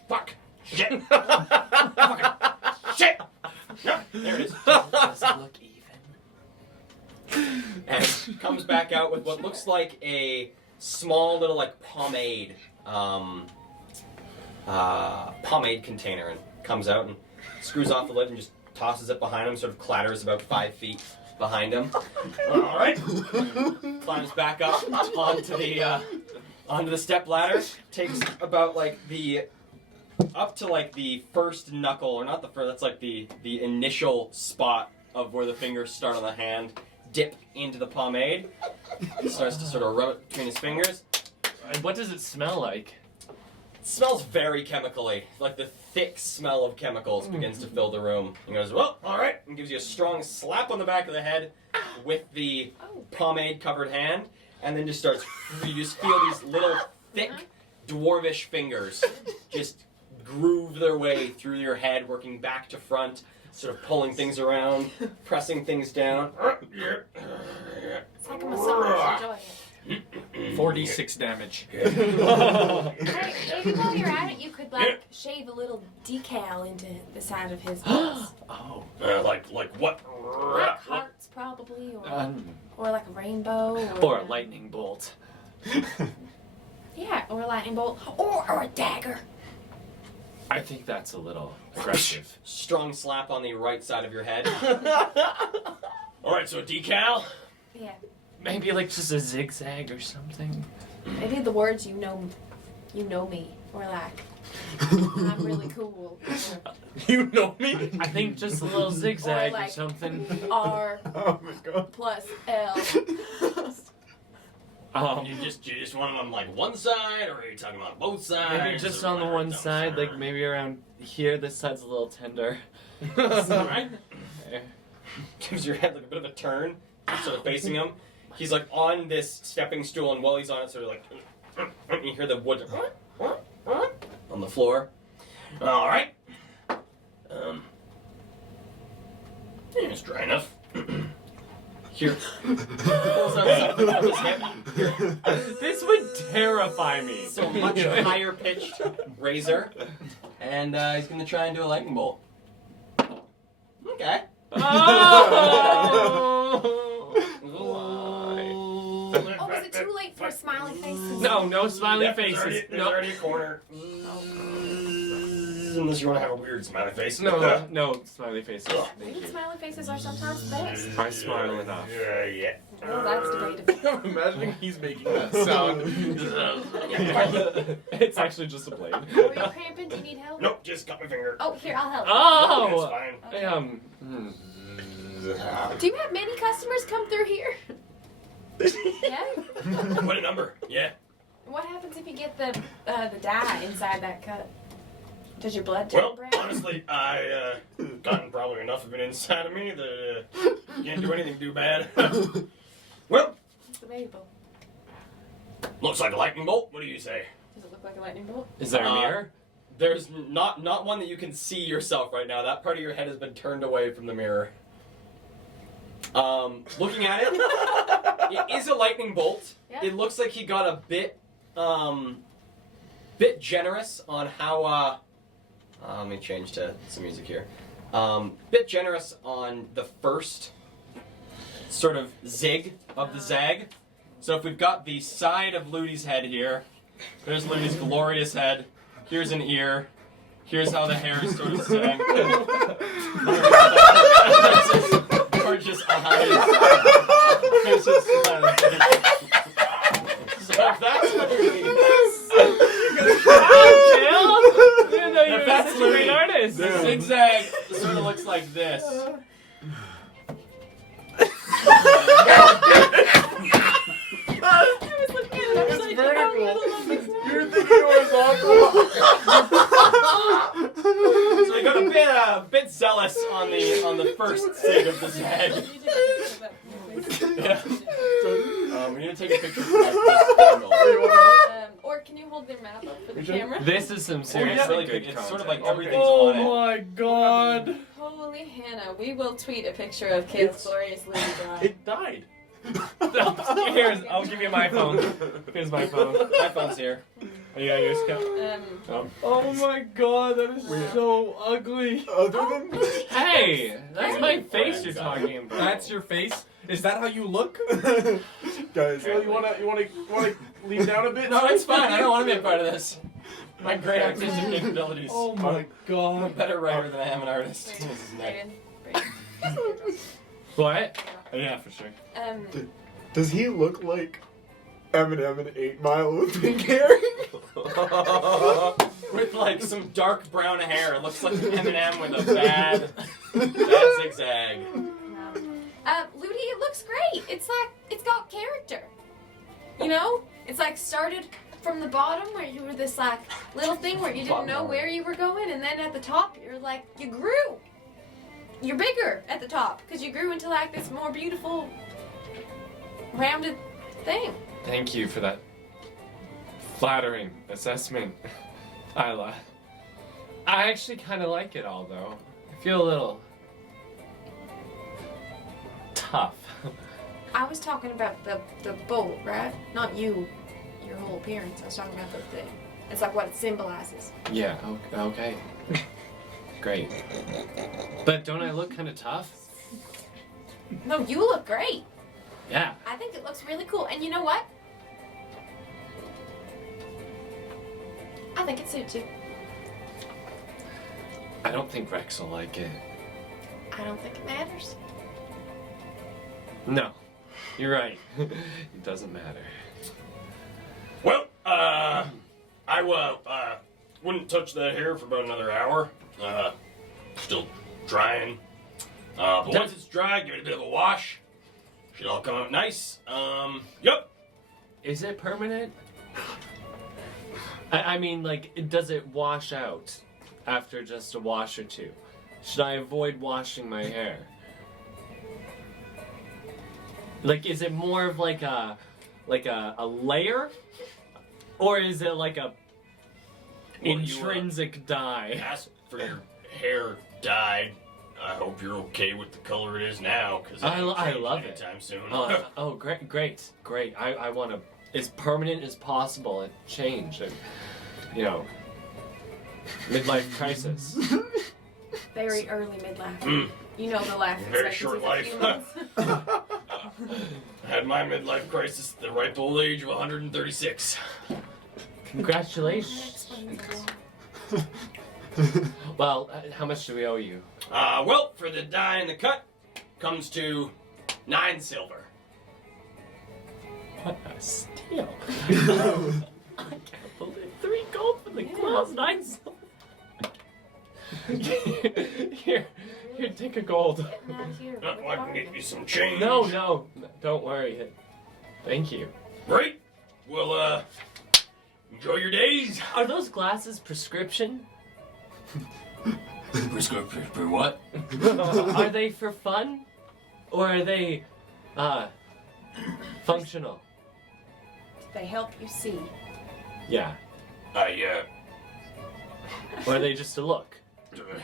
Fuck. Shit. Fucking shit. No, there it is. Does it look even? And comes back out with what looks like a small little like pomade container, and comes out and screws off the lid and just tosses it behind him, sort of clatters about 5 feet behind him. Alright. Climbs back up onto the step ladder, takes about like up to like the first knuckle, or not the first, that's like the initial spot of where the fingers start on the hand, dip into the pomade, starts to sort of rub it between his fingers. And what does it smell like? It smells very chemically, like the thick smell of chemicals begins to fill the room. He goes, well, alright, and gives you a strong slap on the back of the head with the pomade-covered hand, and then just starts. You just feel these little thick dwarvish fingers just groove their way through your head, working back to front, sort of pulling things around, pressing things down. It's like a massage. Enjoy it. 4d6 damage. Hey, maybe while you're at it, you could like shave a little decal into the side of his balls. Oh. Like what? Like hearts, probably, or like a rainbow, Or a lightning bolt. Yeah, or a lightning bolt, or a dagger. I think that's a little aggressive. Strong slap on the right side of your head. All right, so a decal. Yeah, Maybe like just a zigzag or something. maybe the words you know me, or like I'm really cool. You know me? I think just a little zigzag or like- something. R Oh my god. plus L. You just want them on like one side, or are you talking about both sides? Maybe just or on the right one down side, like center? maybe around here. This side's a little tender. All right. Gives your head like a bit of a turn, sort of facing him. He's like on this stepping stool, and while he's on it, sort of like you hear the wood on the floor. All right. Yeah, it's dry enough. Here. Pulls out something from his hip. This would terrify me. So much higher pitched razor, and he's gonna try and do a lightning bolt. Okay. Oh, is it too late for a smiley face? No smiley Yep, faces. There's No, already a corner. Unless you want to have a weird smiley face. no smiley faces. Thank Maybe you. smiley faces are sometimes the best. I smile enough. Yeah. Well, that's debatable. I'm imagining he's making that sound. It's actually just a blade. Are you cramping? Do you need help? Nope, just cut my finger. Oh, here, I'll help. Oh! It's fine. Do you have many customers come through here? Yeah? What a number. Yeah. What happens if you get the dye inside that cut? Does your blood turn Well, brown? honestly, I gotten probably enough of it inside of me that can't do anything too bad. Well, It's debatable. looks like a lightning bolt. What do you say? Does it look like a lightning bolt? Is there a mirror? There's not one that you can see yourself right now. That part of your head has been turned away from the mirror. Looking at it, it is a lightning bolt. Yeah. It looks like he got a bit generous on how. Let me change to some music here. Bit generous on the first sort of zig of the zag. So if we've got the side of Ludi's head here, there's Ludi's glorious head. Here's an ear. Here's how the hair is sort of sitting. Gorgeous eyes. Here's his so if that's Ludi, if that's a great Ludi, artist. the zigzag sort of looks like this. I was looking at it, I was like, vertical. You're thinking horizontal. So we got a bit zealous on the first zig of the zag. Yeah. We need to take a picture of this angle. or can you hold their map up for the camera? This is some It's seriously really good big. It's content. sort of like everything's Oh on it. my god. Holy Hannah, we will tweet a picture of Kale's glorious Lily Bride. It died. Here's, I'll give you my phone. Here's my phone. My phone's here. You got yours, Kat? Oh my god, that is so ugly. Other than Hey, that's my face you're talking about. That's your face? Is that how you look? guys, you wanna lean down a bit? No, it's fine. I don't want to be a part of this. My great artistic capabilities. Oh my I'm a god. better writer than I am an artist. This is neck. What? Yeah, for sure. Does he look like Eminem in 8 Mile with pink hair? With like some dark brown hair. It looks like Eminem with a bad zigzag. Ludi, it looks great. It's like, it's got character. You know? It's like started from the bottom where you were this like little thing where you didn't know where you were going, and then at the top you're like, you grew. You're bigger at the top because you grew into like this more beautiful rounded thing. Thank you for that flattering assessment, Isla. I actually kind of like it all, though. I feel a little tough. I was talking about the bolt, right? Not you, your whole appearance. I was talking about the thing. It's like what it symbolizes. Yeah, okay. Great. But don't I look kind of tough? No, you look great. Yeah. I think it looks really cool. And you know what? I think it suits you. I don't think Rex will like it. I don't think it matters. No, you're right. It doesn't matter. Well, I wouldn't touch that hair for about another hour. Still drying. But once it's dry, give it a bit of a wash. Should all come out nice. Yep. Is it permanent? I mean, like, does it wash out after just a wash or two? Should I avoid washing my hair? Like, is it more of like a layer? Or is it like a intrinsic dye? Ask for your hair dyed. I hope you're okay with the color it is now, because I love it. anytime soon. Oh, great. I want to, as permanent as possible, and change. And, you know, midlife crisis. Very early midlife. You know the life Very expectancy short is a life. few months. I had my midlife crisis at the ripe old age of 136. Congratulations. Well, how much do we owe you? Well, for the dye and the cut, comes to 9 silver. What a steal. I can't believe 3 gold for the clothes, 9 silver. Here, take a gold. Getting out of here. Oh, I can get you some change. No, don't worry. Thank you. Great. Well, enjoy your days. Are those glasses prescription? Prescription for what? Are they for fun? Or are they, functional? They help you see. Yeah. Or are they just a look?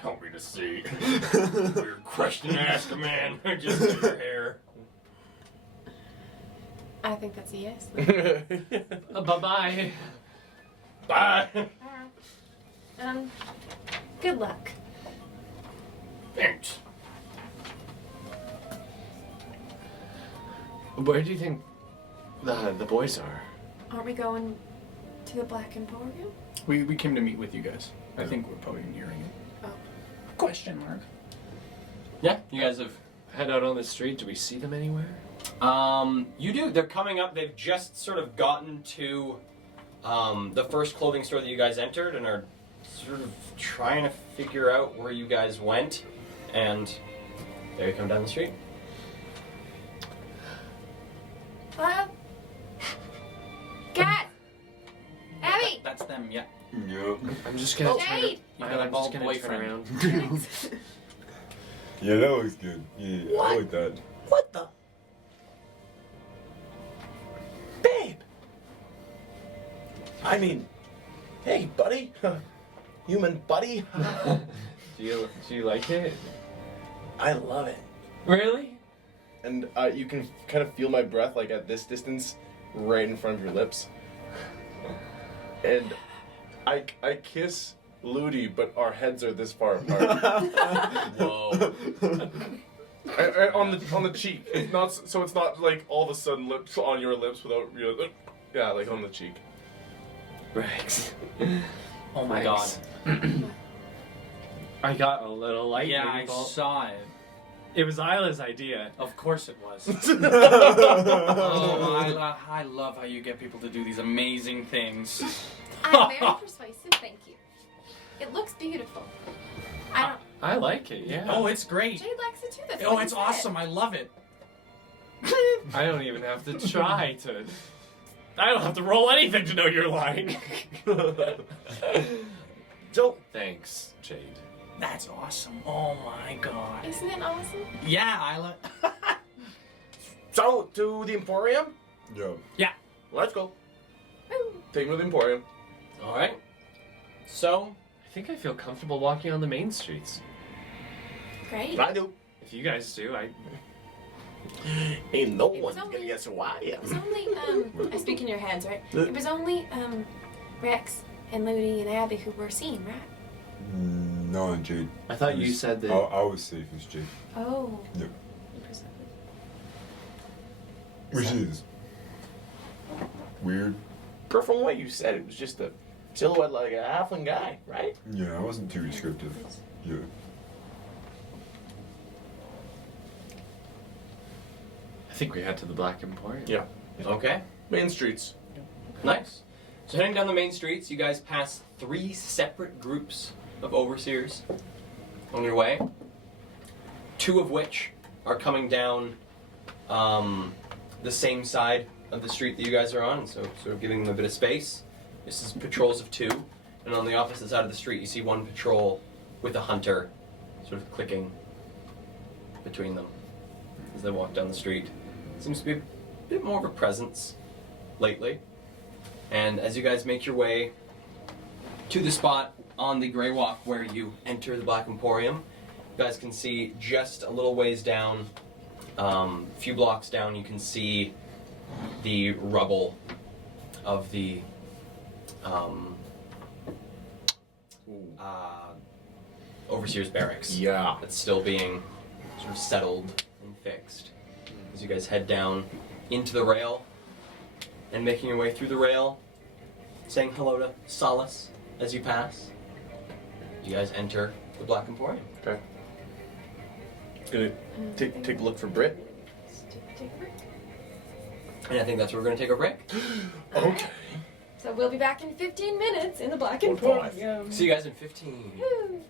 Help me to see. Weird question to ask a man. Just in your hair. I think that's a yes. Bye-bye. Bye. Good luck. Thanks. Where do you think the boys are? Aren't we going to the Black Emporium? We came to meet with you guys. I think we're probably nearing it. Oh. Question mark. Yeah, you guys have. Head out on the street. Do we see them anywhere? You do. They're coming up. They've just sort of gotten to the first clothing store that you guys entered and are sort of trying to figure out where you guys went. And there you come down the street. Cat! Abby! That's them, yeah. Yep. I'm just gonna turn. Jade! You got a I'm bald just gonna turn boyfriend. around. Yeah, that looks good. Yeah, I like that. What the? Babe! I mean, hey, buddy. Human buddy. Do you like it? I love it. Really? And you can kind of feel my breath like at this distance, right in front of your lips. And I kiss Ludi, but our heads are this far apart. Whoa. On the cheek. It's not so it's not like all of a sudden lips on your lips without yeah, like on the cheek. Rex. Oh my Thanks. I got a little light. Yeah, I maybe ball. saw it. It was Isla's idea. Of course it was. I love how you get people to do these amazing things. I'm very persuasive, thank you. It looks beautiful. I like it. Yeah. Oh, it's great. Jade likes it too. That's Oh, what it's he said. awesome. I love it. I don't even have to try to. I don't have to roll anything to know you're lying. So, Thanks, Jade. That's awesome. Oh my god. Isn't it awesome? Yeah, Isla. so to the Emporium? Yeah. Yeah. Let's go. Woo. Take me to the Emporium. All right. So, I think I feel comfortable walking on the main streets. Great. I do. If you guys do, Ain't no It was one's gonna only- guess who I It was am. only I speak in your heads, right? It was only Rex and Moody and Abby who were seen, right? No, Jade. I thought you said that. I was safe as Jade. Oh. Yep. Interesting. Which is weird. But from what you said, it was just a silhouette like a halfling guy, right? Yeah, I wasn't too descriptive. Yeah. I think we head to the Black Emporium. Yeah. okay. Main streets. Nice. So heading down the main streets, you guys pass 3 separate groups of overseers on your way. 2 of which are coming down the same side of the street that you guys are on, so sort of giving them a bit of space. This is patrols of 2, and on the opposite side of the street, you see 1 patrol with a hunter, sort of clicking between them as they walk down the street. Seems to be a bit more of a presence lately. And as you guys make your way to the spot on the Grey Walk where you enter the Black Emporium, you guys can see just a little ways down, a few blocks down, you can see the rubble of the Overseer's barracks. Yeah. That's still being sort of settled and fixed. As you guys head down into the rail and making your way through the rail, saying hello to Solace as you pass, you guys enter the Black Emporium. Okay. Gonna take a look for Britt. Take a break. And I think that's where we're going to take a break. Okay. So we'll be back in 15 minutes in the Black Or Emporium. See you guys in 15. Woo.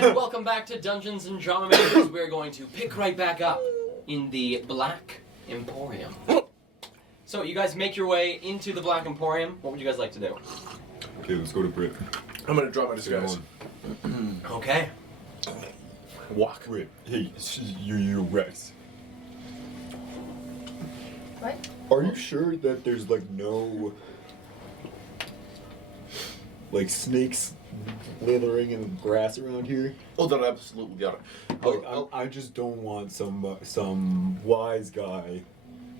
And welcome back to Dungeons and Drama. We're going to pick right back up in the Black Emporium. So you guys make your way into the Black Emporium. What would you guys like to do? Okay, let's go to Britt. I'm gonna drop my disguise. Okay. Walk. Wait, hey, you're Rex. What? Are you sure that there's like no like snakes slithering in the grass around here? Oh, there absolutely are. Like, I just don't want some wise guy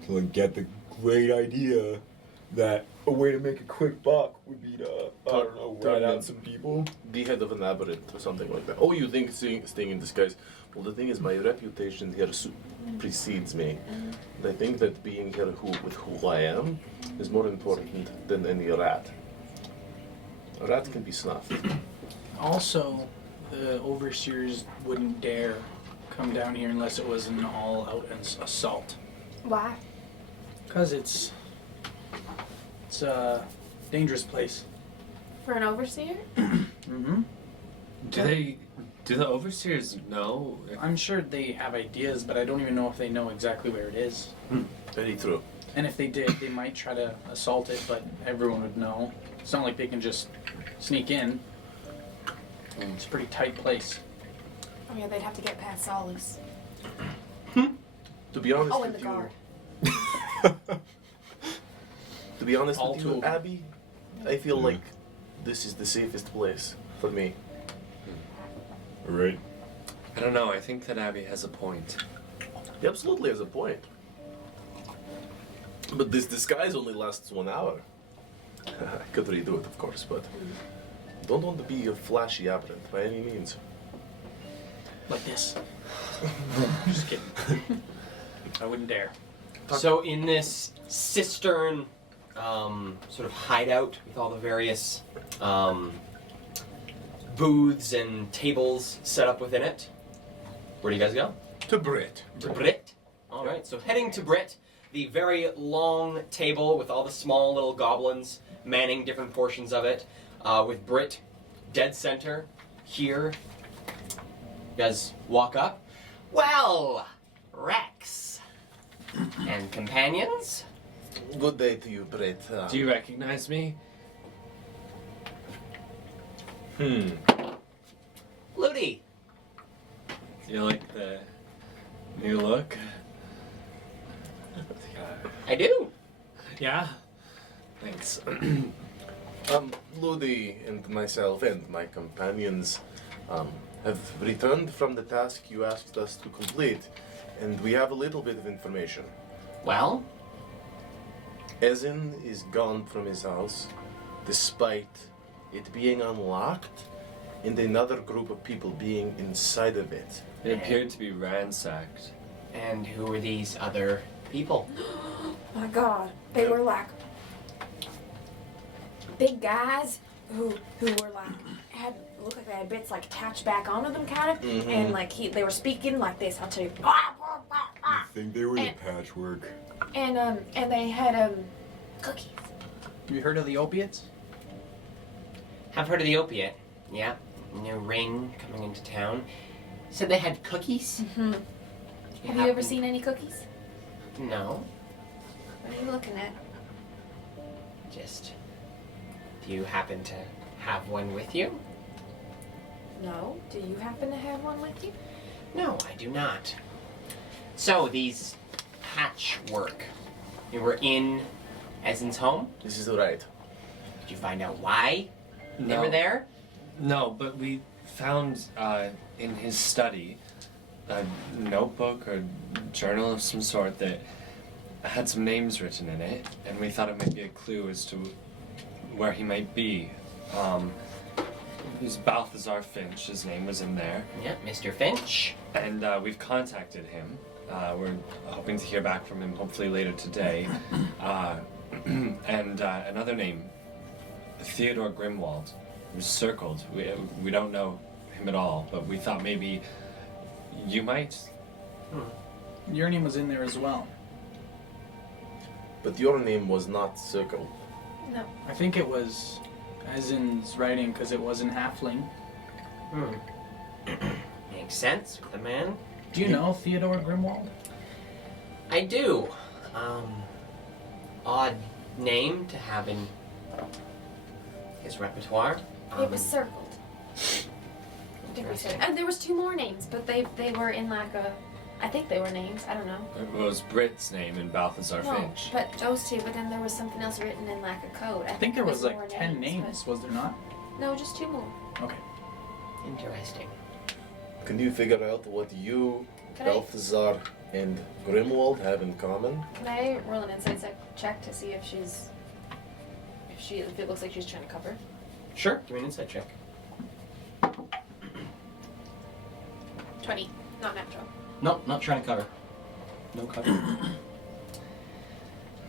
to like get the great idea that a way to make a quick buck would be to I don't know rat out some people. The head of an labyrinth or something like that. Oh, you think staying in disguise? Well, the thing is, my reputation here precedes me. And I think that being here with who I am is more important than any rat. A rat can be snuffed. Also, the overseers wouldn't dare come down here unless it was an all-out assault. Why? Because it's a dangerous place. For an overseer? Mm-hmm. Do the overseers know? I'm sure they have ideas, but I don't even know if they know exactly where it is. Very true. And if they did, they might try to assault it, but everyone would know. It's not like they can just sneak in. It's a pretty tight place. Oh yeah, they'd have to get past Solus. To be honest Oh, and with the guard. To be honest All with two you, of them. Abby, I feel like this is the safest place for me. Alright. I don't know. I think that Abby has a point. He absolutely has a point. But this disguise only lasts 1 hour. I could redo it, of course, but don't want to be a flashy aberrant by any means. Like this. Just kidding. I wouldn't dare. So in this cistern sort of hideout with all the various booths and tables set up within it, where do you guys go? To Britt. To Britt. All right, so heading to Britt, the very long table with all the small little goblins manning different portions of it, with Britt dead center here. You guys walk up. Well, Rex and companions. Good day to you, Britt. Do you recognize me? Ludi. Do you like the new look? I do. Yeah. Thanks. Ludi and myself and my companions have returned from the task you asked us to complete, and we have a little bit of information. Well, Ezin is gone from his house, despite it being unlocked and another group of people being inside of it. It appeared to be ransacked. and who are these other people? My God, they were like big guys who were like looked like they had bits like attached back onto them, kind of, and like they were speaking like this. I'll tell you. I think they were the And- patchwork. And they had cookies. Have you heard of the opiates? Have heard of the opiate? Yeah. New ring coming into town. Said they had cookies? Mm-hmm. Have you ever seen any cookies? No. What are you looking at? Just. Do you happen to have one with you? No. Do you happen to have one with you? No, I do not. So, these patchwork. You were in Ezen's home? This is right. Did you find out why they No. were there? No, but we found in his study a notebook or journal of some sort that had some names written in it, and we thought it might be a clue as to where he might be. It was Balthazar Finch, his name was in there, Yeah, Mr. Finch. and we've contacted him. We're hoping to hear back from him hopefully later today. And another name, Theodore Grimwald, was circled. We don't know him at all, but we thought maybe you might. Your name was in there as well. But your name was not circled. No. I think it was Ezen's writing because it was in halfling. makes sense with a man. Do you know Theodore Grimwald? I do. Odd name to have in his repertoire. It was circled. I think we said. And there was 2 more names, but they were in like a. I think they were names. I don't know. It was Britt's name and Balthazar No, Finch. but those 2. But then there was something else written in like a code. I think there was more like 10 names, was there not? but- No, just 2 more. Okay. Interesting. Can you figure out what you, Can I- Balthazar, and Grimwald have in common? Can I roll an insight check to see if it looks like she's trying to cover? Sure. Give me an insight check. 20, not natural. Nope, not trying to cover. No cover.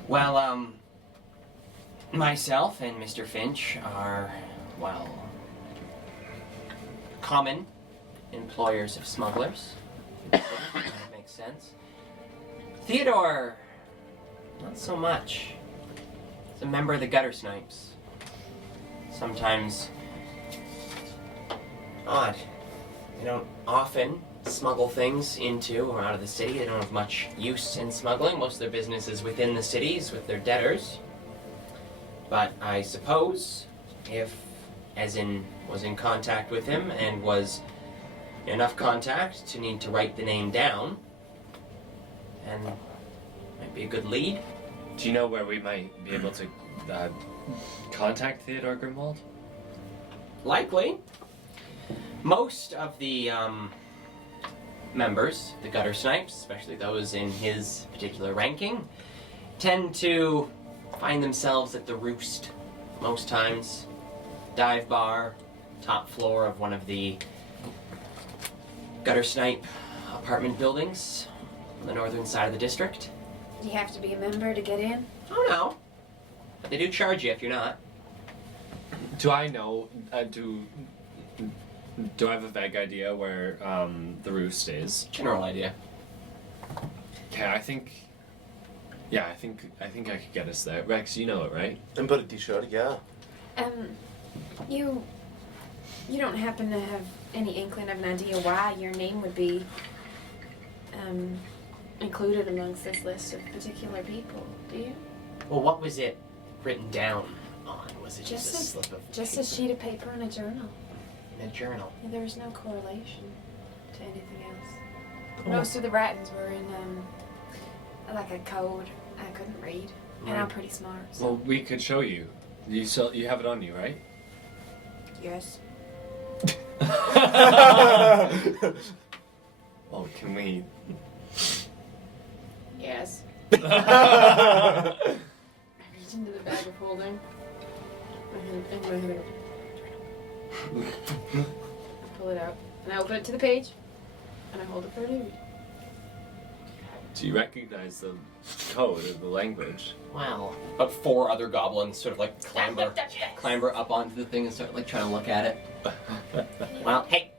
Well, myself and Mr. Finch are, well, common employers of smugglers. That makes sense. Theodore, not so much. He's a member of the Gutter Snipes. Sometimes odd. They don't often smuggle things into or out of the city. They don't have much use in smuggling. Most of their business is within the cities with their debtors. But I suppose if Esin was in contact with him and was enough contact to need to write the name down, and might be a good lead. Do you know where we might be able to contact Theodore Grimwald? Likely. Most of the members, the Gutter Snipes, especially those in his particular ranking, tend to find themselves at the Roost most times. Dive bar, top floor of one of the Gutter Snipe apartment buildings on the northern side of the district. You have to be a member to get in? Oh no. But they do charge you if you're not. Do I know? Do I have a vague idea where the Roost is? General idea. Okay, I think I could get us there. Rex, you know it, right? I'm pretty sure, yeah. You don't happen to have any inkling of an idea why your name would be included amongst this list of particular people, do you? Well, what was it written down on? Was it just a Just slip of Just paper a sheet of paper and a journal. in a journal? Yeah, there was no correlation to anything else. Oh. Most of the writings were in like a code I couldn't read, and I'm pretty smart. So. Well, we could show you. You have it on you, right? Yes. Well, can we? Yes. I reach into the bag of holding. And my hand. Pull it out, and I open it to the page, and I hold it for a read. Do you recognize the code or the language? Wow. But 4 other goblins sort of like clamber up onto the thing and start like trying to look at it. Well, hey!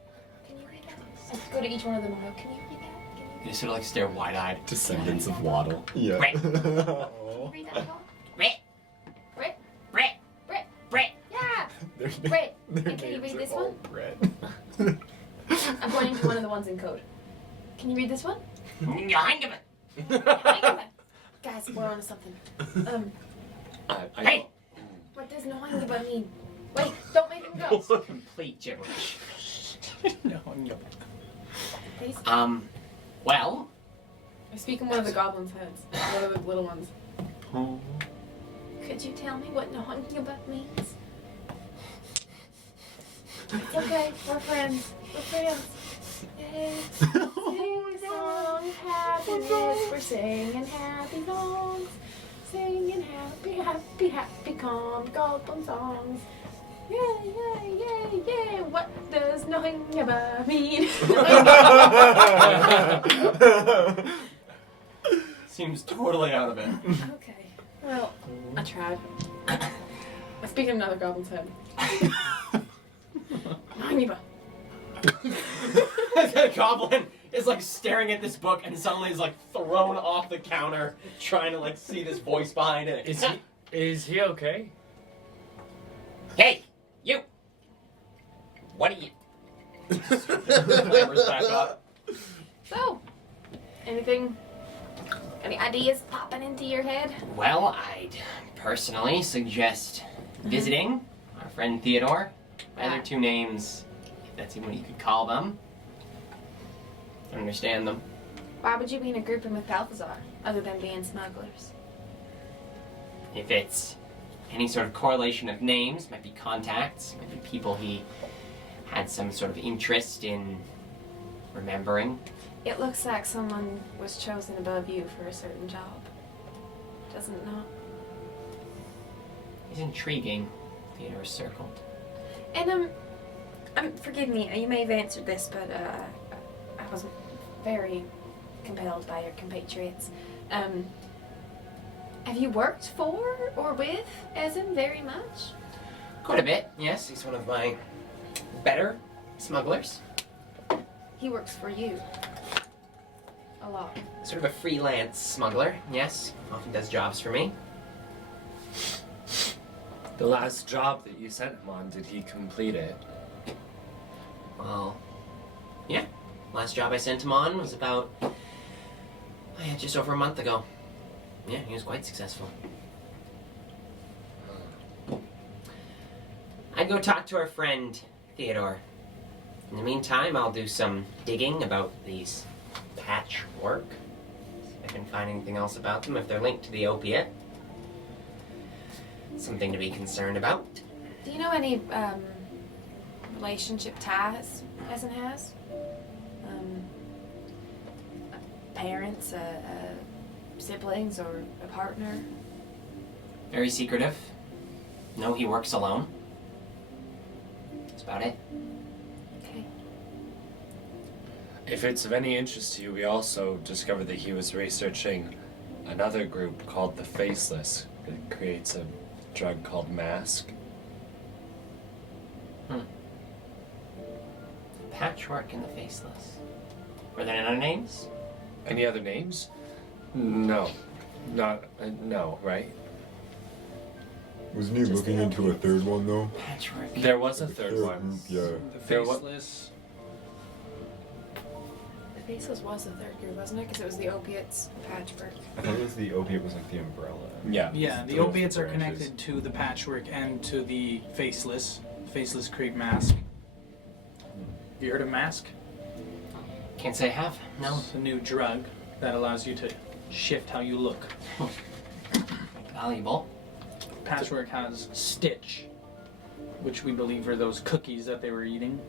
Can you read that? I go to each one of them and go, can you read that? Can you You sort of like stare wide-eyed. Descendants of Waddle. Yeah. Right. read that at all? Britt! Britt? Britt! Britt? Britt! Yeah! Their Britt! Their And can you names read are this all one? Brett. I'm pointing to one of the ones in code. Can you read this one? Hey! Guys, we're on to something. Hey! What does no Hangaba mean? Wait, don't make him go. Complete gibberish. No. Please. Well, I speak in one of the goblins' heads. One of the little ones. Could you tell me what no Hangaba means? It's okay, we're friends. We're friends. Yay. Sing song of happiness. We're singing happy songs. Singing happy, happy, happy, calm goblin songs. Yay, yay, yay, yay. What does no Hangaba mean? seems totally out of it. Okay. Well, I tried. I speak in another goblin's head. Hangaba. The goblin is like staring at this book and suddenly is like thrown off the counter, trying to like see this voice behind it. Is he okay? Hey, you! What are you? Clambers back up. So, any ideas popping into your head? Well, I'd personally suggest visiting our friend Theodore. My other two names, if that's even what you could call them. I understand them. Why would you be in a grouping with Balthazar, other than being smugglers? If it's any sort of correlation of names, might be contacts, might be people he had some sort of interest in remembering. It looks like someone was chosen above you for a certain job. Doesn't it not? He's intriguing. Theodore's circled. And forgive me, you may have answered this, but I wasn't very compelled by your compatriots. Have you worked for or with Ezen very much? Quite a bit, yes. He's one of my better smugglers. He works for you. A lot. Sort of a freelance smuggler, yes. Often does jobs for me. The last job that you sent him on, did he complete it? Well, yeah. Last job I sent him on was about just over a month ago. Yeah, he was quite successful. I'd go talk to our friend Theodore. In the meantime, I'll do some digging about these patchwork. See if I can find anything else about them, if they're linked to the opiate. Something to be concerned about. Do you know any relationship ties Ezen has? Parents, siblings, or a partner? Very secretive. No, he works alone. That's about it. Okay. If it's of any interest to you, we also discovered that he was researching another group called the Faceless. It creates a drug called Mask. Patchwork and the Faceless. Were there any other names? Any other names? No. Not, no, right? Wasn't he looking into a third one though? Patchwork. There was a third Third one. group, yeah. The There wa- faceless. The Faceless was the third group, wasn't it? Because it was the opiates, patchwork. I thought it was the opiate was like the umbrella. Yeah. Yeah, the Those opiates are branches. connected to the patchwork and to the faceless create mask. Have you heard of mask? Can't say I have. No. It's a new drug that allows you to shift how you look. Valuable. Patchwork has stitch, which we believe are those cookies that they were eating.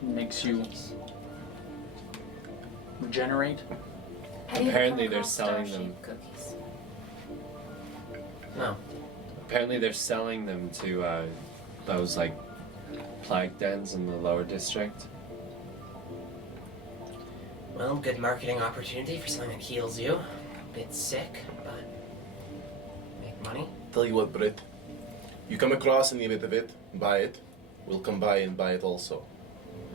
Makes you regenerate. Have you ever Apparently come they're across selling star-shaped them. cookies? No. Apparently they're selling them to those like plague dens in the lower district. Well, good marketing opportunity for something that heals you. A bit sick, but make money. Tell you what, Britt. You come across any bit of it, buy it. We'll come by and buy it also.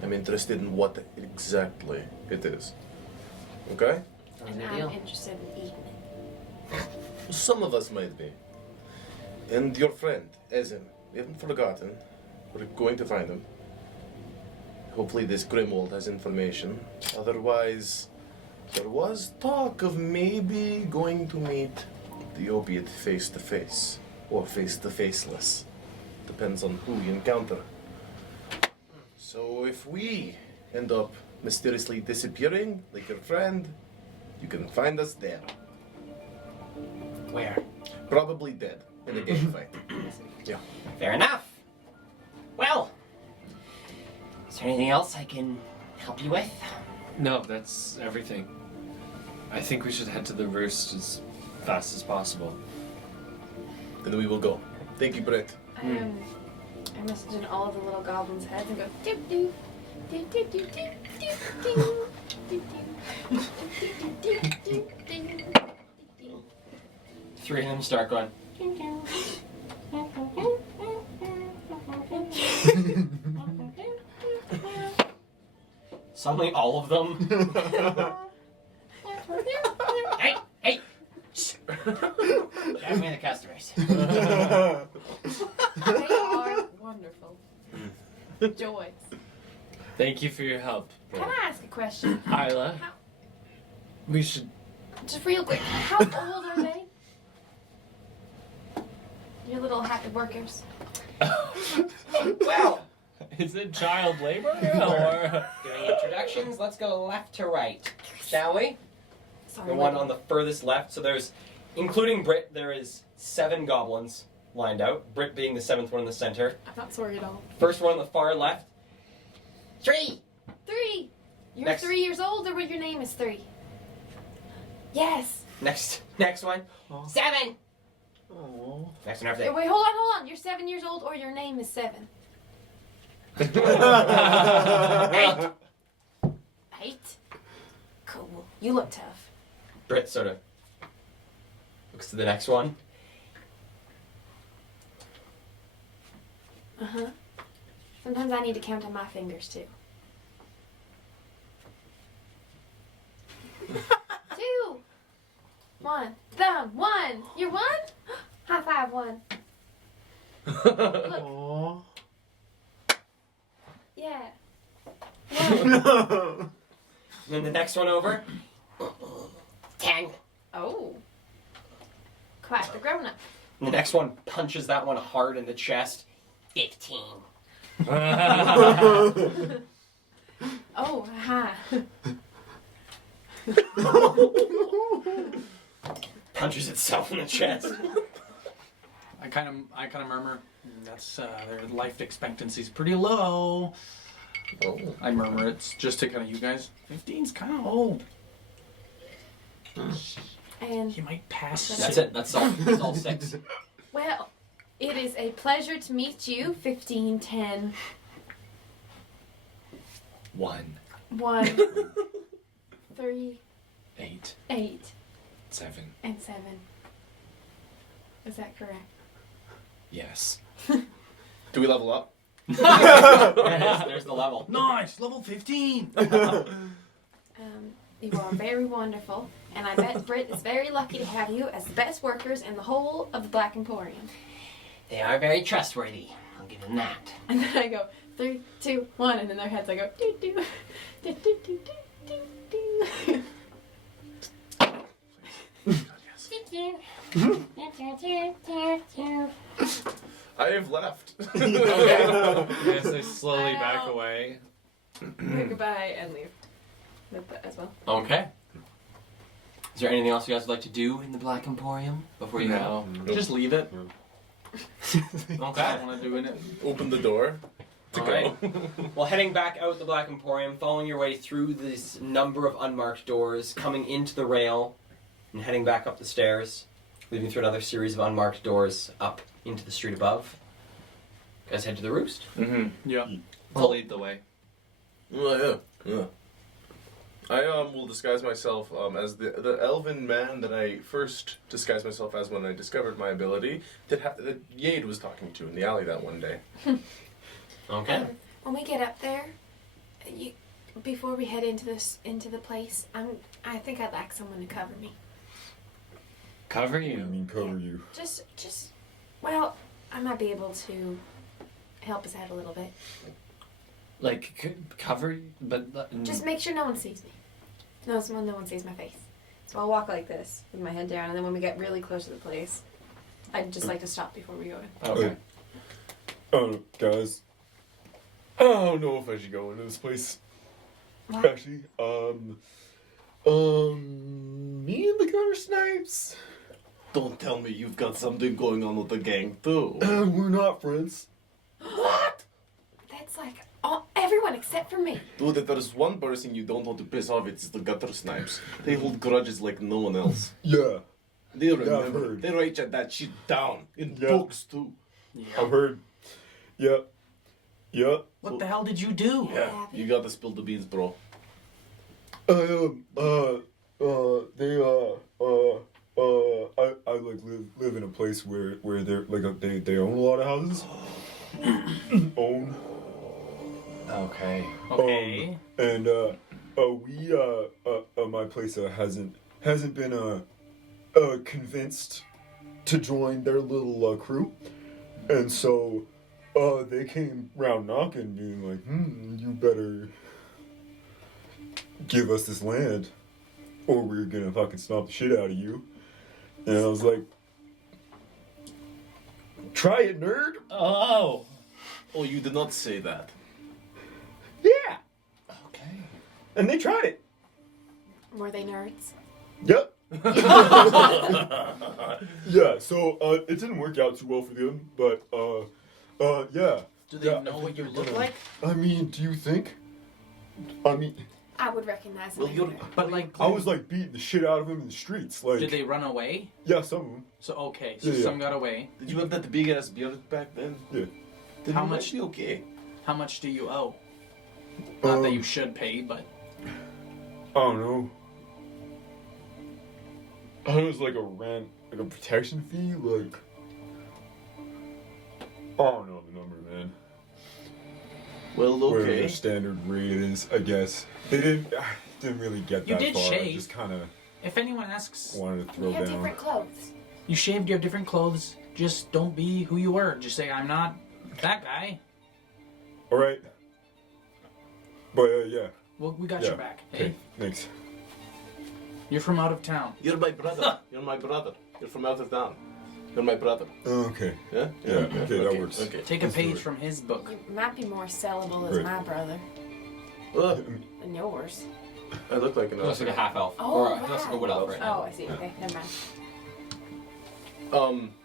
I'm interested in what exactly it is. Okay? Sounds And good I'm deal. interested in eating it. Some of us might be. And your friend, Ezen, we haven't forgotten. We're going to find him. Hopefully this Grimwald has information. Otherwise, there was talk of maybe going to meet the opiate face to face. Or face to faceless. Depends on who you encounter. So if we end up mysteriously disappearing, like your friend, you can find us there. Where? Probably dead in a gang fight. Yeah. Fair enough. Well, is there anything else I can help you with? No, that's everything. I think we should head to the roost as fast as possible. Then we will go. Thank you, Britt. I message in all of the little goblins' heads and go doop doop doop doop doop doop doop doop doop doop doop. Three of them start going. Suddenly, all of them. Hey, hey! Shh. Show me the customers. They are wonderful. Joys. Thank you for your help. Can I ask a question? Isla, we should. Just real quick. How old are they? Your little happy workers. Well, Is it child labor or? doing introductions, let's go left to right, shall we? Sorry. The one on the furthest left. So there's, including Britt, there is 7 goblins lined out. Britt being the 7th one in the center. I'm not sorry at all. First one on the far left. 3. 3. You're Next. 3 years old, or what? Your name is 3. Yes. Next one. 7. Next one over there. Wait, hold on. You're 7 years old, or your name is 7. 8. 8. Cool. You look tough. Britt sort of looks to the next one. Sometimes I need to count on my fingers too. 2. 1. Thumb. 1. You're 1? High five 1. Look. Yeah. 1. And then the next one over. 10. Oh. Quite the grown up. And the next one punches that one hard in the chest. 15. Oh, ha. Punches itself in the chest. I kind of murmur. That's their life expectancy's pretty low. Oh. I murmur it's just to kind of you guys. 15's kind of old. And He might pass. That's it. That's all 6. well, it is a pleasure to meet you, 15, 10, 1, 1, 3, 8, 8, 7. and 7. Is that correct? Yes. Do we level up? There's the level. Nice, level 15. You are very wonderful, and I bet Britt is very lucky to have you as the best workers in the whole of the Black Emporium. They are very trustworthy. I'll give them that. And then I go 3, 2, 1, and in their heads I go doo doo doo doo doo doo doo doo. I have left. Yes, I slowly I back know. away. Goodbye and leave. With that as well. Okay. Is there anything else you guys would like to do in the Black Emporium before you go? Just leave it. I Okay. don't want to do it. Open the door to All go. right. Well, heading back out the Black Emporium, following your way through this number of unmarked doors, coming into the rail, and heading back up the stairs, leading through another series of unmarked doors up into the street above. You guys head to the roost. Mm-hmm. Yeah. I'll lead the way. Well, yeah. I will disguise myself as the elven man that I first disguised myself as when I discovered my ability that Yade was talking to in the alley that one day. Okay. When we get up there, before we head into the place, I think I'd like someone to cover me. Cover I you. mean, cover you. Just, well, I might be able to help us out a little bit. Like, cover, but. Just make sure no one sees me. No one sees my face. So I'll walk like this with my head down, and then when we get really close to the place, I'd just like to stop before we go in. Okay. Oh, guys. I don't know if I should go into this place. What? Actually, me and the gutter snipes. Don't tell me you've got something going on with the gang too. We're not friends. What? That's like everyone except for me. Dude, if there's one person you don't want to piss off, it's the gutter snipes. They hold grudges like no one else. Yeah, They I've remember. heard. They write that shit down in Yeah. books too. I've heard. Yep. Yep. What the hell did you do? Yeah, you gotta spill the beans, bro. I like live in a place where they're like they own a lot of houses. Own. Okay. Okay. And we my place hasn't been convinced to join their little crew, and so they came round knocking, being like, you better give us this land, or we're gonna fucking stomp the shit out of you. And I was like, try it, nerd. Oh. Oh, you did not say that. Yeah. Okay. And they tried it. Were they nerds? Yep. Yeah, so it didn't work out too well for them, but yeah. Do they know what you look like? I mean, do you think? I mean, I would recognize them. Well, you're. But like, I was like beating the shit out of them in the streets. Like, did they run away? yeah, some of them. So okay, so Yeah. some got away. Did you have that big ass beard back then? Yeah. Then How you much- might be okay. How much do you owe? Not that you should pay, but I don't know. I thought it was like a rent, like a protection fee, like. I don't know the number, man. Well, Whatever okay. their standard rate is, I guess. They didn't really get You that did far. shave. Just kind of if anyone asks, wanted to throw You have down. different clothes. you shaved, you have different clothes. Just don't be who you were. Just say I'm not that guy. All right. But yeah. Well, we got Yeah. your back. Okay. Hey, Thanks. you're from out of town. You're my brother. You're my brother. You're from out of town. You're my brother. Okay. Yeah? Yeah, okay, that works. Okay. Take a Let's do page it. from his book. You might be more sellable as Right. my brother than yours. I look like an He looks like a half elf. Oh, or he looks like a wood elf right now. Oh, I see. Okay, never mind.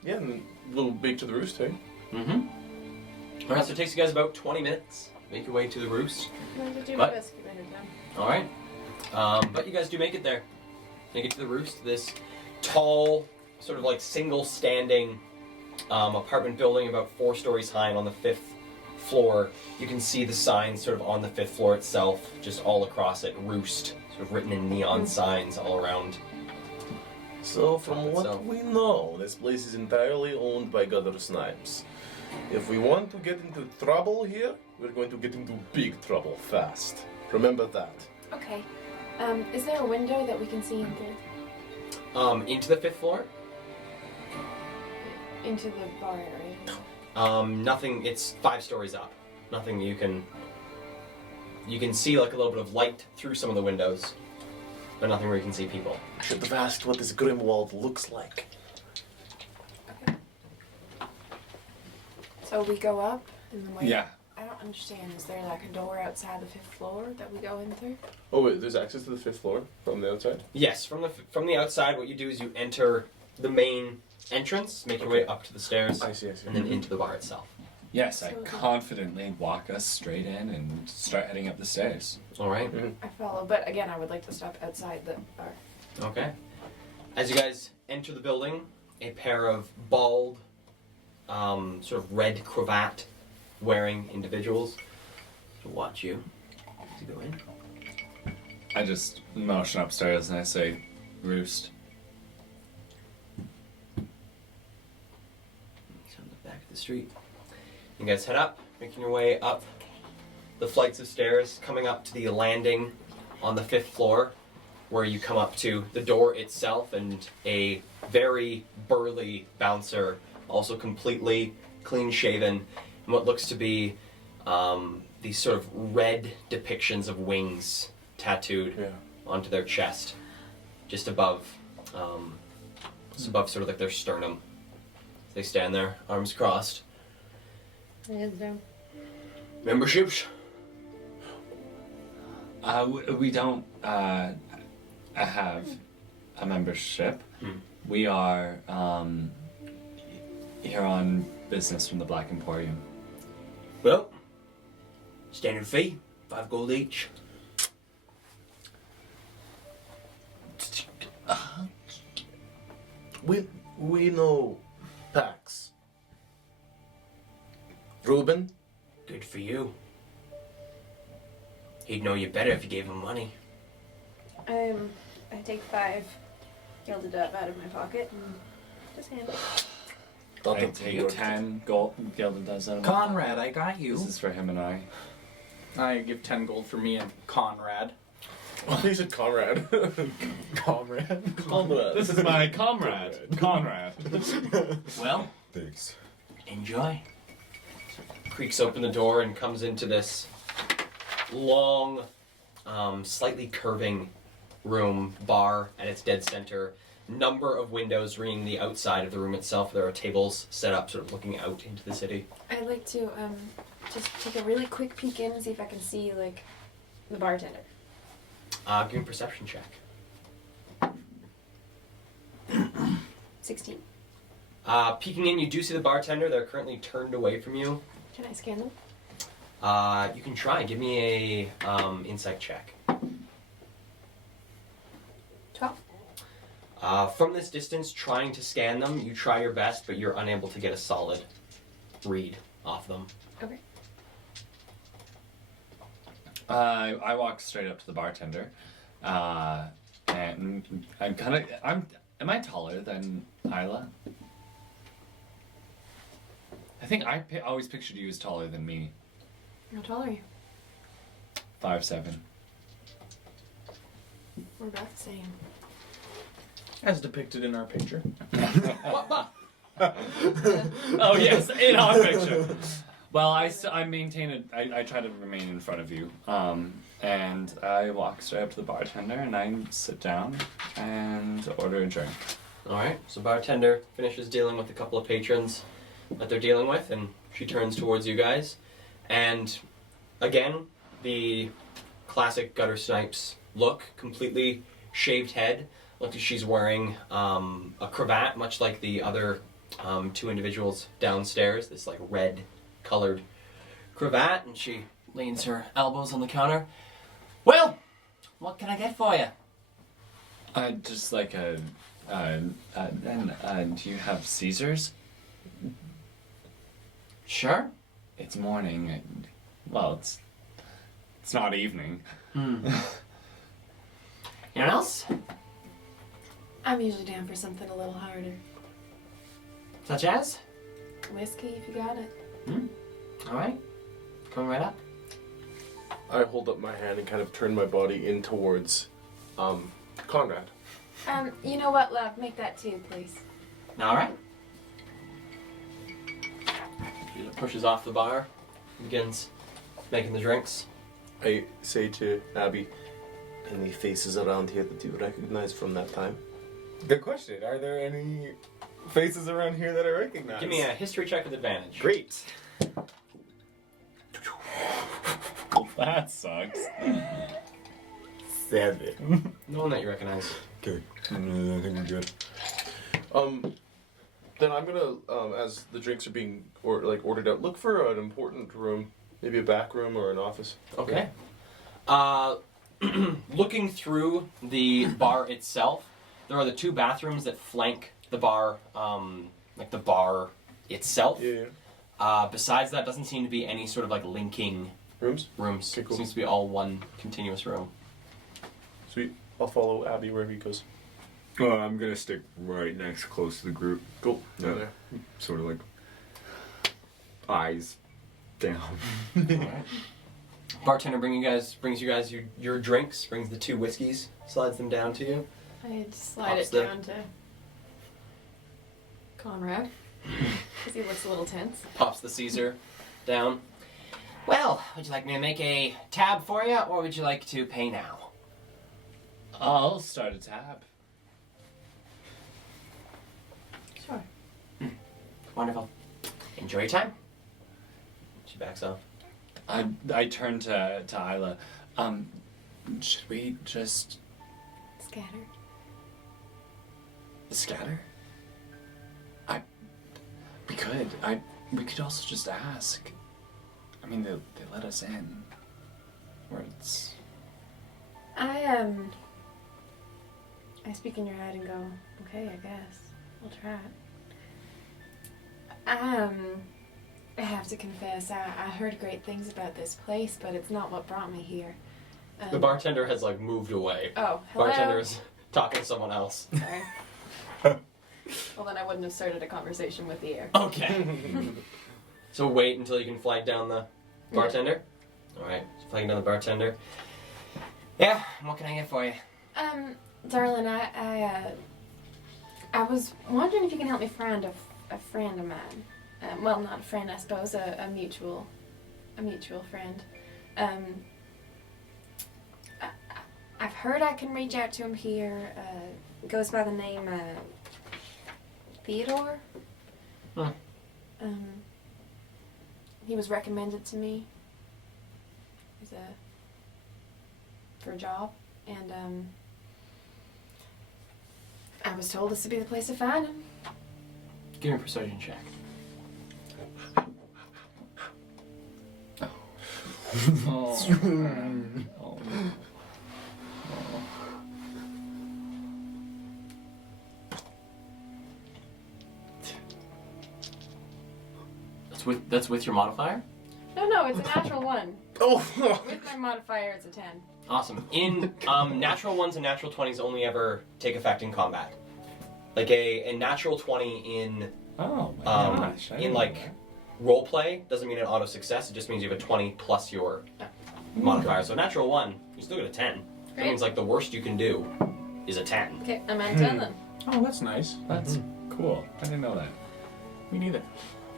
Yeah, and a little bake to the roost, hey? Mm-hmm. Alright, so it takes you guys about 20 minutes. Make your way to the roost. I'm going to do What? my best to get rid of them. Alright. But you guys do make it there. Make it to the roost. This tall, sort of like single standing apartment building about 4 stories high, and on the 5th floor you can see the sign sort of on the 5th floor itself, just all across it, roost, sort of written in neon signs all around. So, from what So- we know, this place is entirely owned by Gutter Snipes. If we want to get into trouble here, we're going to get into big trouble fast. Remember that. Okay. Is there a window that we can see in through? Into the 5th floor? Into the bar area? Nothing, it's 5 stories up. Nothing you can see like a little bit of light through some of the windows, but nothing where you can see people. I should have asked what this Grimwald looks like. Okay. So we go up and then Yeah. I don't understand. Is there like a door outside the 5th floor that we go in through? Oh wait, there's access to the 5th floor from the outside? Yes, from the outside, what you do is you enter the main entrance, make your way up to the stairs, I see, I see. and then into the bar itself. Yes, I So- confidently walk us straight in and start heading up the stairs. All right. I follow, but again, I would like to stop outside the bar. Okay. As you guys enter the building, a pair of bald, sort of red cravat wearing individuals to watch you as you go in. I just motion upstairs and I say, roost. It's on the back of the street. You guys head up, making your way up the flights of stairs, coming up to the landing on the 5th floor, where you come up to the door itself and a very burly bouncer, also completely clean shaven, and what looks to be these sort of red depictions of wings tattooed Yeah. onto their chest, just above sort of like their sternum. They stand there, arms crossed. Memberships? We don't have a membership. We are here on business from the Black Emporium. Well, standard fee, 5 gold each. We know Pax. Reuben? Good for you. He'd know you better if you gave him money. I take 5 gilded up out of my pocket and just hand it. I take 10 gold gilded does out of my Conrad, I got you. This is for him and I. I give 10 gold for me and Conrad. Oh, he said Conrad. Comrade. Conrad. This is my comrade, Conrad. Well, Thanks. enjoy. creaks open the door and comes into this long, slightly curving room, bar at its dead center. Number of windows ringing the outside of the room itself. There are tables set up, sort of looking out into the city. I'd like to just take a really quick peek in and see if I can see like the bartender. Give me a perception check. 16. Peeking in, you do see the bartender. They're currently turned away from you. Can I scan them? You can try. Give me a insight check. 12. From this distance, trying to scan them, you try your best, but you're unable to get a solid read off them. Okay. I walk straight up to the bartender, and am I taller than Isla? I think I always pictured you as taller than me. How tall are you? 5'7". We're about the same. As depicted in our picture. Oh yes, in our picture. Well, I maintain I try to remain in front of you, and I walk straight up to the bartender and I sit down and order a drink. All right. So bartender finishes dealing with a couple of patrons that they're dealing with, and she turns towards you guys, and again the classic gutter snipes look, completely shaved head. Looks like she's wearing a cravat, much like the other two individuals downstairs. This like red colored cravat, and she leans her elbows on the counter. Well, what can I get for you? Just like do you have Caesars? Sure. It's morning, and well, it's not evening. Anyone else? I'm usually down for something a little harder. Such as? Whiskey, if you got it. All right. Coming right up. I hold up my hand and kind of turn my body in towards Conrad. You know what, love? Make that two, please. All right. She pushes off the bar, begins making the drinks. I say to Abby, any faces around here that you recognize from that time? Good question. Are there any faces around here that I recognize? Give me a history check with advantage. Great. That sucks. 7. No one that you recognize. Okay. I think we're good. Then I'm gonna, as the drinks are being ordered out, look for an important room, maybe a back room or an office. Okay. Looking through the bar itself, there are the two bathrooms that flank the bar, like the bar itself. Yeah. Besides that, doesn't seem to be any sort of like linking Rooms? rooms. Okay, cool. Seems to be all one continuous room. Sweet. I'll follow Abby wherever he goes. I'm gonna stick right next, close to the group. Cool. Yeah. Down there. Sort of like eyes down. Bartender brings you guys your drinks, brings the two whiskeys, slides them down to you. I slide Pops it the- down to Conrad. Because he looks a little tense. Pops the Caesar down. Well, would you like me to make a tab for you, or would you like to pay now? I'll start a tab. Sure. Wonderful. Enjoy your time. She backs off. I turn to Isla. Should we just Scatter. scatter? We could also just ask. I mean, they let us in. Words. I speak in your head and go, okay, I guess. We'll try it. I have to confess, I heard great things about this place, but it's not what brought me here. The bartender has like moved away. Oh, hello? Bartender is talking to someone else. Sorry. Well, then I wouldn't have started a conversation with the air. Okay. So wait until you can flag down the bartender? Alright, so flagging down the bartender. Yeah, what can I get for you? Darling, I was wondering if you can help me find a friend of mine. well, not a friend, I suppose, a mutual friend. I've heard I can reach out to him here. Goes by the name Theodore. Huh. He was recommended to me. For a job, and I was told this would be the place to find him. Give me a persuasion check. That's with your modifier? No, it's a natural one. Oh. With my modifier, it's a 10. Awesome. In natural ones and natural 20s only ever take effect in combat. Like a natural 20 in Oh my gosh. I in didn't like know that. role play doesn't mean an auto success. It just means you have a 20 plus your modifier. So natural 1, you still get a 10. That Great. means like the worst you can do is a 10. Okay, I'm at 10 then. Oh, that's nice. That's cool. I didn't know that. Me neither.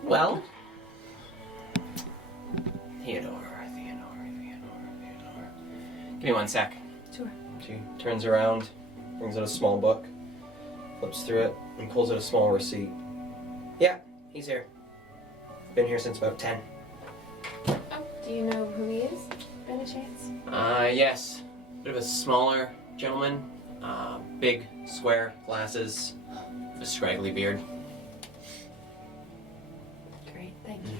Well, Theodore. Give me 1 sec. Sure. She turns around, brings out a small book, flips through it, and pulls out a small receipt. Yeah, he's here. Been here since about 10. Oh, do you know who he is, by any chance? Yes. Bit of a smaller gentleman. Big, square glasses, a scraggly beard. Great, thank you.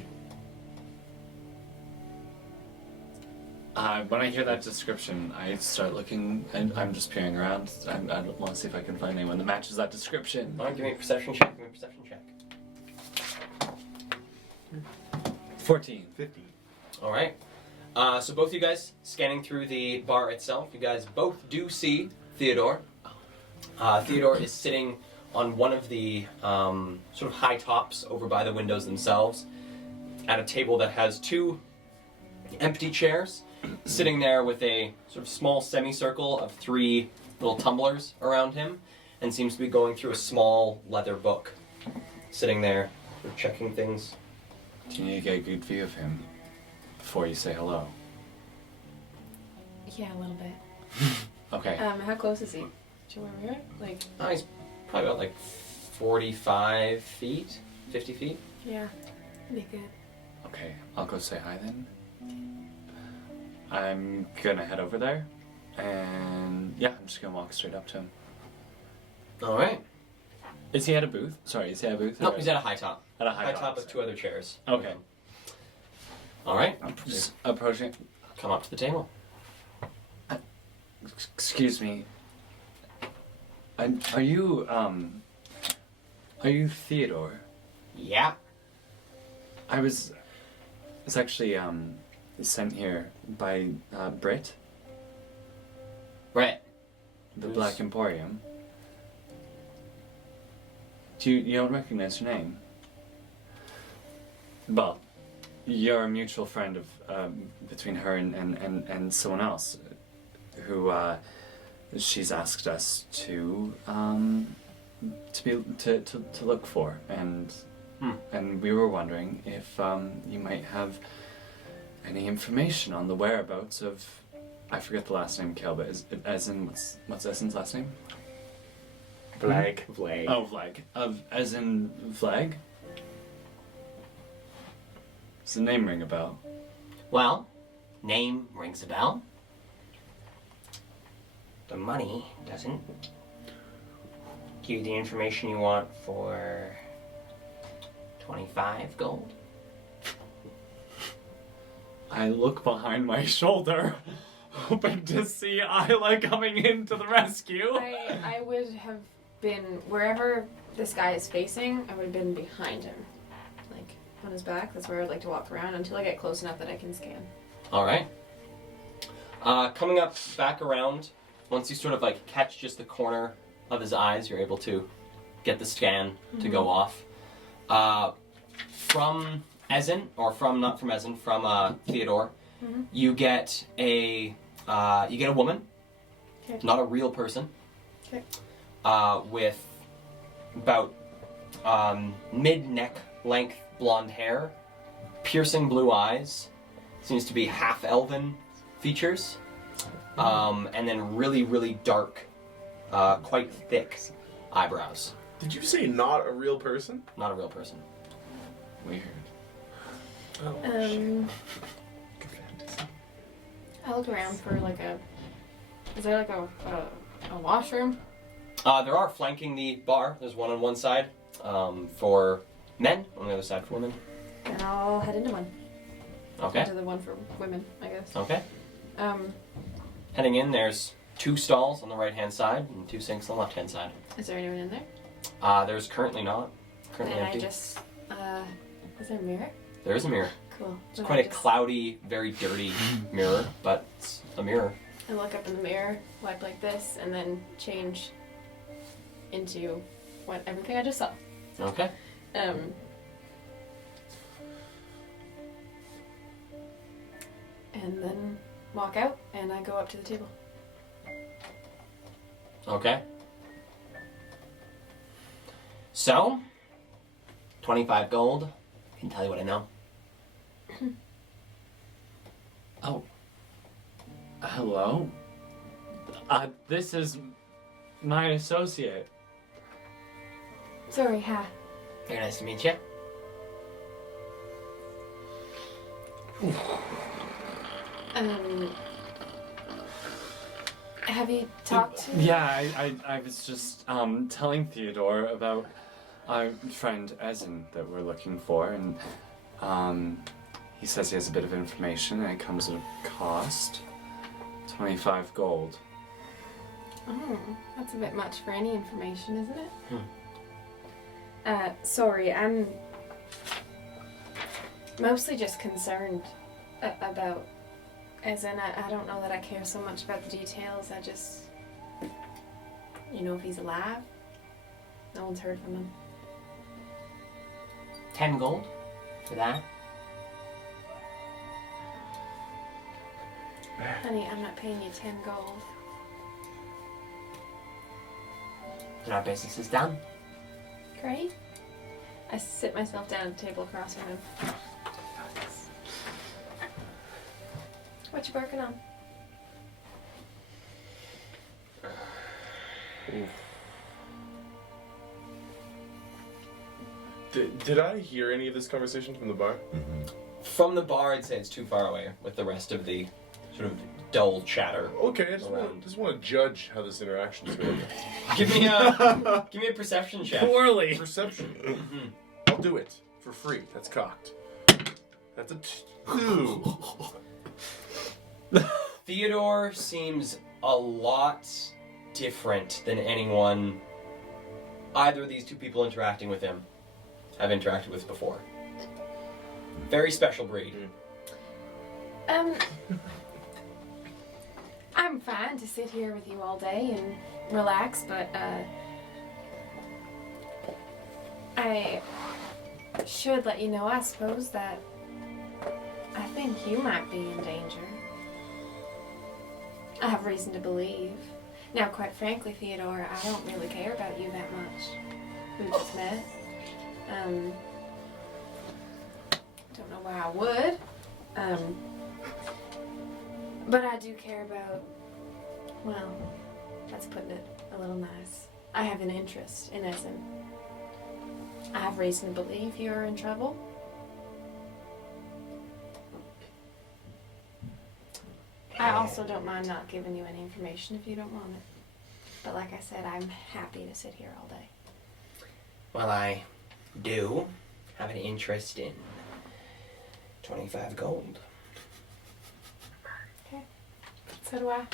When I hear that description, I start looking, and I'm just peering around. I want to see if I can find anyone that matches that description. Alright, give me a perception check. 14. 50. Alright. So both of you guys, scanning through the bar itself, you guys both do see Theodore. Theodore is sitting on one of the sort of high tops over by the windows themselves at a table that has 2 empty chairs, sitting there with a sort of small semicircle of 3 little tumblers around him, and seems to be going through a small leather book, sitting there, sort of checking things. Can you get a good view of him before you say hello? Yeah, a little bit. Okay. How close is he to where we are? Like, He's probably about like 45 feet, 50 feet. yeah, be good. Okay, I'll go say hi then. I'm gonna head over there, and yeah, I'm just gonna walk straight up to him. Alright. Is he at a booth? Sorry, is he at a booth? No, or- he's at a high top. At a high top with 2 other chairs. Okay. Alright. I'm just approaching. Come up to the table. Excuse me. Are you Theodore? Yeah. I was actually sent here by Britt, Britt. the Who's- Black Emporium. You don't recognize her name? Well, you're a mutual friend of between her and someone else who she's asked us to look for, and we were wondering if you might have any information on the whereabouts of, I forget the last name, Kel, but what's Essen's last name? Flag. Flag. Oh, Vlag. As in Vlag? Does the name ring a bell? Well, name rings a bell. The money doesn't. Give you the information you want for 25 gold. I look behind my shoulder, hoping to see Isla coming in to the rescue. I would have been wherever this guy is facing. I would have been behind him, like on his back. That's where I'd like to walk around until I get close enough that I can scan. Alright. Coming up back around, once you sort of like catch just the corner of his eyes, you're able to get the scan to go off. From Essen, or not from Essen, from Theodore, you get a woman, Okay. not a real person, Okay. with about mid-neck length blonde hair, piercing blue eyes, seems to be half elven features, and then really, really dark, quite thick eyebrows. Did you say not a real person? Not a real person. Weird. I look around for like a. Is there like a washroom? There are flanking the bar. There's one on one side for men, on the other side for women. And I'll head into one. Okay. Into the one for women, I guess. Okay. Um, Heading in, there's 2 stalls on the right-hand side and 2 sinks on the left-hand side. is there anyone in there? There's currently not. Currently And empty. I just. Is there a mirror? There is a mirror. Cool. It's Then quite I a cloudy, very dirty mirror, but it's a mirror. I look up in the mirror, wipe like this, and then change into everything I just saw. Okay. And then walk out, and I go up to the table. Okay. So, 25 gold. I can tell you what I know. Oh. Hello? This is my associate. Sorry, hi. Very nice to meet you. Have you talked to? Yeah, I was just telling Theodore about our friend Ezen that we're looking for, and he says he has a bit of information and it comes at a cost. 25 gold. Oh, that's a bit much for any information, isn't it? Sorry, I'm mostly just concerned about, as in, I don't know that I care so much about the details. I just, if he's alive. No one's heard from him. 10 gold for that. Honey, I'm not paying you 10 gold. Then our business is done. Great. I sit myself down at the table across from him. What you working on? Did I hear any of this conversation from the bar? From the bar, I'd say it's too far away with the rest of the sort of dull chatter. Okay, I Around. just want to judge how this interaction is going. Give me a perception check. Poorly. Perception. I'll do it for free. That's cocked. That's a 2. Theodore seems a lot different than anyone either of these 2 people interacting with him have interacted with before. Very special breed. I'm fine to sit here with you all day and relax, but I should let you know, I suppose, that I think you might be in danger. I have reason to believe. Now, quite frankly, Theodore, I don't really care about you that much. We just met. Don't know why I would. But I do care about, well, that's putting it a little nice. I have an interest in Ezen. I have reason to believe you're in trouble. I also don't mind not giving you any information if you don't want it. But like I said, I'm happy to sit here all day. Well, I do have an interest in 25 gold. Okay. So do I.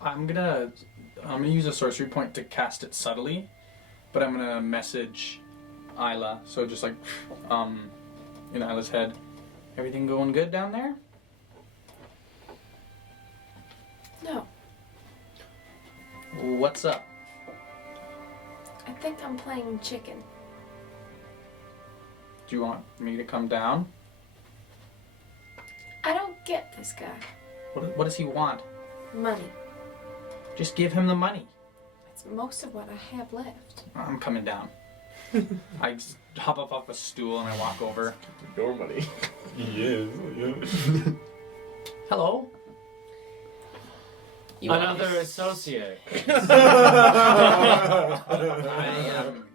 I'm gonna use a sorcery point to cast it subtly, but I'm gonna message Isla. So just like, in Isla's head, everything going good down there? No. What's up? I think I'm playing chicken. Do you want me to come down? I don't get this guy. What does he want? Money. Just give him the money. That's most of what I have left. I'm coming down. I just hop up off a stool and I walk over. Your money. Yes. Yeah. Hello. You want Another this? associate.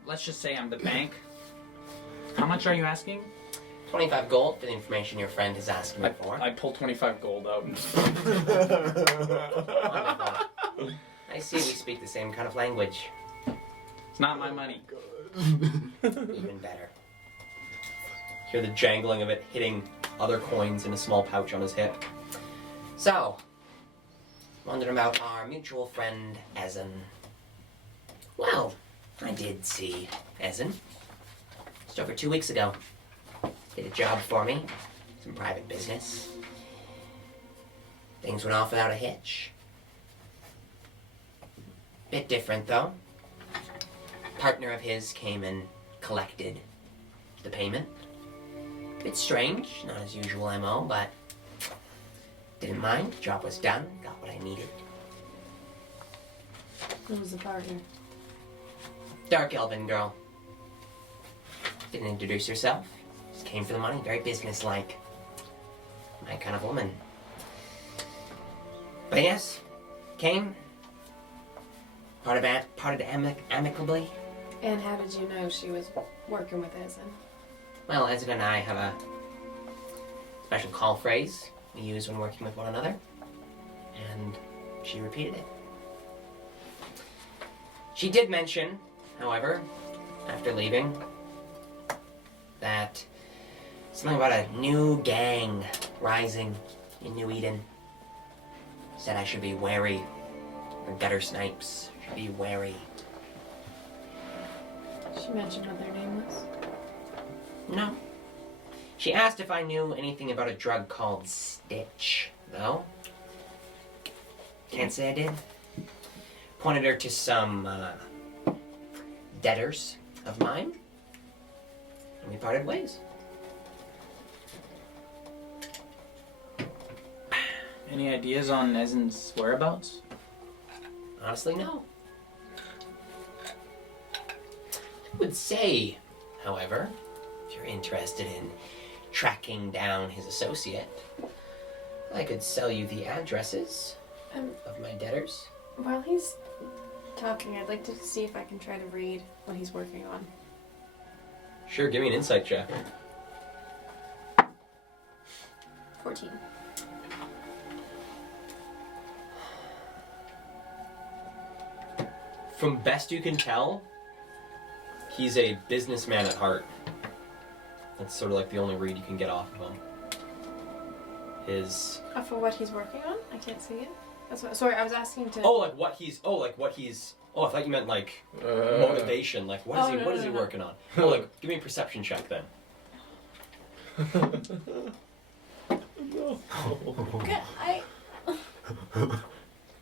Let's just say I'm the bank. How much are you asking? 25 gold for the information your friend has asked me for. I pull 25 gold out. Wonderful. I see we speak the same kind of language. It's not my money. Even better. Hear the jangling of it hitting other coins in a small pouch on his hip. So, wondering about our mutual friend, Ezen. Well, I did see Ezen. Just over 2 weeks ago. Did a job for me. Some private business. Things went off without a hitch. Bit different, though. Partner of his came and collected the payment. Bit strange, not his usual MO, but didn't mind. Job was done, got what I needed. Who was the partner? Dark elven girl. Didn't introduce herself. Just came for the money, very businesslike. My kind of woman. But yes, came. Parted amicably. And how did you know she was working with Ezen? Well, Ezen and I have a special call phrase we use when working with one another, and she repeated it. She did mention, however, after leaving, that something about a new gang rising in New Eden. Said I should be wary, or gutter snipes should be wary. She mentioned what their name was. No. She asked if I knew anything about a drug called Stitch, though. Can't say I did. Pointed her to some debtors of mine, and we parted ways. Any ideas on Ezen's whereabouts? Honestly, no. I would say, however, if you're interested in tracking down his associate, I could sell you the addresses of my debtors. While he's talking, I'd like to see if I can try to read what he's working on. Sure, give me an insight check. 14. From best you can tell, he's a businessman at heart. That's sort of like the only read you can get off of him. His... For what he's working on? I can't see it. That's what, sorry, I was asking to... Oh, like what he's... Oh, I thought you meant like motivation. Like what is Oh, he? no, What no, is he no. working on? Oh, like give me a perception check then. Okay,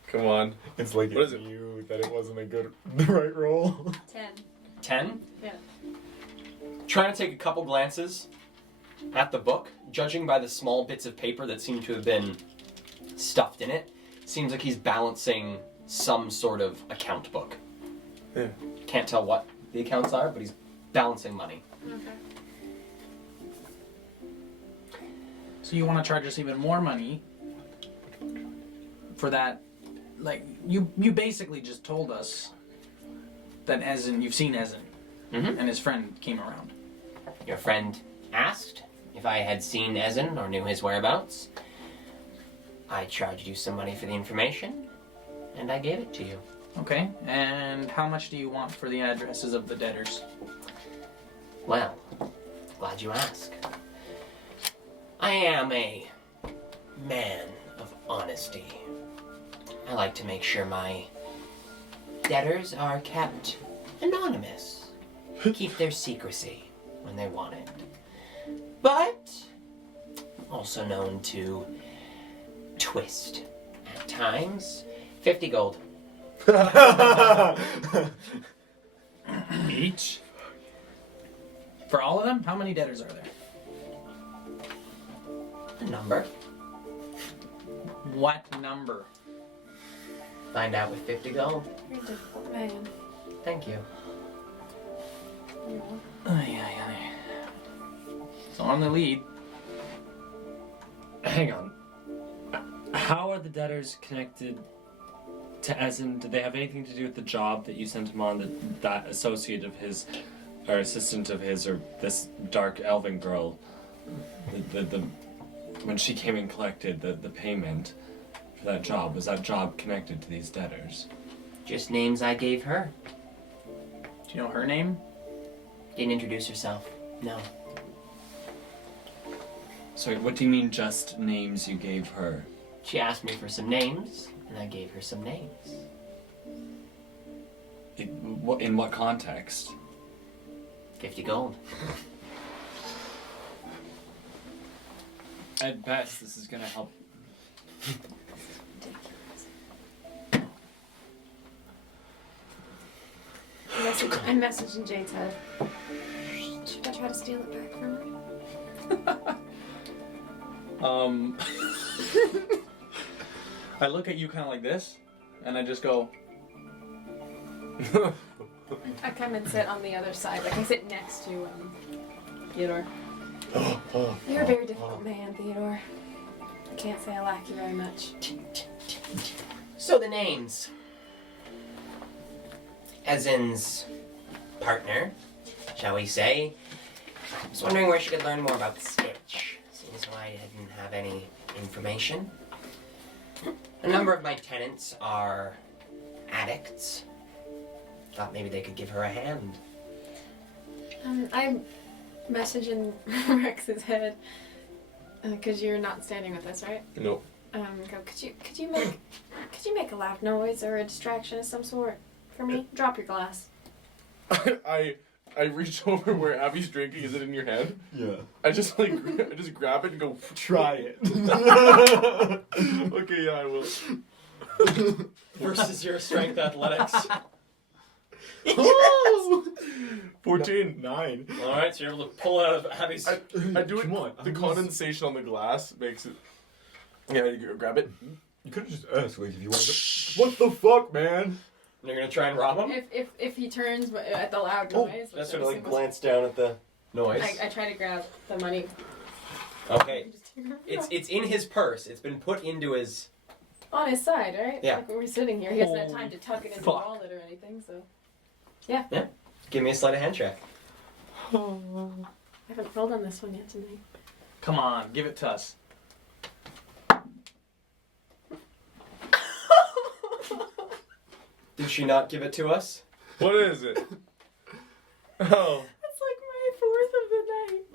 Come on. It's like What it is it? knew that it wasn't the right roll. 10. 10. Yeah. Trying to take a couple glances at the book, judging by the small bits of paper that seem to have been stuffed in it, seems like he's balancing some sort of account book. Yeah. Can't tell what the accounts are, but he's balancing money. Okay. So you want to charge us even more money for that? Like you basically just told us that Ezen, you've seen Ezen, Mm-hmm. and his friend came around. Your friend asked if I had seen Ezen or knew his whereabouts. I charged you some money for the information, and I gave it to you. Okay, and how much do you want for the addresses of the debtors? Well, glad you ask. I am a man of honesty. I like to make sure my debtors are kept anonymous. Keep their secrecy when they want it. But also known to twist at times. 50 gold. Each? For all of them? How many debtors are there? A number. What number? Find out with 50 gold. You're a difficult man. Thank you. So on the lead. Hang on. How are the debtors connected to Essen? Did they have anything to do with the job that you sent him on? That associate of his, or assistant of his, or this dark elven girl, the when she came and collected the payment for that job, was that job connected to these debtors? Just names I gave her. Do you know her name? Didn't introduce herself. No. Sorry, what do you mean just names you gave her? She asked me for some names, and I gave her some names. In what context? 50 gold. At best, this is gonna help. I'm messaging Jade's head. Should I try to steal it back from her? I look at you kind of like this, and I just go. I come and sit on the other side. Like I sit next to Theodore. You're a very difficult man, Theodore. I can't say I like you very much. So the names. Ezen's partner, shall we say. I was wondering where she could learn more about the stitch, seeing as I didn't have any information. A number of my tenants are addicts. Thought maybe they could give her a hand. I'm messaging Rex's head because you're not standing with us, right? No. Go. Could you make a loud noise or a distraction of some sort for me? Drop your glass. I reach over where Abby's drinking. Is it in your hand? Yeah. I just grab it and go. Try it. Okay, yeah, I will. Versus your strength athletics. 14. 9. Alright, so you're able to pull out of Abby's. I do it. Come on. The condensation on the glass makes it. Yeah, you grab it. You could have just asked, like, if you wanted to. What the fuck, man? And you're gonna try and rob him? If he turns at the loud noise. That's which sort of like obviously glance down at the noise. I try to grab the money. Okay. It's in his purse. It's been put into his. On his side, right? Yeah. Like when we're sitting here, he hasn't had Holy time to tuck it in the fuck. wallet or anything, so. Give me a sleight of hand check. I haven't rolled on this one yet tonight. Come on, give it to us. Did she not give it to us? What is it? Oh. That's like my 4th of the night.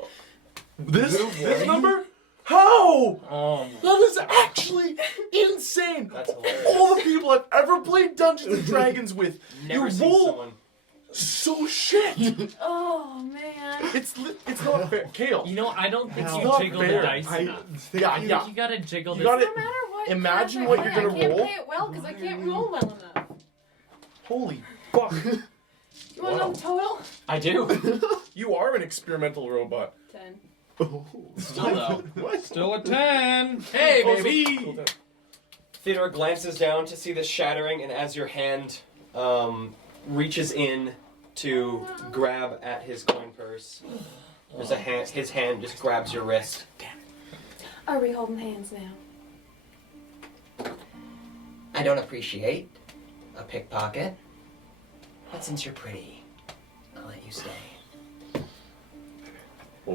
This number? How? Oh. That is actually insane. That's hilarious. All the people I've ever played Dungeons and Dragons with, Never you seen roll someone. so shit. Oh man. It's not fair. Kale. You know, I don't think It's you not jiggle fair. the dice enough. Yeah, I yeah. think you gotta jiggle You this. gotta- No matter what. Imagine class what I you're play, gonna I can't roll. play it well because I can't roll well enough. Holy fuck. You want to know the total? I do. You are an experimental robot. 10. Still though. What? Still a 10. Hey, Also- baby. Theodore glances down to see this shattering, and as your hand reaches in to grab at his coin purse, there's a hand. His hand just grabs your wrist. Are we holding hands now? I don't appreciate a pickpocket, but since you're pretty, I'll let you stay.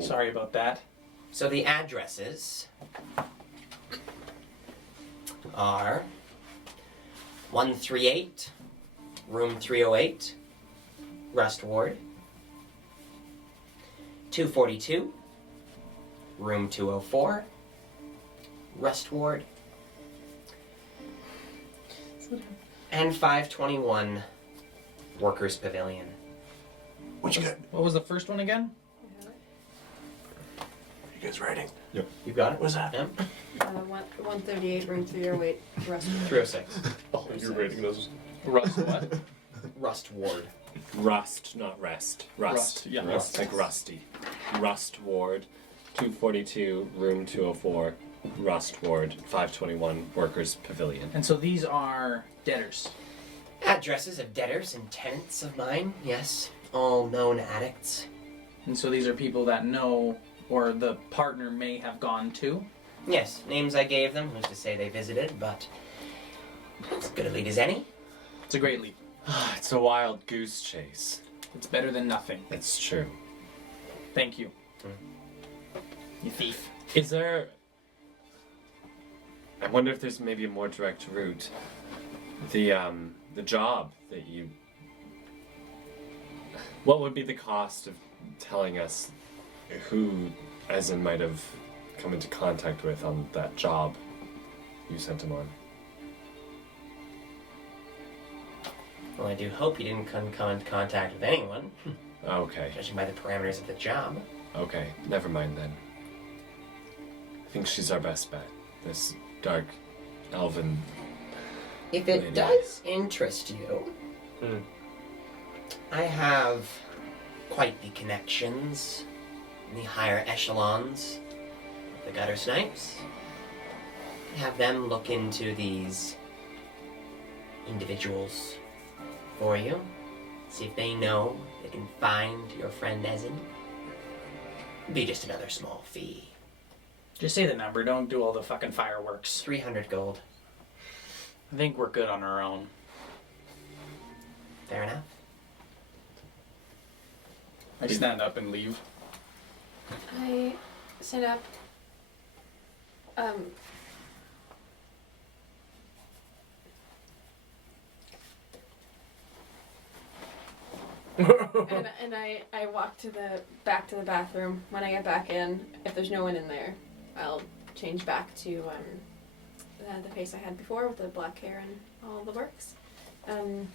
Sorry about that. So the addresses are 138, room 308, Rust Ward. 242, room 204, Rust Ward. And 521, Workers' Pavilion. What you got? What was the first one again? You guys writing? You got it? What's that? Yeah? 138, room 308, Rust. 306. Oh, you're writing those. Rust what? Rust Ward. Rust, not rest. Rust. Yeah. Rust, like rusty. Rust Ward, 242, room 204, Rust Ward, 521 Workers Pavilion. And so these are debtors. Addresses of debtors and tenants of mine, yes. All known addicts. And so these are people that know or the partner may have gone to. Yes, names I gave them, who's to say they visited, but as good a lead as any. It's a great lead. It's a wild goose chase. It's better than nothing. It's true. Thank you. You thief. Is there... I wonder if there's maybe a more direct route. The job that you... What would be the cost of telling us who Ezen might have come into contact with on that job you sent him on? Well, I do hope he didn't come into contact with anyone, Okay. judging by the parameters of the job. Okay, never mind then. I think she's our best bet. This dark elven... If it Lady. does interest you, I have quite the connections in the higher echelons of the gutter snipes. Have them look into these individuals for you. See if they know they can find your friend Ezen. Be just another small fee. Just say the number. Don't do all the fucking fireworks. 300 gold. I think we're good on our own. Fair enough. I stand up and leave. I stand up. And I walk back to the bathroom. When I get back in, if there's no one in there, I'll change back to the face I had before with the black hair and all the works. And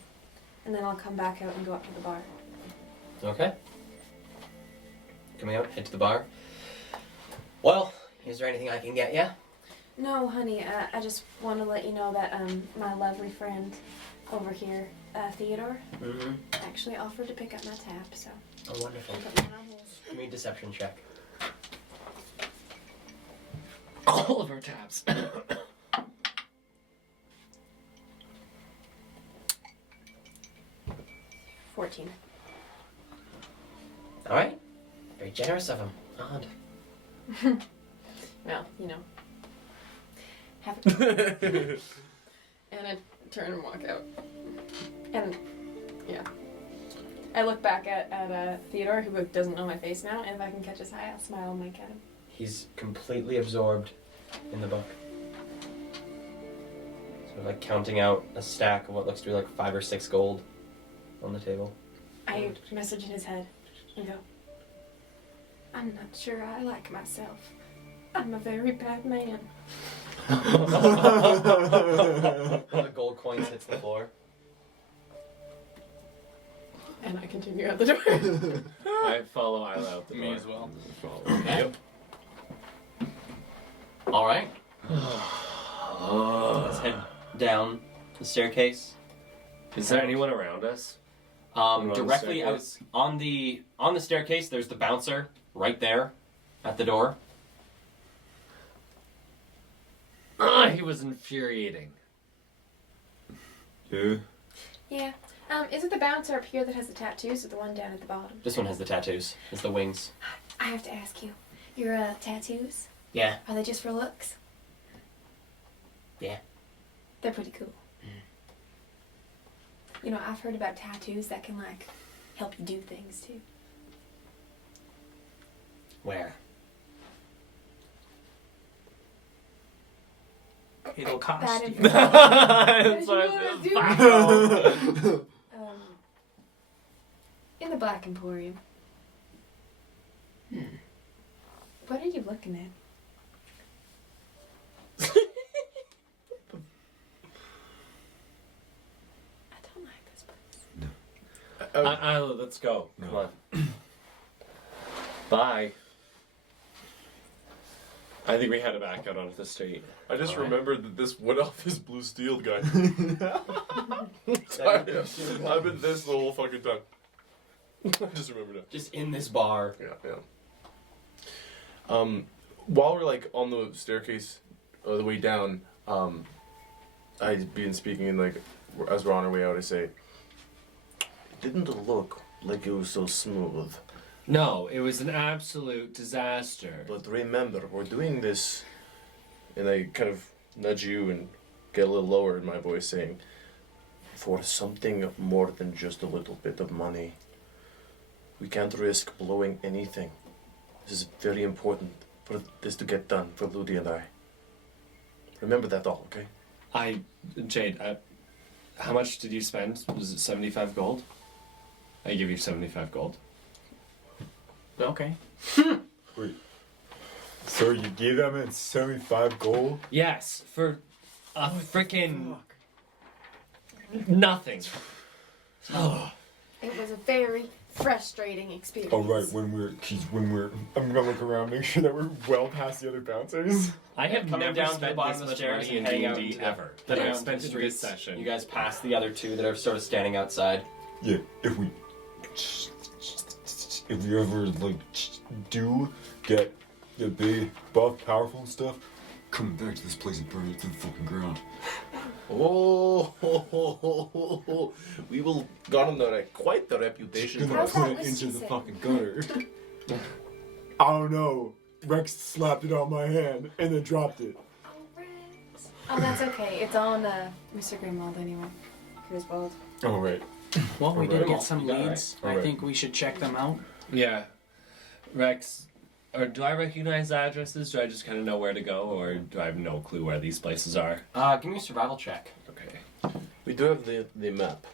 then I'll come back out and go up to the bar. Okay. Coming out, head to the bar. Well, is there anything I can get you? No, honey, I just want to let you know that my lovely friend over here, Theodore, actually offered to pick up my tab, so Oh, wonderful. I'll put mine on hold. Give me a deception check. All of our tabs. 14. All right. Very generous of him. Odd. Well, you know. Have it. And I turn and walk out. And, yeah. I look back at Theodore, who doesn't know my face now, and if I can catch his eye, I'll smile and wink at him. He's completely absorbed in the book. Sort of like counting out a stack of what looks to be like 5 or 6 gold on the table. I message in his head and go, I'm not sure I like myself. I'm a very bad man. The gold coins hits the floor. And I continue out the door. I follow Isla out the door. Me as well. Yep. All right. Let's head down the staircase. Is there anyone around us? On the Directly out staircase? on the staircase, there's the bouncer right there at the door. He was infuriating. Yeah. Yeah. Is it the bouncer up here that has the tattoos or the one down at the bottom? This one has the tattoos. It's the wings. I have to ask you, your tattoos, Yeah. are they just for looks? Yeah. They're pretty cool. You know, I've heard about tattoos that can, like, help you do things, too. Where? It'll cost That you. That's what what I I was was doing. In the Black Emporium. What are you looking at? I don't like this place. Isla, let's go. No. Come on. Bye. I think we had to back out onto the street. I just Alright. remembered that this went off his blue steel guy. I've been this the whole fucking time. I just remembered it. Just in this bar. Yeah, yeah. While we're like on the staircase, the way down, I'd been speaking and like as we're on our way out, I say, it didn't look like it was so smooth. No, it was an absolute disaster. But remember, we're doing this, and I kind of nudge you and get a little lower in my voice, saying, for something more than just a little bit of money. We can't risk blowing anything. This is very important for this to get done for Ludi and I. Remember that all, okay? Jade, how much did you spend? Was it 75 gold? I give you 75 gold. Okay. Wait. So you gave that man 75 gold? Yes, for a freaking nothing. It was a very frustrating experience. Oh right, I'm gonna look around, make sure that we're well past the other bouncers. I have Coming never down to the spent bottom this of the much stairs money in and heading out D&D into ever the that I've down spent in this streets. session. You guys pass the other two that are sort of standing outside. Yeah, if we ever like do get the big buff powerful stuff, come back to this place and burn it to the fucking ground. Oh, we will garner quite the reputation. Just gonna How's that put it whiskey into the say? fucking gutter. I don't know. Rex slapped it on my hand and then dropped it. Oh, that's okay. It's on Mr. Grimwald anyway. Griswold. Oh right. Well, we did Alright. get some You got it leads. right. I Alright. think we should check them out. Yeah. Rex, or do I recognize addresses? Do I just kind of know where to go, or do I have no clue where these places are? Give me a survival check. Okay. We do have the map.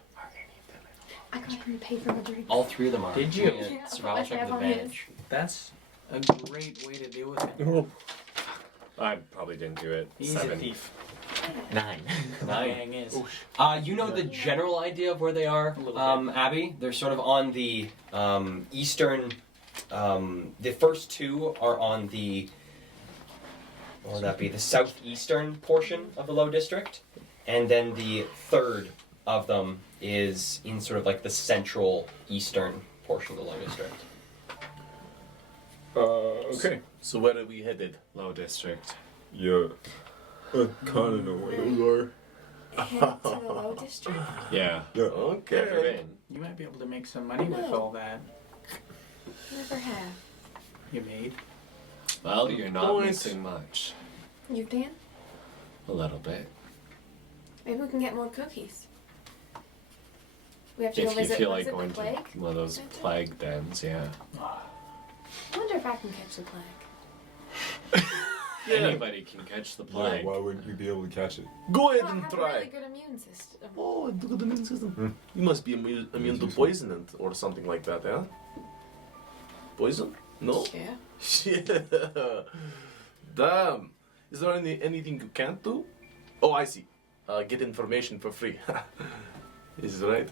I got him to pay for my drink. All three of them are. Did you? Give me a Yeah, survival but check I with have all advantage. That's a great way to deal with him. I probably didn't do it. He's 7. a thief. 9. Yang is. You know the general idea of where they are, A little bit. Abby. They're sort of on the eastern. The first two are on the. What would that be? The southeastern portion of the Low District, and then the third of them is in sort of like the central eastern portion of the Low District. Okay. So where are we headed? Low district. Yeah. I kinda know where those are. Head to the Low District. Yeah. Yeah. Never Okay. been. You might be able to make some money with all that Never have. you made. Well, you're not Point. missing much. You, Dan? A little bit. Maybe we can get more cookies. We have to go If you visit. feel was like it going the to plague? one of those Center? plague dens, yeah. I wonder if I can catch the plague. Anybody can catch the Yeah, plague. why wouldn't you be able to catch it? Go ahead Well, I and have a try. really good immune system. Oh, good immune system. You must be immune to poison or something like that, yeah? Poison? No? Yeah. Shit. Damn. Is there anything you can't do? Oh, I see. Get information for free. Is right?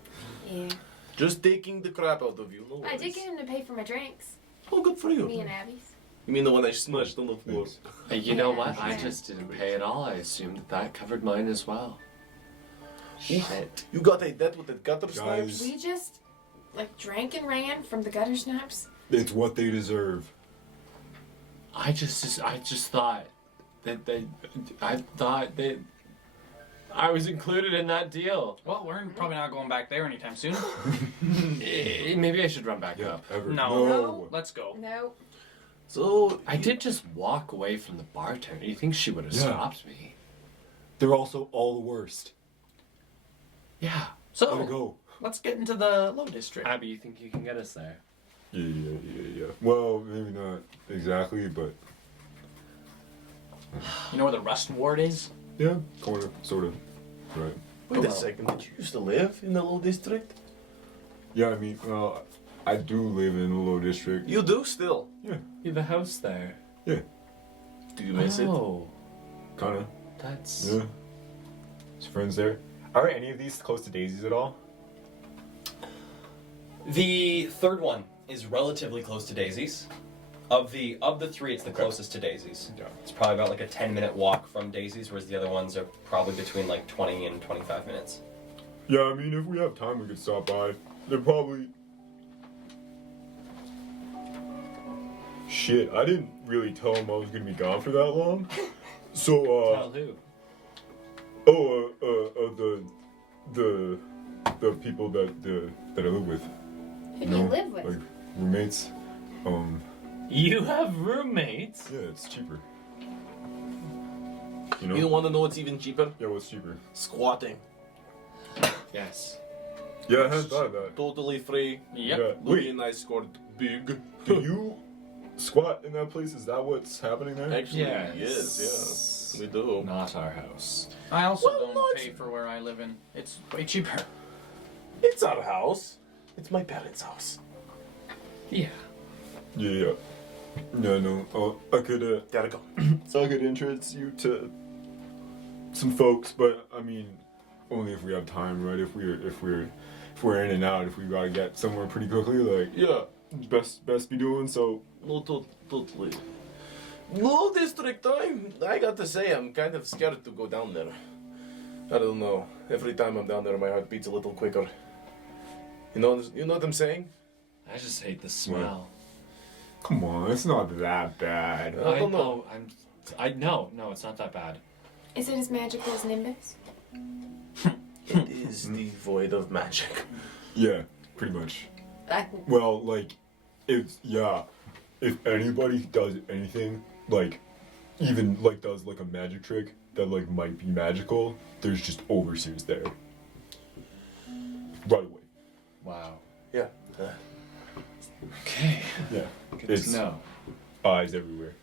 Yeah. Just taking the crap out of you. No I did worries. get him to pay for my drinks. Oh, good for you. Me and Abby's. You mean the one I smushed on the floor? You know Yeah, what? I yeah. just didn't pay at all. I assumed that covered mine as well. Shit. You got a debt with the gutter Guys. snipes? We just like drank and ran from the gutter snaps. It's what they deserve. I just thought that I was included in that deal. Well, we're probably not going back there anytime soon. Maybe I should run back Yeah, up. ever. No. Let's go. No. So I did just walk away from the bartender. You think she would have Yeah. stopped me? They're also all the worst. Yeah. Gotta So, go. let's get into the Low District. Abby, you think you can get us there? Yeah. Well, maybe not exactly, but You know where the Rust Ward is? yeah, sort of. Right. wait a second. Did you used to live in the Low District? Yeah, I mean, well, I do live in the Low District. You do still. Yeah, You have a house there. Do you miss it? Oh, kinda. that's. Yeah. There's friends there. Are any of these close to Daisy's at all? The third one is relatively close to Daisy's. Of the three, it's the closest to Daisy's. Yeah. It's probably about like a 10-minute walk from Daisy's, whereas the other ones are probably between like 20 and 25 minutes. Yeah, I mean, if we have time, we could stop by. They're probably. shit, I didn't really tell him I was gonna be gone for that long. So, Tell who? the people that I live with. Who do you live with? Like roommates. You have roommates? Yeah, it's cheaper. You don't want to know what's even cheaper? Yeah, what's cheaper? Squatting. Yes. Yeah, I hadn't thought of that. Totally free. Yep. Yeah. Louis Wait, and I scored big. do you squat in that place? Is that what's happening there? Actually, Yes. yes, yeah. We do. Not our house. I also Well, don't not- pay for where I live in. It's way cheaper. It's our house. It's my parents' house. Yeah. Yeah. No. I could Gotta go. so I could introduce you to some folks, but I mean, only if we have time, right? If we're in and out, if we gotta get somewhere pretty quickly, like yeah, best be doing so. No, totally. No district. I got to say, I'm kind of scared to go down there. I don't know. Every time I'm down there, my heart beats a little quicker. You know what I'm saying? I just hate the smell. Come on, it's not that bad. I don't know. No, it's not that bad. Is it as magical as Nimbus? It is devoid of magic. Yeah, pretty much. I, Well, like, if anybody does anything, like, even like does like a magic trick that like might be magical, there's just overseers there. Right away. Wow. Yeah. Okay. Yeah. Good It's to know. eyes everywhere.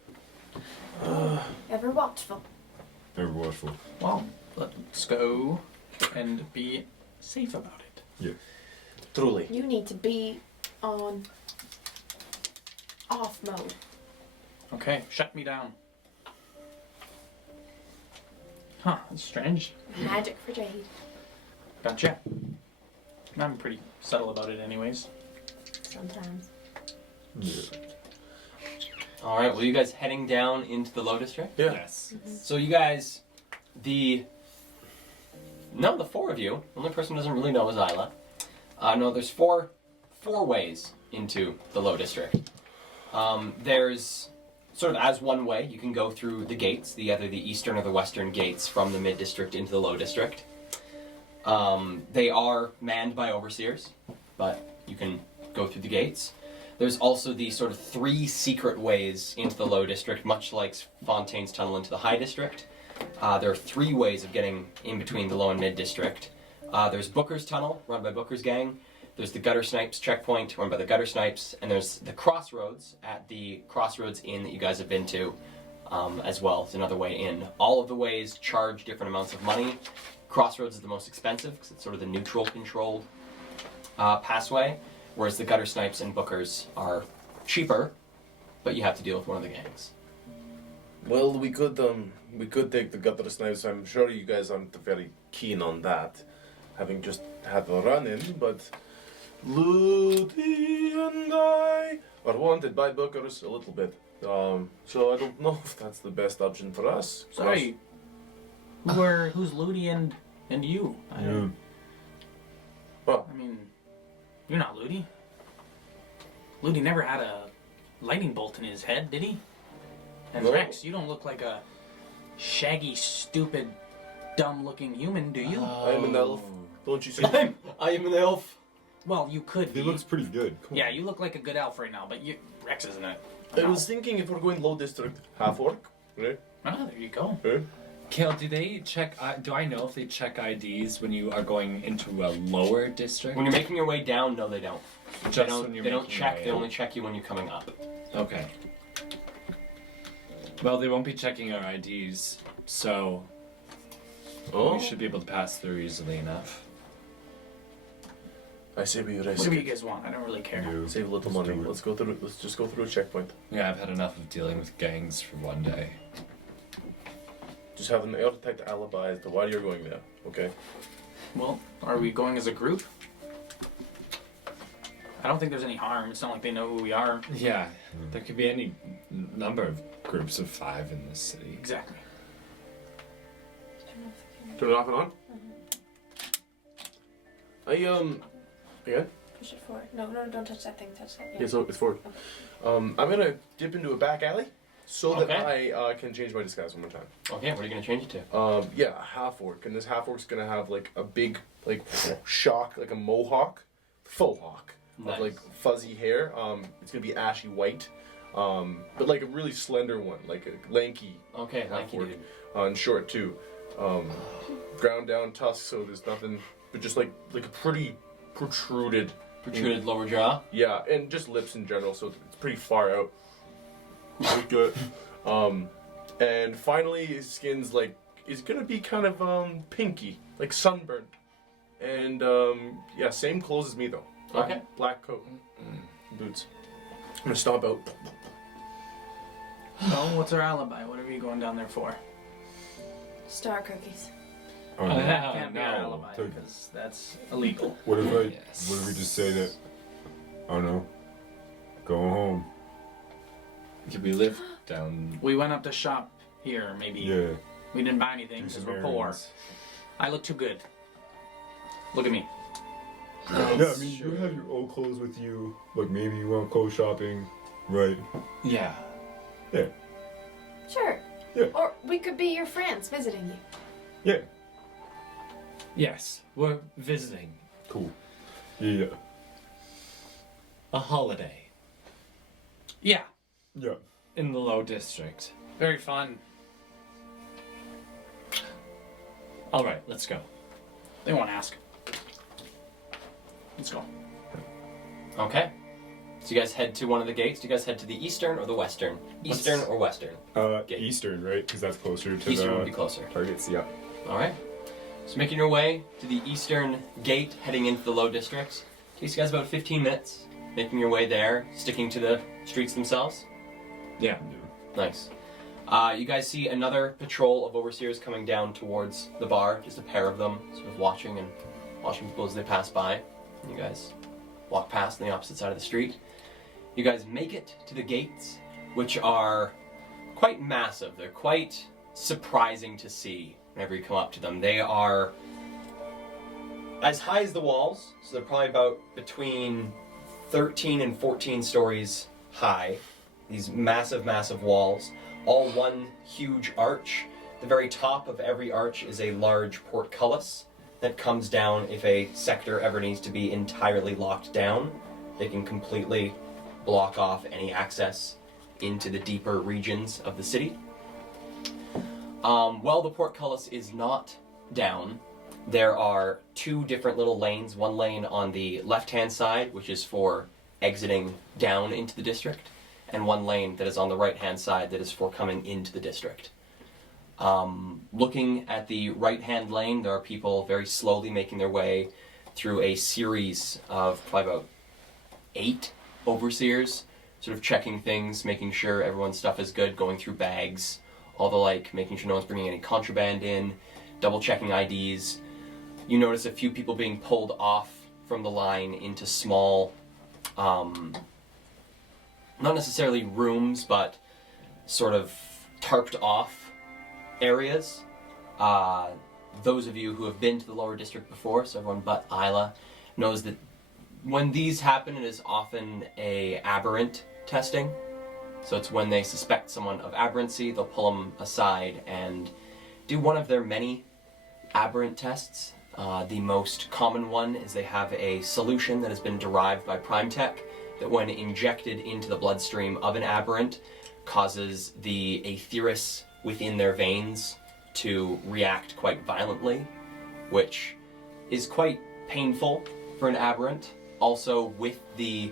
ever watchful. Never watchful. Well, let's go and be safe about it. Yeah. Truly. You need to be on off mode. Okay, shut me down. Huh, that's strange. Magic for Jade. Gotcha. I'm pretty subtle about it anyways. Sometimes. Yeah. All right. Well, you guys heading down into the Low District? Yeah. Yes. So you guys, the four of you. The only person who doesn't really know is Isla. No, there's four ways into the Low District. There's sort of as one way. You can go through the gates, either the eastern or the western gates from the Mid District into the Low District. They are manned by overseers, but you can go through the gates. There's also the sort of three secret ways into the Low District, much like Fontaine's Tunnel into the High District. There are three ways of getting in between the Low and Mid District. There's Booker's Tunnel, run by Booker's gang. There's the Gutter Snipes checkpoint, run by the Gutter Snipes. And there's the Crossroads at the Crossroads Inn that you guys have been to as well. It's another way in. All of the ways charge different amounts of money. Crossroads is the most expensive because it's sort of the neutral controlled passway. Whereas the Gutter Snipes and Bookers are cheaper, but you have to deal with one of the gangs. Well, we could take the gutter snipes. I'm sure you guys aren't very keen on that, having just had a run-in. But Ludi and I are wanted by Bookers a little bit. So I don't know if that's the best option for us. Sorry. Who's Ludi and you? Yeah. Well, I mean, you're not Ludi. Ludi never had a lightning bolt in his head, did he? And No. Rex, you don't look like a shaggy, stupid, dumb-looking human, do you? I'm an elf. Don't you see? I am an elf. Well, you could He be. looks pretty good. Come Yeah, on. you look like a good elf right now, but Rex isn't it. I was thinking if we're going Low District, half orc, right? Oh, there you go. Right? Kale, do they check? Do I know if they check IDs when you are going into a lower district? When you're making your way down, no, they don't. Just They don't, when you're they don't making check. your They way only check you when you're coming up. Okay. Well, they won't be checking our IDs, so Oh, we should be able to pass through easily enough. I say we risk Whatever you it. guys want, I don't really care. Yeah. Save a little Let's money. do it. Let's just go through a checkpoint. Yeah, I've had enough of dealing with gangs for one day. Just have an airtight alibi as to why you're going there. Okay. Well, are we going as a group? I don't think there's any harm. It's not like they know who we are. Yeah, there could be any number of groups of 5 in this city. Exactly. Turn it off and on. Again? push it forward. No, don't touch that thing. Touch that. Yeah, so it's forward. I'm gonna dip into a back alley so that Okay. I can change my disguise one more time. Okay, what are you gonna change it to? Yeah, a half orc, and this half orc's gonna have like a big like shock, like a mohawk, faux hawk, Nice. of like fuzzy hair. It's gonna be ashy white, but like a really slender one, like a lanky Okay, half like you orc, did. and short too. Ground down tusk, so there's nothing, but just like a pretty protruded. Protruded lower jaw. Yeah, and just lips in general, so it's pretty far out. Really good. And finally, his skin's like is gonna be kind of pinky, like sunburned, and yeah, same clothes as me though. Okay. Black coat, boots. I'm gonna stomp out. Well, what's our alibi? What are we going down there for? Star cookies. Oh, no. That can't be our no. alibi So- because that's illegal. What if I? Yes. What if we just say that? I don't know. Go home. Could we live down? We went up to shop here. Maybe Yeah. we didn't buy anything Do because some we're poor. errands. I look too good. Look at me. Yeah, I mean, you have your old clothes with you. Like maybe you want to go shopping, right? Yeah. Yeah. Sure. Yeah. Or we could be your friends visiting you. Yeah. Yes, we're visiting Cool. Yeah. a holiday Yeah, Yeah. in the Low District. very fun. All right, let's go. They won't ask. Let's go. Okay. So you guys head to one of the gates. Do you guys head to the eastern or the western? Eastern or western? Gate. Eastern, right? Because that's closer to Eastern would the be closer. targets. Yeah. All right. So making your way to the eastern gate, heading into the Low District. Takes you guys about 15 minutes. Making your way there, sticking to the streets themselves. Yeah. Nice. You guys see another patrol of overseers coming down towards the bar. Just a pair of them, sort of watching people as they pass by. And you guys walk past on the opposite side of the street. You guys make it to the gates, which are quite massive. They're quite surprising to see whenever you come up to them. They are as high as the walls, so they're probably about between 13 and 14 stories high. These massive, massive walls, all one huge arch. The very top of every arch is a large portcullis that comes down if a sector ever needs to be entirely locked down. They can completely block off any access into the deeper regions of the city. While the portcullis is not down, there are two different little lanes. One lane on the left-hand side, which is for exiting down into the district, and one lane that is on the right-hand side that is for coming into the district. Looking at the right-hand lane, there are people very slowly making their way through a series of probably about 8 overseers, sort of checking things, making sure everyone's stuff is good, going through bags, all the like, making sure no one's bringing any contraband in, double checking IDs. You notice a few people being pulled off from the line into small, not necessarily rooms, but sort of tarped off areas. Those of you who have been to the lower district before, so everyone but Isla, knows that when these happen, it is often a aberrant testing. So it's when they suspect someone of aberrancy, they'll pull them aside and do one of their many aberrant tests. The most common one is they have a solution that has been derived by Prime Tech that when injected into the bloodstream of an aberrant causes the aetherus within their veins to react quite violently, which is quite painful for an aberrant. Also, with the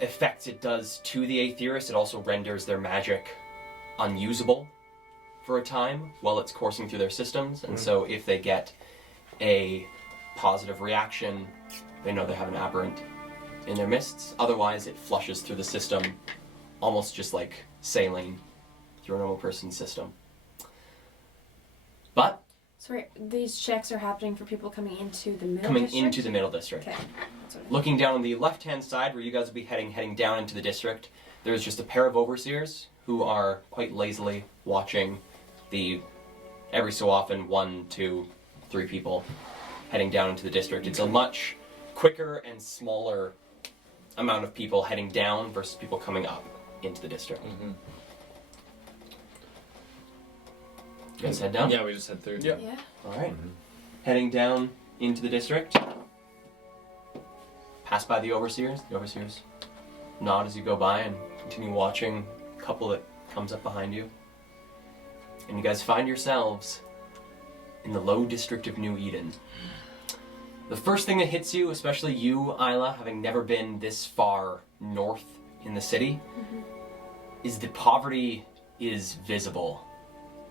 effects it does to the aetherus, it also renders their magic unusable for a time while it's coursing through their systems. And so if they get a positive reaction, they know they have an aberrant in their midst. Otherwise, it flushes through the system almost just like saline through a normal person's system. But Sorry, these checks are happening for people coming into the middle coming district? into the middle district. Okay. That's what I- Looking down on the left-hand side, where you guys will be heading down into the district, there's just a pair of overseers who are quite lazily watching the, every so often, 1, 2, 3 people heading down into the district. It's a much quicker and smaller amount of people heading down versus people coming up into the district. Mm-hmm. You guys head down? Yeah, we just head through. Yep. Yeah. Alright. Heading down into the district. Pass by the overseers. The overseers nod as you go by and continue watching a couple that comes up behind you. And you guys find yourselves in the low district of New Eden. The first thing that hits you, especially you, Isla, having never been this far north in the city, is the poverty is visible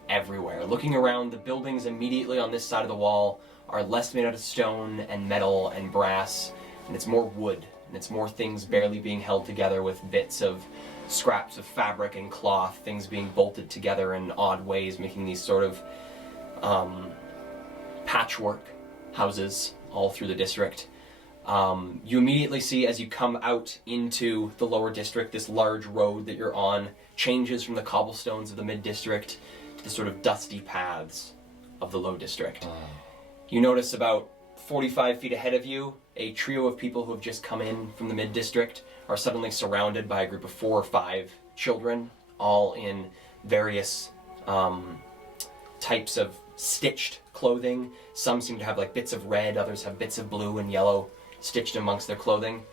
everywhere. Looking around, the buildings immediately on this side of the wall are less made out of stone and metal and brass, and it's more wood, and it's more things barely being held together with bits of scraps of fabric and cloth, things being bolted together in odd ways, making these sort of patchwork houses all through the district. You immediately see, as you come out into the lower district, this large road that you're on changes from the cobblestones of the mid-district to the sort of dusty paths of the low district. You notice about 45 feet ahead of you, a trio of people who have just come in from the mid-district are suddenly surrounded by a group of 4 or 5 children, all in various types of stitched clothing. Some seem to have like bits of red, others have bits of blue and yellow stitched amongst their clothing.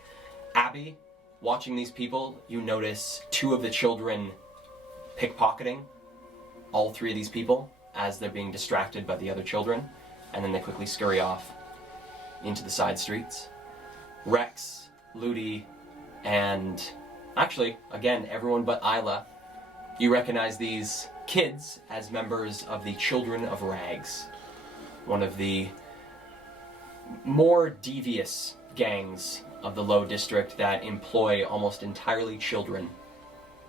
Abby, watching these people, you notice 2 of the children pickpocketing all 3 of these people as they're being distracted by the other children, and then they quickly scurry off into the side streets. Rex, Ludi, and actually, again, everyone but Isla, you recognize these kids as members of the Children of Rags, one of the more devious gangs of the low district that employ almost entirely children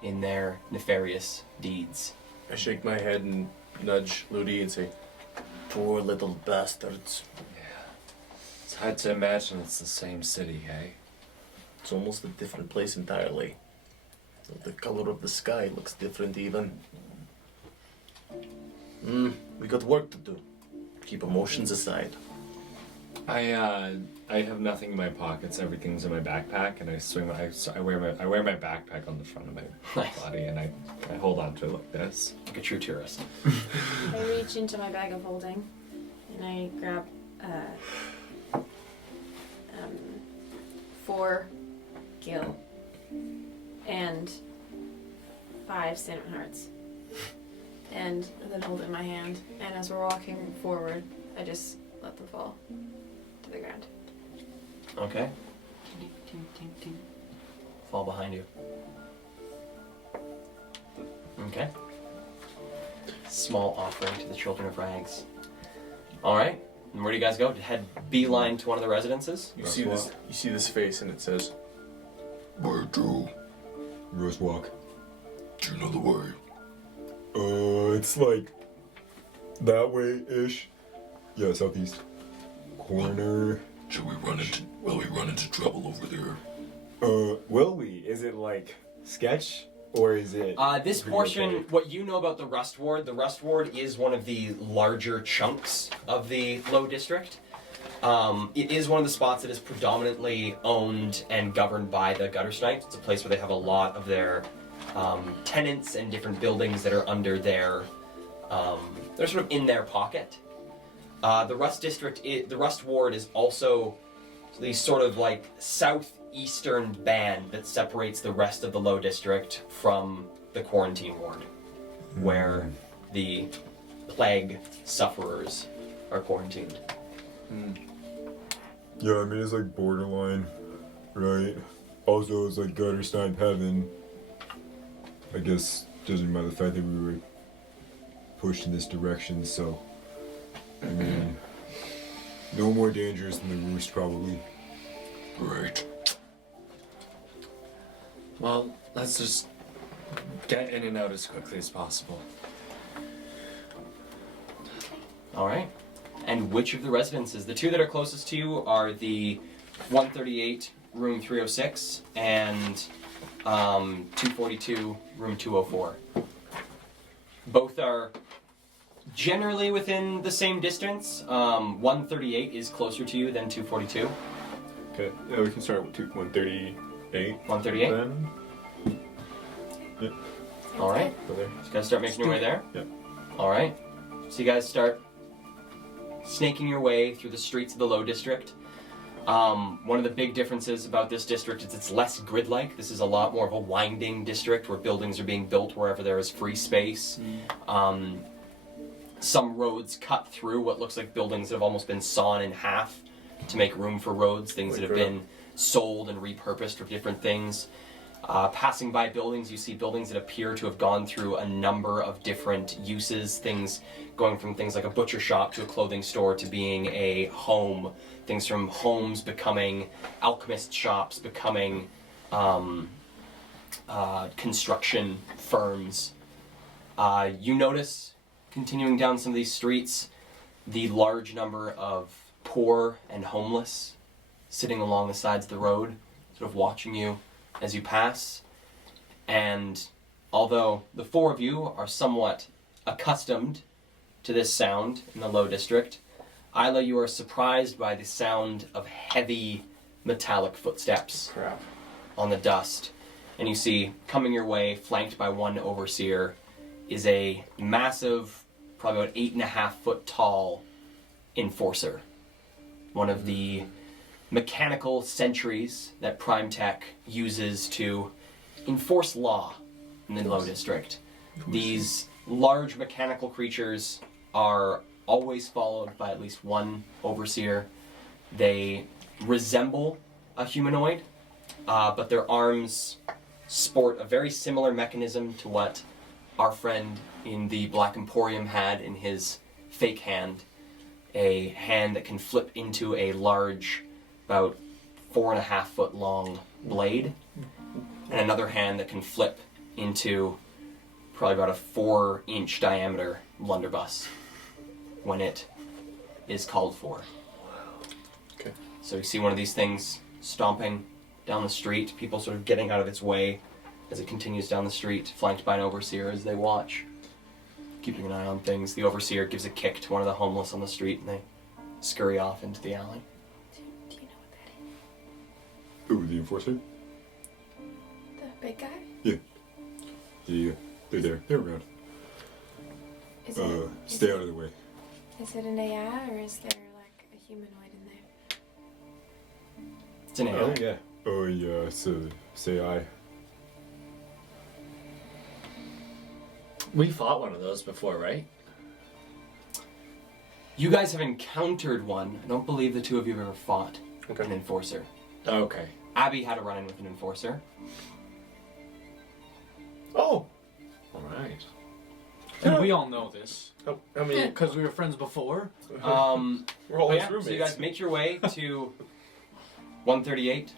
in their nefarious deeds. I shake my head and nudge Ludi and say, "Poor little bastards." It's hard to imagine it's the same city, hey? It's almost a different place entirely. The color of the sky looks different even. We got work to do. Keep emotions aside. I have nothing in my pockets. Everything's in my backpack, and I wear my backpack on the front of my Nice. body, and I hold on to it like this. Like a true tourist. I reach into my bag of holding and I grab 4 gil and 5 cinnamon hearts, and then hold it in my hand. And as we're walking forward, I just let them fall to the ground. Okay. Fall behind you. Okay. Small offering to the Children of Rags. Alright. And where do you guys go? Head beeline to one of the residences? You see this face and it says, Where to? Rose walk. Do you know the way? It's like that way-ish. Yeah, southeast. Corner. Will we run into trouble over there? Will we? Is it like sketch? Or is it... This portion, what you know about the Rust Ward is one of the larger chunks of the Low District. It is one of the spots that is predominantly owned and governed by the Gutter Snipes. It's a place where they have a lot of their tenants and different buildings that are under their... they're sort of in their pocket. The Rust Ward is also the sort of like southeastern band that separates the rest of the Low District from the Quarantine Ward, where the plague sufferers are quarantined. Yeah, I mean, it's like borderline, right? Also, it's like gutter snipe heaven. I guess, judging by the fact that we were pushed in this direction, so... I mean, no more dangerous than the roost, probably. Right. Well, let's just get in and out as quickly as possible. Alright. And which of the residences? The 2 that are closest to you are the 138, room 306, and 242, room 204. Both are generally within the same distance. 138 is closer to you than 242. Okay. Yeah, we can start with 138. 138. Then. All right. Go there. So you guys start making your way there? Yep. All right. So you guys start snaking your way through the streets of the Low District. One of the big differences about this district is it's less grid-like. This is a lot more of a winding district where buildings are being built wherever there is free space. Some roads cut through what looks like buildings that have almost been sawn in half to make room for roads, things that have been sold and repurposed for different things. Passing by buildings, you see buildings that appear to have gone through a number of different uses, things going from things like a butcher shop to a clothing store to being a home, things from homes becoming alchemist shops, becoming construction firms. You notice, continuing down some of these streets, the large number of poor and homeless sitting along the sides of the road, sort of watching you as you pass. And although the four of you are somewhat accustomed to this sound in the Low District, Isla, you are surprised by the sound of heavy metallic footsteps on the dust. And you see, coming your way, flanked by one overseer, is a massive, probably about 8.5 foot tall enforcer. One of the mechanical sentries that Prime Tech uses to enforce law in the Low District. These large mechanical creatures are always followed by at least one overseer. They resemble a humanoid, but their arms sport a very similar mechanism to what our friend in the Black Emporium had in his fake hand. A hand that can flip into a large, about 4.5 foot long blade, and another hand that can flip into probably about a 4-inch diameter blunderbuss when it is called for. Okay. So you see one of these things stomping down the street, people sort of getting out of its way as it continues down the street, flanked by an overseer as they watch, keeping an eye on things. The overseer gives a kick to one of the homeless on the street and they scurry off into the alley. Do you know what that is? Ooh, the enforcer? The big guy? Yeah. They're there. They're around. Is it, Stay out of the way. is it an AI or is there like a humanoid in there? It's an AI. yeah. Oh, yeah, so say I. We fought one of those before, right? You guys have encountered one. I don't believe the two of you have ever fought an enforcer. Okay. Abby had a run-in with an enforcer. Oh! Alright. And we all know this. I mean, Because we were friends before. we're all Oh his yeah, roommates. so you guys make your way to 138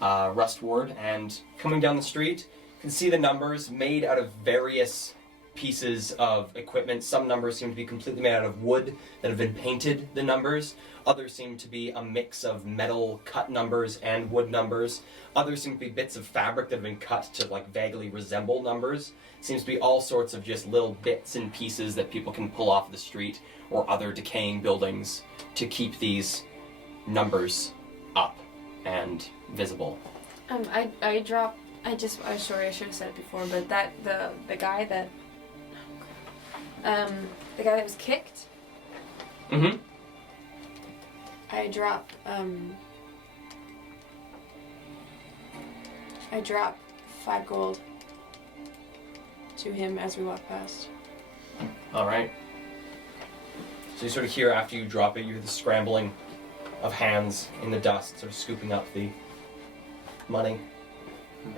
Rust Ward, and coming down the street, you can see the numbers made out of various pieces of equipment. Some numbers seem to be completely made out of wood that have been painted, the numbers. Others seem to be a mix of metal cut numbers and wood numbers. Others seem to be bits of fabric that have been cut to like vaguely resemble numbers. Seems to be all sorts of just little bits and pieces that people can pull off the street or other decaying buildings to keep these numbers up and visible. I dropped. I'm sorry, I should have said it before, but the guy that the guy that was kicked. Mm-hmm. I dropped 5 gold to him as we walk past. All right. So you sort of hear after you drop it, you hear the scrambling of hands in the dust, sort of scooping up the money,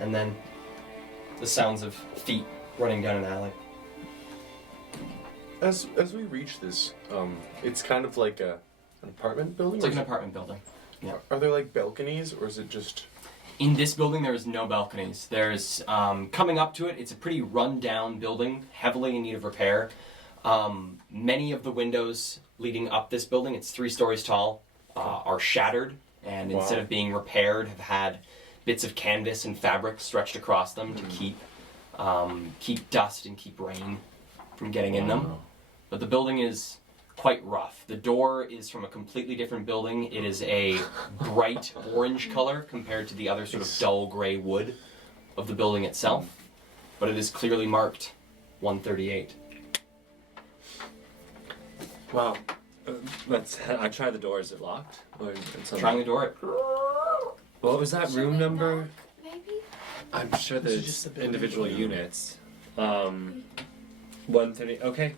and then the sounds of feet running down an alley. As we reach this, it's kind of like an apartment building? It's like an apartment building. Yeah. Are there like balconies, or is it just... In this building, there is no balconies. There's, coming up to it, it's a pretty run-down building, heavily in need of repair. Many of the windows leading up this building, it's 3 stories tall, are shattered, and instead of being repaired, have had bits of canvas and fabric stretched across them to keep dust and keep rain from getting in them. But the building is quite rough. The door is from a completely different building. It is a bright orange color compared to the other sort of dull gray wood of the building itself. But it is clearly marked 138. Well, I try the door. Is it locked? Or it's Trying the door. What was that room number? Maybe? I'm sure This is there's just the individual units. 130. Okay.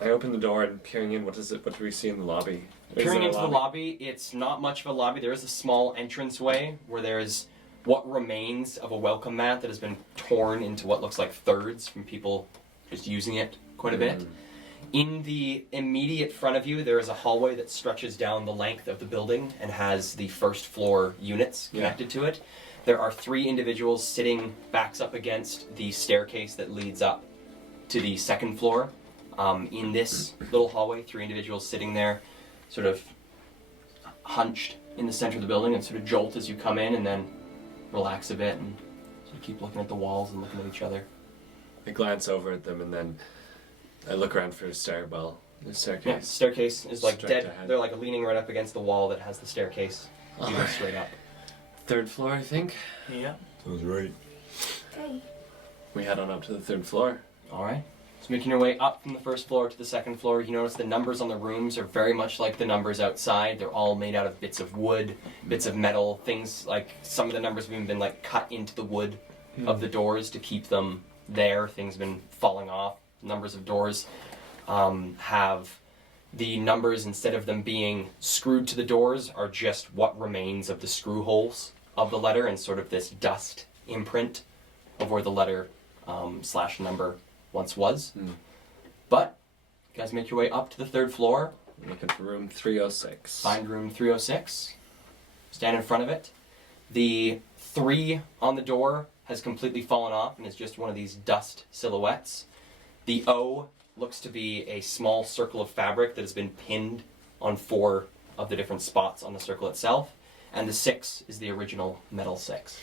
I open the door and peering in. What is it? What do we see in the lobby? Is Peering there a into the lobby, it's not much of a lobby. There is a small entranceway where there's what remains of a welcome mat that has been torn into what looks like thirds from people just using it quite a bit. In the immediate front of you, there is a hallway that stretches down the length of the building and has the first floor units connected to it. There are 3 individuals sitting backs up against the staircase that leads up to the second floor. In this little hallway, 3 individuals sitting there, sort of hunched in the center of the building, and sort of jolt as you come in, and then relax a bit and sort of keep looking at the walls and looking at each other. I glance over at them and then I look around for a stairwell. The staircase. Yeah, staircase is like Straight dead. ahead. They're like leaning right up against the wall that has the staircase leading straight up. 3rd floor, I think. Yeah. Sounds right. Okay. We head on up to the 3rd floor. All right. So making your way up from the first floor to the second floor, you notice the numbers on the rooms are very much like the numbers outside. They're all made out of bits of wood, bits of metal, things like some of the numbers have even been like cut into the wood of the doors to keep them there. Things have been falling off. Numbers of doors have the numbers, instead of them being screwed to the doors, are just what remains of the screw holes of the letter and sort of this dust imprint of where the letter / number once was. But you guys make your way up to the 3rd floor. Looking for room 306. Find room 306. Stand in front of it. The 3 on the door has completely fallen off and is just one of these dust silhouettes. The O looks to be a small circle of fabric that has been pinned on 4 of the different spots on the circle itself. And the 6 is the original metal 6.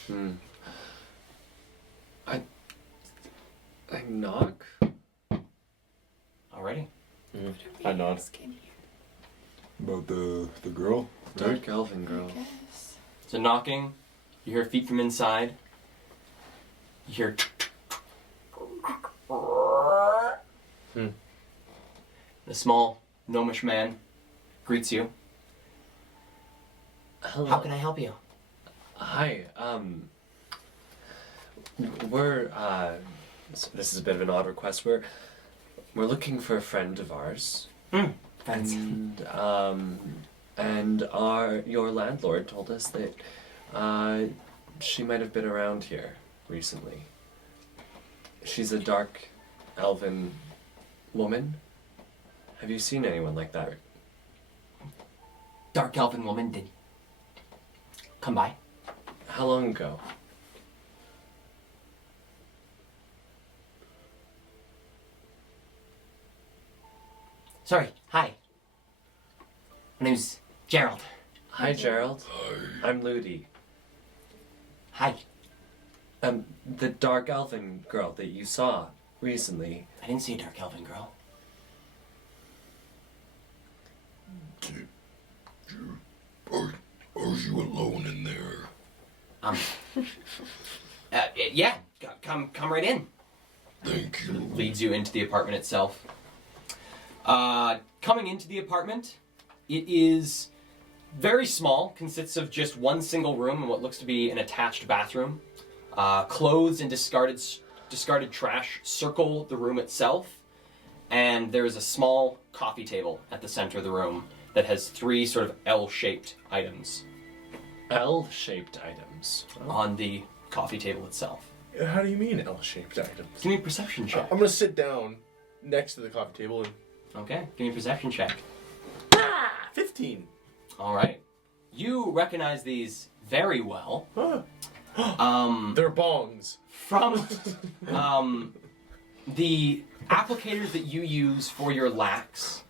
I knock. Alrighty. I nod. About the girl, right? Dark elven girl. So knocking, you hear feet from inside. You hear the small gnomish man greets you. Hello. How can I help you? Hi. We're this is a bit of an odd request. We're looking for a friend of ours. Friends. And your landlord told us that she might have been around here recently. She's a dark elven woman. Have you seen anyone like that? Dark elven woman did come by. How long ago? Sorry, hi. My name's Gerald. Hi, Gerald. I'm Ludi. Hi. The dark elven girl that you saw recently. I didn't see a dark elven girl. Are you alone in there? Yeah, come right in. Thank you. Leads you into the apartment itself. Coming into the apartment, it is very small, consists of just one single room and what looks to be an attached bathroom. Clothes and discarded trash circle the room itself, and there is a small coffee table at the center of the room that has 3 sort of L-shaped items L-shaped items. on the coffee table itself. How do you mean L-shaped items? Give me a perception check. I'm gonna sit down next to the coffee table and Okay, give me a perception check. 15. All right. You recognize these very well. Huh. They're bongs. From the applicators that you use for your lax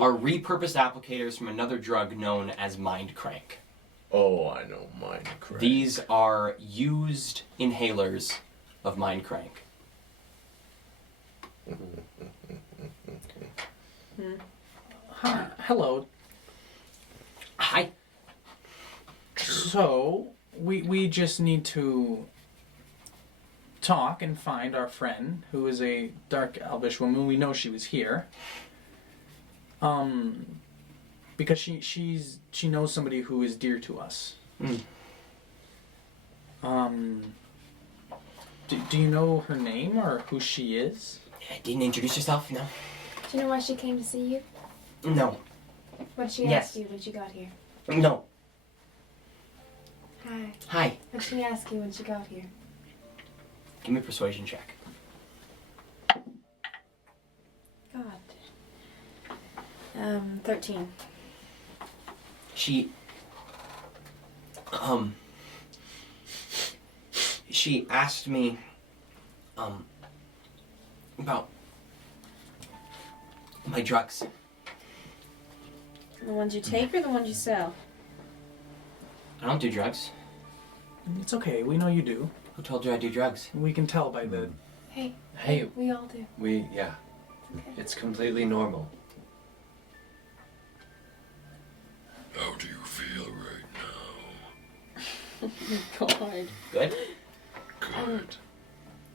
are repurposed applicators from another drug known as Mind Crank. Oh, I know Mind Crank. These are used inhalers of Mind Crank. Hi. Hello. Hi. So, we just need to talk and find our friend, who is a dark elvish woman. We know she was here. Because she knows somebody who is dear to us. Do you know her name or who she is? Didn't introduce yourself? No. Do you know why she came to see you? No. What did she Yes. ask you when she got here? No. Hi. Hi. What did she ask you when she got here? Give me a persuasion check. God. 13. She asked me about my drugs. The ones you take or the ones you sell? I don't do drugs. It's okay. We know you do. Who told you I do drugs? We can tell by the. Hey. Hey. We all do. Yeah. Okay. It's completely normal. How do you feel right now? God. Good. Good.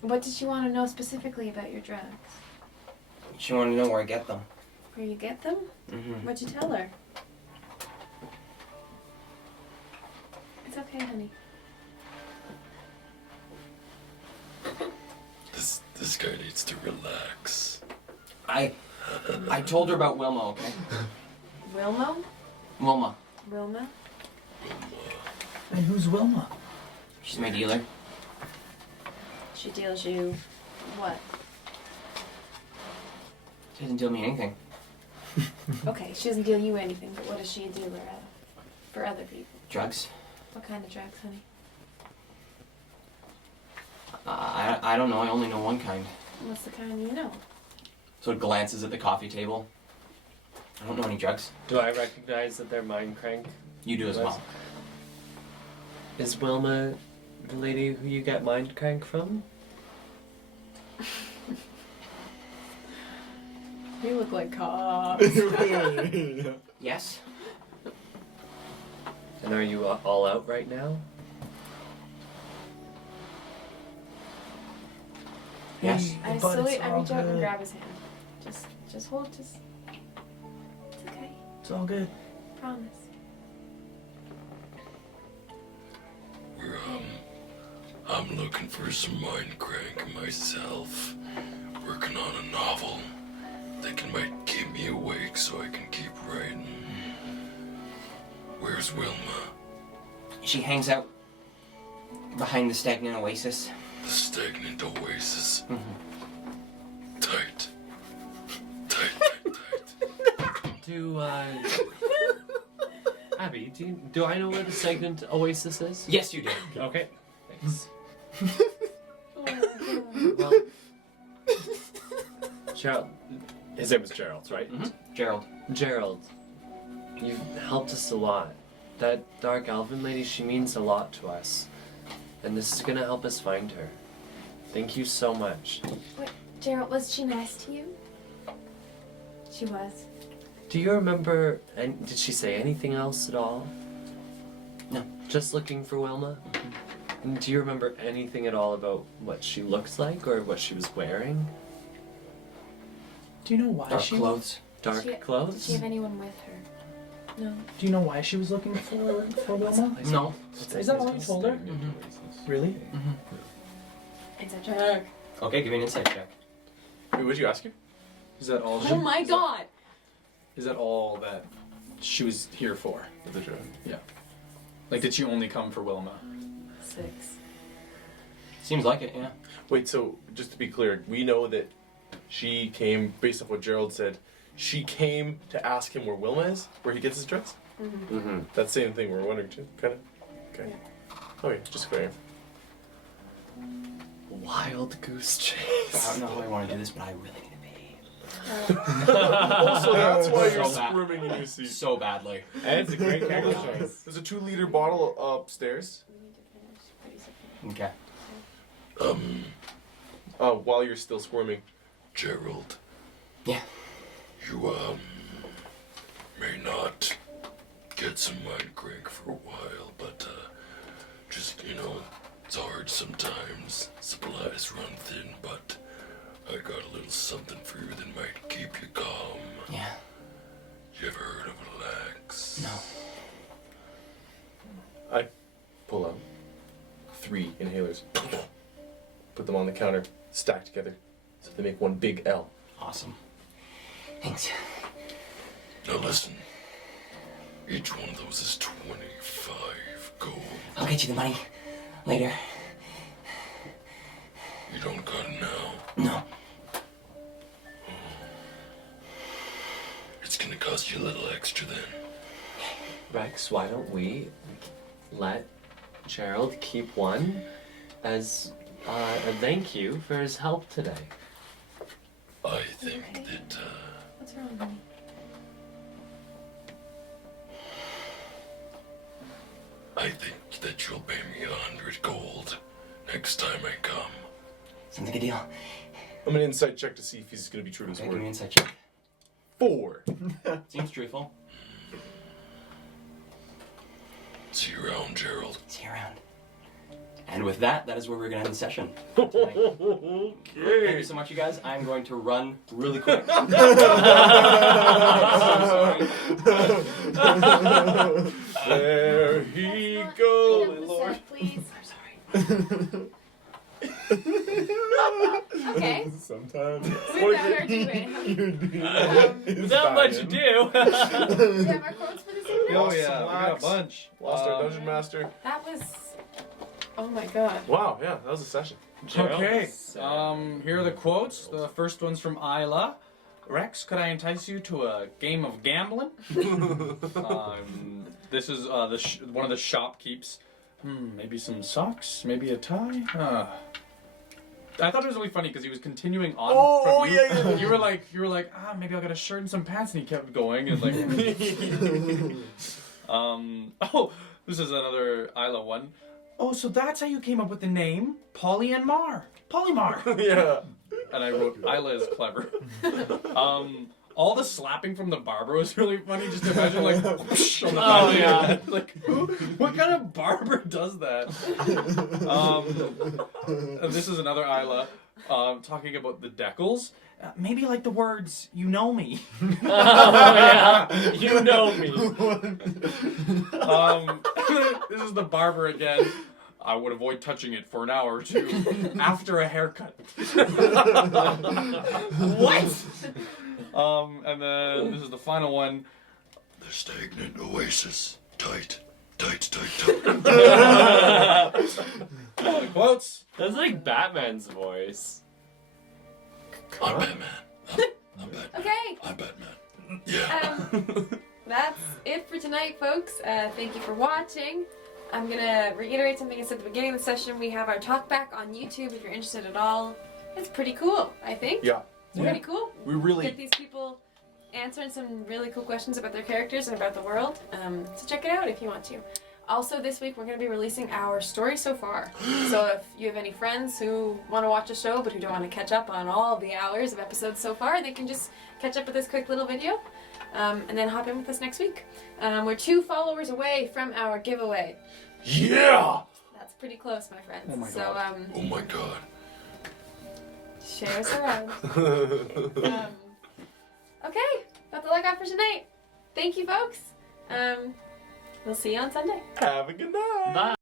What did she want to know specifically about your drugs? She wanted to know where I get them. Where you get them? Mm-hmm. What'd you tell her? It's okay, honey. This guy needs to relax. I told her about Wilma, okay? Wilma? Wilma. Wilma? And who's Wilma? She's my dealer. She deals you what? She doesn't deal me anything. Okay, she doesn't deal you anything, but what does she do for other people? Drugs? What kind of drugs, honey? I don't know. I only know one kind. What's the kind you know? So it glances at the coffee table. I don't know any drugs. Do I recognize that they're mind crank? You do as well. Is Wilma the lady who you get mind crank from? You look like cops. Yes. And are you all out right now? Yes. I reach out and grab his hand. Just hold, it's okay. It's all good. Promise. I'm looking for some mind crank myself. Working on a novel. Thinking might keep me awake so I can keep writing. Where's Wilma? She hangs out behind the stagnant oasis. The stagnant oasis. Mm-hmm. Tight. Do Abby, do I know where the stagnant oasis is? Yes, you do. Okay, thanks. Oh, Well, Gerald, his name is Gerald, right? Mm-hmm. Gerald. Gerald, you've helped us a lot. That dark elven lady, she means a lot to us. And this is gonna help us find her. Thank you so much. Wait, Gerald, was she nice to you? She was. Do you remember, and did she say anything else at all? No. Just looking for Wilma? And do you remember anything at all about what she looks like or what she was wearing? Do you know why Dark she clothes. Dark Did clothes? she have anyone with her? No. Do you know why she was looking for Wilma? No. Is that all you told her? Mm-hmm. Really? Mm-hmm. Inside check. Okay, give me an insight check. Wait, what'd you ask her? Is that all? Oh my god! Is that all that she was here for? The joke. Yeah. Like, did she only come for Wilma? 6. Seems like it, yeah. Wait, so just to be clear, we know that she came, based off what Gerald said, she came to ask him where Wilma is, where he gets his drugs? Mm-hmm. That same thing we're wondering too, kind of? Okay. Okay, just clear. Wild goose I chase. don't know how I want to do this, but I really need to pee. Also, that's why you're So bad. squirming in your seat. So badly. It's a great character choice. There's a 2-liter bottle upstairs. We need to finish. Pretty soon. Okay. While you're still squirming. Gerald. Yeah. You, may not get some mind crank for a while, but, just, it's hard sometimes. Supplies run thin, but I got a little something for you that might keep you calm. Yeah. You ever heard of relax? No. I pull out 3 inhalers, put them on the counter, stacked together, so they make one big L. Awesome. Thanks. Now listen, each one of those is 25 gold. I'll get you the money later. You don't got it now. No. It's gonna cost you a little extra then. Rex, why don't we let Gerald keep one as a thank you for his help today? I think that, What's wrong, honey? I think that you'll pay me 100 gold next time I come. Sounds like a deal. I'm gonna insight check to see if he's gonna be true to his Give me an word. insight check. 4. Seems truthful. See you around, Gerald. See you around. And with that is where we're going to end the session. Okay. Thank you so much, you guys. I'm going to run really quick. There he goes, Get up the Lord. set, please. Okay. Sometimes. Without our doing. Not much to do. Do you have our quotes for this evening? Oh Lost yeah, some we got a wax. bunch. Lost our dungeon master. That was. Oh my god. Wow, yeah, that was a session. Okay. Here are the quotes. The first one's from Isla. Rex, could I entice you to a game of gambling? This is one of the shopkeeps. Maybe some socks, maybe a tie. I thought it was really funny because he was continuing on from you. Yeah. You were like, maybe I'll get a shirt and some pants, and he kept going and like. This is another Isla one. Oh, so that's how you came up with the name Polly and Mar. Polymar. Yeah. And I wrote, Isla is clever. All the slapping from the barber was really funny. Just imagine like, whoosh on the back of your head. Like, what kind of barber does that? This is another Isla talking about the decals. Maybe like the words, you know me. You know me. This is the barber again. I would avoid touching it for an hour or two after a haircut. What? And then this is the final one. The stagnant oasis. Tight. The quotes. That's like Batman's voice. I'm Batman. I'm Batman. Okay. I'm Batman. Yeah. That's it for tonight, folks. Thank you for watching. I'm gonna reiterate something I said at the beginning of the session. We have our talk back on YouTube if you're interested at all. It's pretty cool, I think. Yeah. It's pretty cool. We really Get these people answering some really cool questions about their characters and about the world. So check it out if you want to. Also, this week we're going to be releasing our story so far. So if you have any friends who want to watch a show but who don't want to catch up on all the hours of episodes so far, they can just catch up with this quick little video and then hop in with us next week. We're 2 followers away from our giveaway. Yeah! That's pretty close, my friends. Oh my so God. Oh my god. share us around. Okay, that's all I got for tonight. Thank you, folks. We'll see you on Sunday. have a good night. Bye.